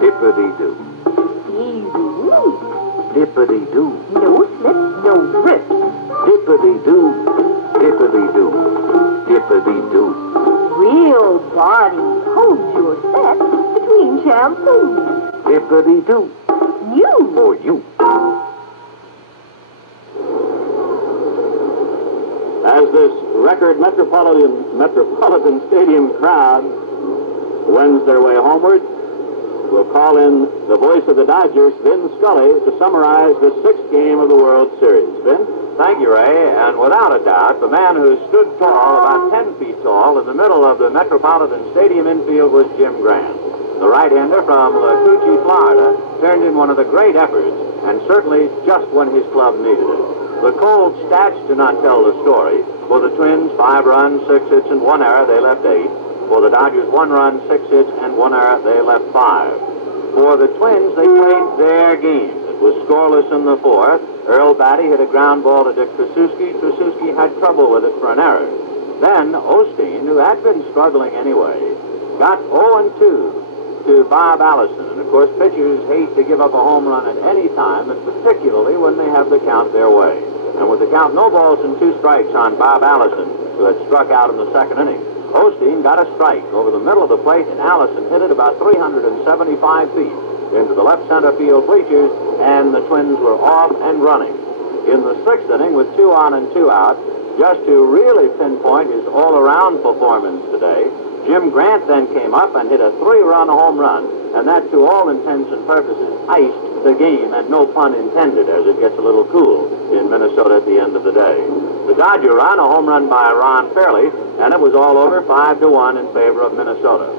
Dippity-doo. Easy. Dippity-doo. No slips, no rips. Dippity-doo. Dippity-doo. Dippity-doo. Real body holds your set between shampoos. Dippity-doo. You. For you. As this record Metropolitan Stadium crowd wends their way homeward, we'll call in the voice of the Dodgers, Vin Scully, to summarize the 6th game of the World Series. Vin? Thank you, Ray. And without a doubt, the man who stood tall, about 10 feet tall, in the middle of the Metropolitan Stadium infield was Jim Grant. The right-hander from La Cucci, Florida, turned in one of the great efforts, and certainly just when his club needed it. The cold stats do not tell the story. For the Twins, 5 runs, 6 hits, and 1 error, they left 8. For the Dodgers, 1 run, 6 hits, and 1 error, they left 5. For the Twins, they played their game. It was scoreless in the 4th. Earl Batty hit a ground ball to Dick Tracewski. Tracewski had trouble with it for an error. Then Osteen, who had been struggling anyway, got 0-2 to Bob Allison. And, of course, pitchers hate to give up a home run at any time, and particularly when they have the count their way. And with the count no balls and 2 strikes on Bob Allison, who had struck out in the 2nd inning, Osteen got a strike over the middle of the plate, and Allison hit it about 375 feet into the left center field bleachers, and the Twins were off and running. In the 6th inning, with 2 on and 2 out, just to really pinpoint his all-around performance today, Jim Grant then came up and hit a 3-run home run, and that, to all intents and purposes, iced the game, and no pun intended, as it gets a little cool in Minnesota at the end of the day. The Dodger run, a home run by Ron Fairley, and it was all over 5-1 in favor of Minnesota.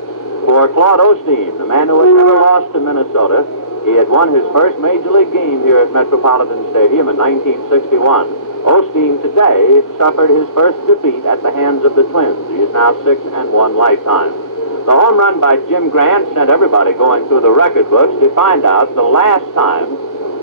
For Claude Osteen, the man who had never lost to Minnesota, he had won his first Major League game here at Metropolitan Stadium in 1961. Osteen today suffered his first defeat at the hands of the Twins. He is now 6-1 lifetime. The home run by Jim Grant sent everybody going through the record books to find out the last time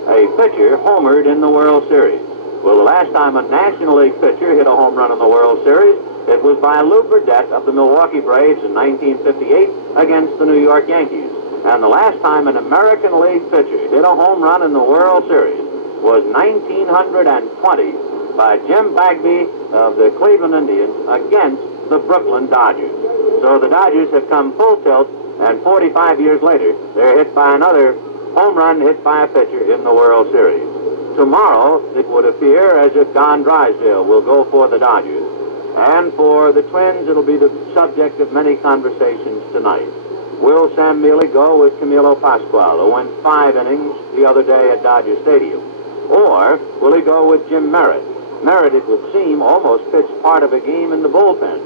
a pitcher homered in the World Series. Well, the last time a National League pitcher hit a home run in the World Series, it was by Lou Burdette of the Milwaukee Braves in 1958 against the New York Yankees. And the last time an American League pitcher hit a home run in the World Series was 1920 by Jim Bagby of the Cleveland Indians against the Brooklyn Dodgers. So the Dodgers have come full tilt, and 45 years later, they're hit by another home run hit by a pitcher in the World Series. Tomorrow, it would appear as if Don Drysdale will go for the Dodgers. And for the Twins, it'll be the subject of many conversations tonight. Will Sam Mealy go with Camilo Pascual, who went 5 innings the other day at Dodger Stadium? Or will he go with Jim Merritt? Merritt, it would seem, almost pitched part of a game in the bullpen,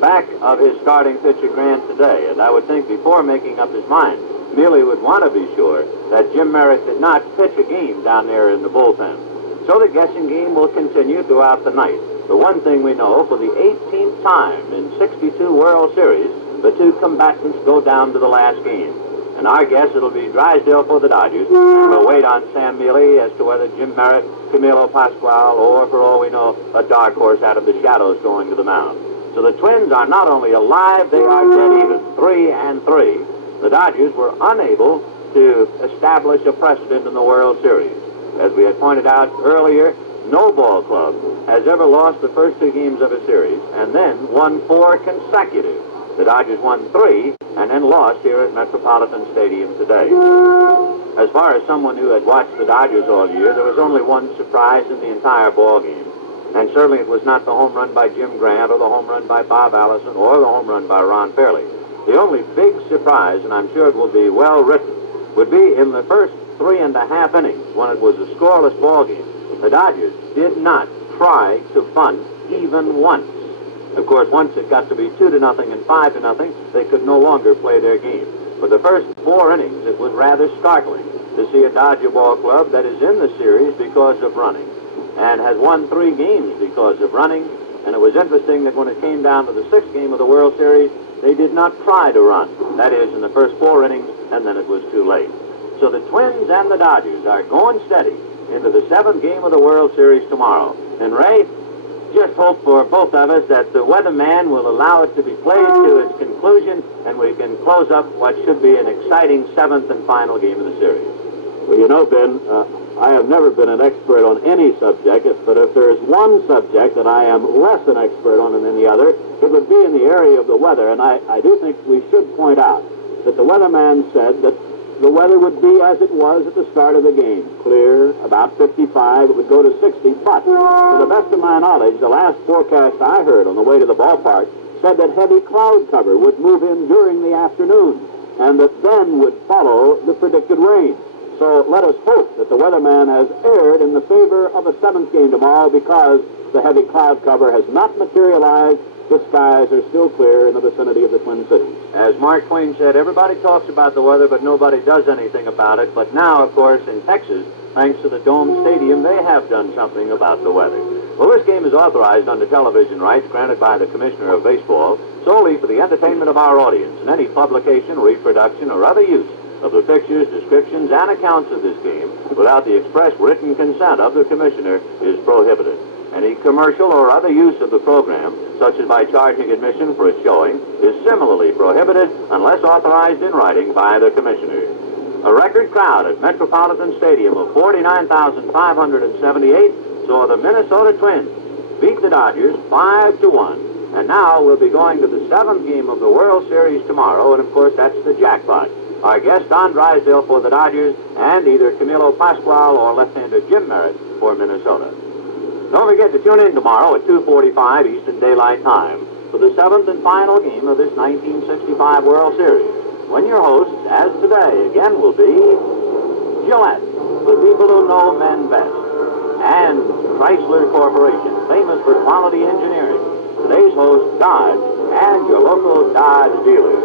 back of his starting pitcher Grant today. And I would think before making up his mind, Mealy would want to be sure that Jim Merritt did not pitch a game down there in the bullpen. So the guessing game will continue throughout the night. The one thing we know, for the 18th time in 62 World Series, the two combatants go down to the last game. And our guess, it'll be Drysdale for the Dodgers. We'll wait on Sam Mealy as to whether Jim Merritt, Camilo Pascual, or, for all we know, a dark horse out of the shadows going to the mound. So the Twins are not only alive, they are dead even, 3-3. The Dodgers were unable to establish a precedent in the World Series. As we had pointed out earlier, no ball club has ever lost the first 2 games of a series and then won 4 consecutive. The Dodgers won 3 and then lost here at Metropolitan Stadium today. As far as someone who had watched the Dodgers all year, there was only one surprise in the entire ball game. And certainly it was not the home run by Jim Grant or the home run by Bob Allison or the home run by Ron Fairley. The only big surprise, and I'm sure it will be well written, would be in the first 3.5 innings when it was a scoreless ball game. The Dodgers did not try to bunt even once. Of course, once it got to be 2-0 and 5-0, they could no longer play their game. For the first 4 innings, it was rather startling to see a Dodger ball club that is in the series because of running and has won 3 games because of running. And it was interesting that when it came down to the 6th game of the World Series, they did not try to run. That is, in the first 4 innings, and then it was too late. So the Twins and the Dodgers are going steady into the 7th game of the World Series tomorrow. And Ray, just hope for both of us that the weatherman will allow it to be played to its conclusion and we can close up what should be an exciting 7th and final game of the series. Well, you know, Ben, I have never been an expert on any subject, but if there's one subject that I am less an expert on than any other, it would be in the area of the weather. And I do think we should point out that the weatherman said that the weather would be as it was at the start of the game. Clear, about 55, it would go to 60. But, to the best of my knowledge, the last forecast I heard on the way to the ballpark said that heavy cloud cover would move in during the afternoon, and that then would follow the predicted rain. So let us hope that the weatherman has erred in the favor of a 7th game tomorrow because the heavy cloud cover has not materialized. The skies are still clear in the vicinity of the Twin Cities. As Mark Twain said, everybody talks about the weather, but nobody does anything about it. But now, of course, in Texas, thanks to the Dome Stadium, they have done something about the weather. Well, this game is authorized under television rights granted by the Commissioner of Baseball solely for the entertainment of our audience, and any publication, reproduction, or other use of the pictures, descriptions, and accounts of this game without the express written consent of the Commissioner is prohibited. Any commercial or other use of the program, such as by charging admission for its showing, is similarly prohibited unless authorized in writing by the Commissioner. A record crowd at Metropolitan Stadium of 49,578 saw the Minnesota Twins beat the Dodgers 5-1. And now we'll be going to the 7th game of the World Series tomorrow, and of course that's the jackpot. Our guest, Don Drysdale for the Dodgers, and either Camilo Pascual or left-hander Jim Merritt for Minnesota. Don't forget to tune in tomorrow at 2:45 Eastern Daylight Time for the 7th and final game of this 1965 World Series, when your hosts, as today, again will be Gillette. the people who know men best. And Chrysler Corporation, famous for quality engineering. Today's host, Dodge, and your local Dodge dealer.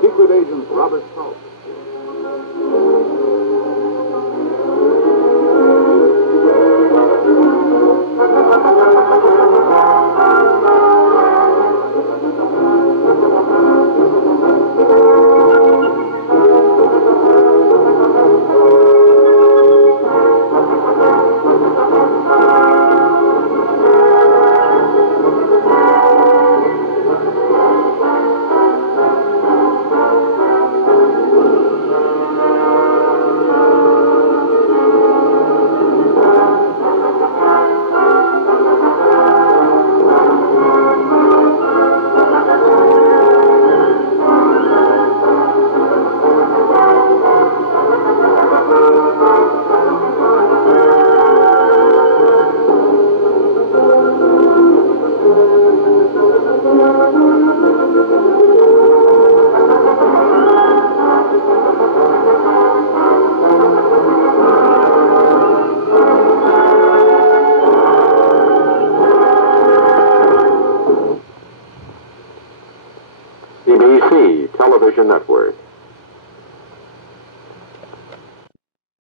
Secret Agent Robert Salt. CBC Television Network.